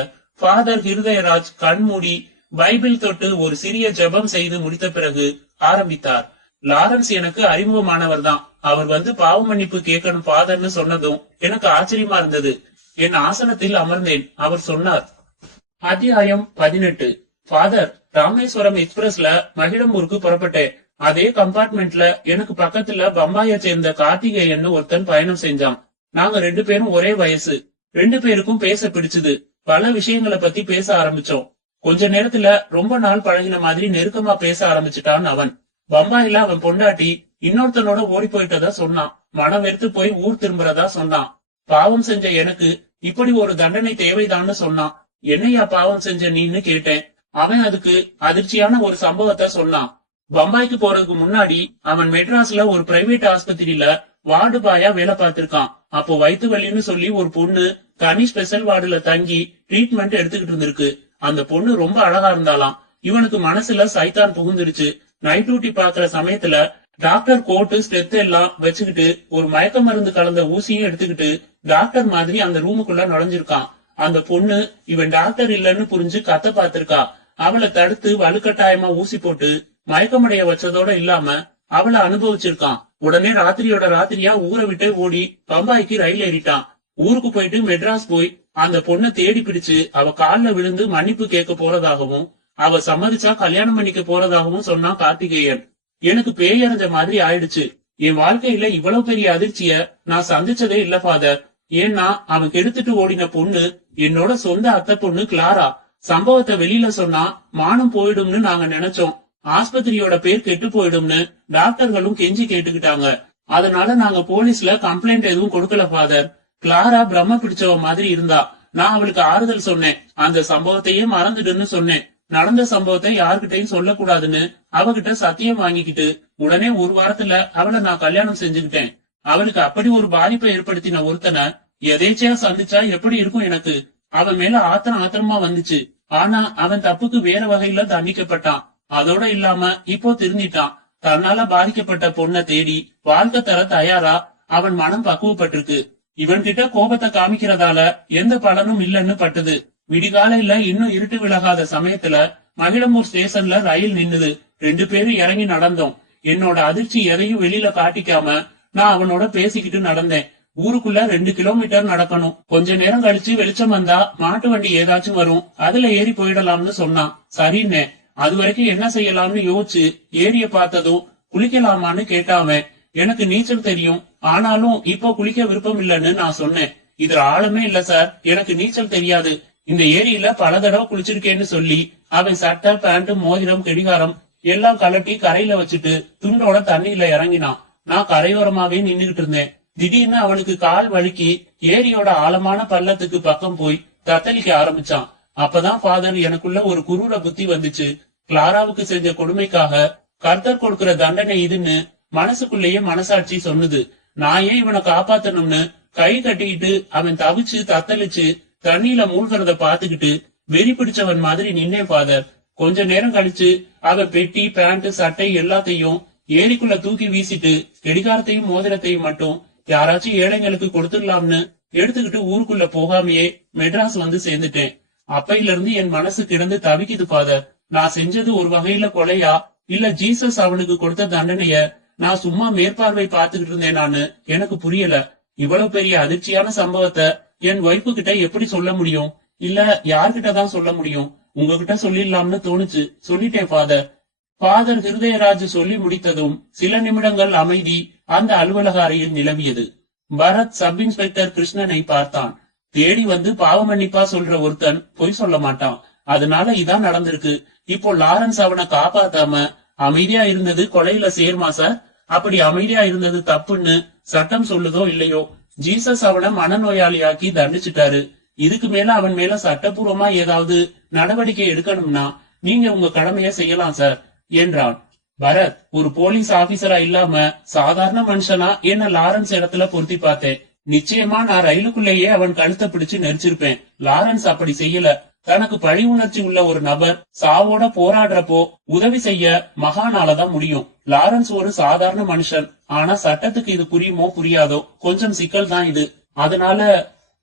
ஃபாதர் ஹிருதயராஜ் கண்மூடி பைபிள் தொட்டு ஒரு சிறிய ஜெபம் செய்து முடித்த பிறகு ஆரம்பித்தார். லாரன்ஸ் எனக்கு அறிமுகமானவர் தான். அவர் வந்து பாவ மன்னிப்பு கேட்கணும் ஃபாதர்னு சொன்னதும் எனக்கு ஆச்சரியமா இருந்தது. என் ஆசனத்தில் அமர்ந்தேன். அவர் சொன்னார். அத்தியாயம் 18. ஃபாதர், ராமேஸ்வரம் எக்ஸ்பிரஸ்ல மகிழம்பூருக்கு புறப்பட்டேன். அதே கம்பார்ட்மெண்ட்ல எனக்கு பக்கத்துல பம்பாயை சேர்ந்த கார்த்திகேயன் ஒருத்தன் பயணம் செஞ்சான். நாங்க 2 பேரும் ஒரே வயசு. 2 பேருக்கும் பேச பிடிச்சது. பல விஷயங்களை பத்தி பேச ஆரம்பிச்சோம். கொஞ்ச நேரத்துல ரொம்ப நாள் பழகின மாதிரி நெருக்கமா பேச ஆரம்பிச்சுட்டான் அவன். பம்பாயில அவன் பொண்டாட்டி இன்னொருத்தனோட ஓடி போயிட்டதா சொன்னான். மனம் வெறுத்து போய் ஊர் திரும்புறதா சொன்னான். பாவம் செஞ்ச எனக்கு இப்படி ஒரு தண்டனை தேவைதான்னு சொன்னான். என்னையா பாவம் செஞ்ச நீன்னு கேட்டேன். அவன் அதுக்கு அதிர்ச்சியான ஒரு சம்பவத்தை சொன்னான். பம்பாய்க்கு போறதுக்கு முன்னாடி அவன் மெட்ராஸ்ல ஒரு பிரைவேட் ஆஸ்பத்திரியில வார்டு பாயா வேலை பார்த்திருக்கான். அப்போ வயிற்று வலின்னு சொல்லி ஒரு பொண்ணு தனி ஸ்பெஷல் வார்டுல தங்கி ட்ரீட்மெண்ட் எடுத்துக்கிட்டு இருந்திருக்கு. அந்த பொண்ணு ரொம்ப அழகா இருந்தாலாம். இவனுக்கு மனசுல சைத்தான் புகுந்துருச்சு. நைட் டியூட்டி பாக்குற சமயத்துல டாக்டர் கோட்டு ஸ்டெத் எல்லாம் வச்சுக்கிட்டு ஒரு மயக்க மருந்து கலந்த ஊசியும் எடுத்துக்கிட்டு டாக்டர் மாதிரி அந்த ரூமுக்குள்ள நுழைஞ்சிருக்கான். அந்த பொண்ணு இவன் டாக்டர் இல்லன்னு புரிஞ்சு கத்த பாத்திருக்கா. அவளை தடுத்து வலுக்கட்டாயமா ஊசி போட்டு மயக்கமடைய வச்சதோட இல்லாம அவளை அனுபவிச்சிருக்கான். உடனே ராத்திரியோட ராத்திரியா ஊரை விட்டு ஓடி பம்பாய்க்கு ரயில் ஏறிட்டான். ஊருக்கு போயிட்டு மெட்ராஸ் போய் அந்த பொண்ணை தேடி பிடிச்சு அவ கால்ல விழுந்து மன்னிப்பு கேட்க போறதாகவும் அவ சம்மதிச்சா கல்யாணம் பண்ணிக்க போறதாகவும் சொன்னான் கார்த்திகேயன். எனக்கு பேயறிஞ்ச மாதிரி ஆயிடுச்சு. என் வாழ்க்கையில இவ்வளவு பெரிய அதிர்ச்சிய நான் சந்திச்சதே இல்ல ஃபாதர். ஏன்னா அவன் கெடுத்துட்டு ஓடின பொண்ணு என்னோட சொந்த அத்தை பொண்ணு கிளாரா. சம்பவத்தை வெளியில சொன்னா மானம் போயிடும்னு நாங்க நினைச்சோம். ஆஸ்பத்திரியோட பேர் கெட்டு போயிடும்னு டாக்டர்களும் கெஞ்சி கேட்டுக்கிட்டாங்க. அதனால நாங்க போலீஸ்ல கம்ப்ளைண்ட் எதுவும் கொடுக்கல ஃபாதர். கிளாரா பிரம்ம பிடிச்சவ மாதிரி இருந்தா. நான் அவளுக்கு ஆறுதல் சொன்னேன். அந்த சம்பவத்தையே மறந்துடுன்னு சொன்னேன். நடந்த சம்பவத்தை யார்கிட்டையும் சொல்லக்கூடாதுன்னு அவகிட்ட சத்தியம் வாங்கிக்கிட்டு உடனே ஒரு வாரத்துல அவளை நான் கல்யாணம் செஞ்சுக்கிட்டேன். அவளுக்கு அப்படி ஒரு பாதிப்பை ஏற்படுத்தின ஒருத்தனை எதேச்சையா சந்திச்சா எப்படி இருக்கும் எனக்கு. அவன் மேல ஆத்திரமா வந்துச்சு. ஆனா அவன் தப்புக்கு வேற வகையில தண்டிக்கப்பட்டான். அதோட இல்லாம இப்போ திருந்திட்டான். தன்னால பாதிக்கப்பட்ட பொண்ணை தேடி வாழ்க்கை தர தயாரா அவன் மனம் பக்குவப்பட்டிருக்கு. இவன் கிட்ட கோபத்தை காமிக்கிறதால எந்த பலனும் இல்லன்னு பட்டது. விடிகாலையில இன்னும் இருட்டு விலகாத சமயத்துல மகிழம்பூர் ஸ்டேஷன்ல ரயில் நின்னுது. 2 பேரும் இறங்கி நடந்தோம். என்னோட அதிர்ச்சி எதையும் வெளியில காட்டிக்காம நான் அவனோட பேசிக்கிட்டு நடந்தேன். ஊருக்குள்ள 2 கிலோமீட்டர் நடக்கணும். கொஞ்ச நேரம் கழிச்சு வெளிச்சம் வந்தா மாட்டு வண்டி ஏதாச்சும் வரும், அதுல ஏறி போயிடலாம்னு சொன்னான். சரின்னே. அது வரைக்கும் என்ன செய்யலாம்னு யோசிச்சு ஏரிய பார்த்ததும் குளிக்கலாமான்னு கேட்டாவன். எனக்கு நீச்சல் தெரியும், ஆனாலும் இப்போ குளிக்க விருப்பம் இல்லன்னு நான் சொன்னேன். இதுல ஆழமே இல்ல சார், எனக்கு நீச்சல் தெரியாது. இந்த ஏரியில பல தடவை குளிச்சிருக்கேன்னு சொல்லி அவன் சட்டை பேண்ட் மோதிரம் கெடிகாரம் எல்லாம் கலட்டி கரையில வச்சுட்டு துண்டோட தண்ணியில இறங்கினான். நான் கரையோரமாவே நின்னுகிட்டு இருந்தேன். திடீர்னு அவனுக்கு கால் வழுக்கி ஏரியோட ஆழமான பள்ளத்துக்கு பக்கம் போய் தத்தளிக்க ஆரம்பிச்சான். அப்பதான் ஃபாதர் எனக்குள்ள ஒரு குரூர புத்தி வந்துச்சு. கிளாராவுக்கு செஞ்ச கொடுமைக்காக கர்த்தர் கொடுக்கிற தண்டனை இதுன்னு மனசுக்குள்ளேயே மனசாட்சி சொன்னது. நான் ஏன் இவனை காப்பாத்தணும்னு கை கட்டிக்கிட்டு அவன் தவிச்சு தத்தளிச்சு தண்ணியில மூழ்கிறத பாத்துக்கிட்டு வெறி பிடிச்சவன் மாதிரி நின்னே ஃபாதர். கொஞ்ச நேரம் கழிச்சு அவன் பெட்டி பேண்ட் சட்டை எல்லாத்தையும் ஏரிக்குள்ள தூக்கி வீசிட்டு கெடிகாரத்தையும் மோதிரத்தையும் மட்டும் யாராச்சும் ஏழைங்களுக்கு கொடுத்துடலாம்னு எடுத்துக்கிட்டு ஊருக்குள்ள போகாமையே மெட்ராஸ் வந்து சேர்ந்துட்டேன். அப்பையில இருந்து என் மனசு கிடந்து தவிக்குது ஃபாதர். நான் செஞ்சது ஒரு வகையில கொலையா இல்ல ஜீசஸ் அவனுக்கு கொடுத்த தண்டனைய நான் சும்மா மேற்பார்வை பார்த்துக்கிட்டு இருந்தேன் நானு. எனக்கு புரியல. இவ்வளவு பெரிய அதிர்ச்சியான சம்பவத்தை என் ஒய்ஃபு கிட்ட எப்படி சொல்ல முடியும், இல்ல யார்கிட்டதான் சொல்ல முடியும்? உங்ககிட்ட சொல்லிடலாம்னு தோணுச்சு, சொல்லிட்டேன் ஃபாதர். ஃபாதர் ஹிருதயராஜ் சொல்லி முடித்ததும் சில நிமிடங்கள் அமைதி அந்த அலுவலக அறையில் நிலவியது. பரத் சப் இன்ஸ்பெக்டர் கிருஷ்ணனை பார்த்தான். தேடி வந்து பாவ மன்னிப்பா சொல்ற ஒருத்தன் பொய் சொல்ல மாட்டான். அதனால இதான் நடந்திருக்கு. இப்போ லாரன்ஸ் அவனை காப்பாத்தாம அமைதியா இருந்தது கொலையில சேர்மா சார்? அப்படி அமைதியா இருந்தது தப்புன்னு சட்டம் சொல்லுதோ இல்லையோ, ஜீசஸ் அவனை மனநோயாளியாக்கி தண்டிச்சுட்டாரு. இதுக்கு மேல அவன் மேல சட்டப்பூர்வமா ஏதாவது நடவடிக்கை எடுக்கணும்னா நீங்க உங்க கடமைய செய்யலாம் சார் என்றான். பரத், ஒரு போலீஸ் ஆபீசரா இல்லாம சாதாரண மனுஷனா என்ன லாரன்ஸ் இடத்துல பொருத்தி பார்த்தேன். நிச்சயமா நான் ரயிலுக்குள்ளேயே அவன் கழுத்தை பிடிச்சு நெரிச்சிருப்பேன். லாரன்ஸ் அப்படி செய்யல. தனக்கு பழி உணர்ச்சி உள்ள ஒரு நபர் சாவோட போராடுறப்போ உதவி செய்ய மகானாலதான் முடியும். லாரன்ஸ் ஒரு சாதாரண மனுஷன். ஆனா சட்டத்துக்கு இது புரியுமோ புரியாதோ, கொஞ்சம் சிக்கல் தான் இது. அதனால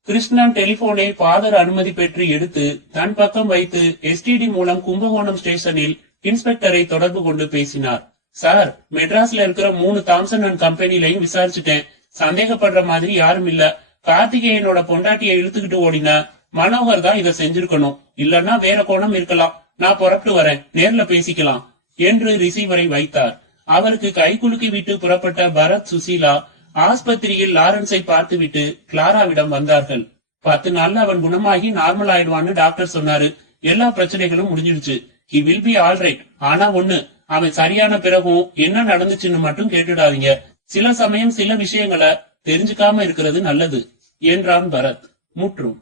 கிருஷ்ணன் டெலிபோனை ஃபாதர் அனுமதி பெற்று எடுத்து தன் பக்கம் வைத்து எஸ்டிடி மூலம் கும்பகோணம் ஸ்டேஷனில் இன்ஸ்பெக்டரை தொடர்பு கொண்டு பேசினார். சார், மெட்ராஸ்ல இருக்கிற 3 தாம்சன் அண்ட் கம்பெனிலையும் விசாரிச்சுட்டேன். சந்தேகப்படுற மாதிரி யாரும் இல்ல. கார்த்திகேயனோட பொண்டாட்டியை இழுத்துக்கிட்டு ஓடின மனோகர் தான் இதை செஞ்சிருக்கணும். இல்லன்னா வேற கோணம் இருக்கலாம். நான் புறப்பட்டு வரேன், நேர்ல பேசிக்கலாம் என்று ரிசீவரை வைத்தார். அவருக்கு கை குலுக்கி விட்டு புறப்பட்ட பரத் சுசீலா ஆஸ்பத்திரியில் லாரன்ஸை பார்த்துவிட்டு கிளாராவிடம் வந்தார்கள். 10 நாள்ல அவன் குணமாகி நார்மல் ஆயிடுவான்னு டாக்டர் சொன்னாரு. எல்லா பிரச்சனைகளும் முடிஞ்சிடுச்சு. He will be all right. ஆனா ஒண்ணு, அவன் சரியான பிறகும் என்ன நடந்துச்சுன்னு மட்டும் கேட்டுடாதீங்க. சில சமயம் சில விஷயங்களை தெரிஞ்சுக்காம இருக்கிறது நல்லது என்றான் பரத். முற்றும்.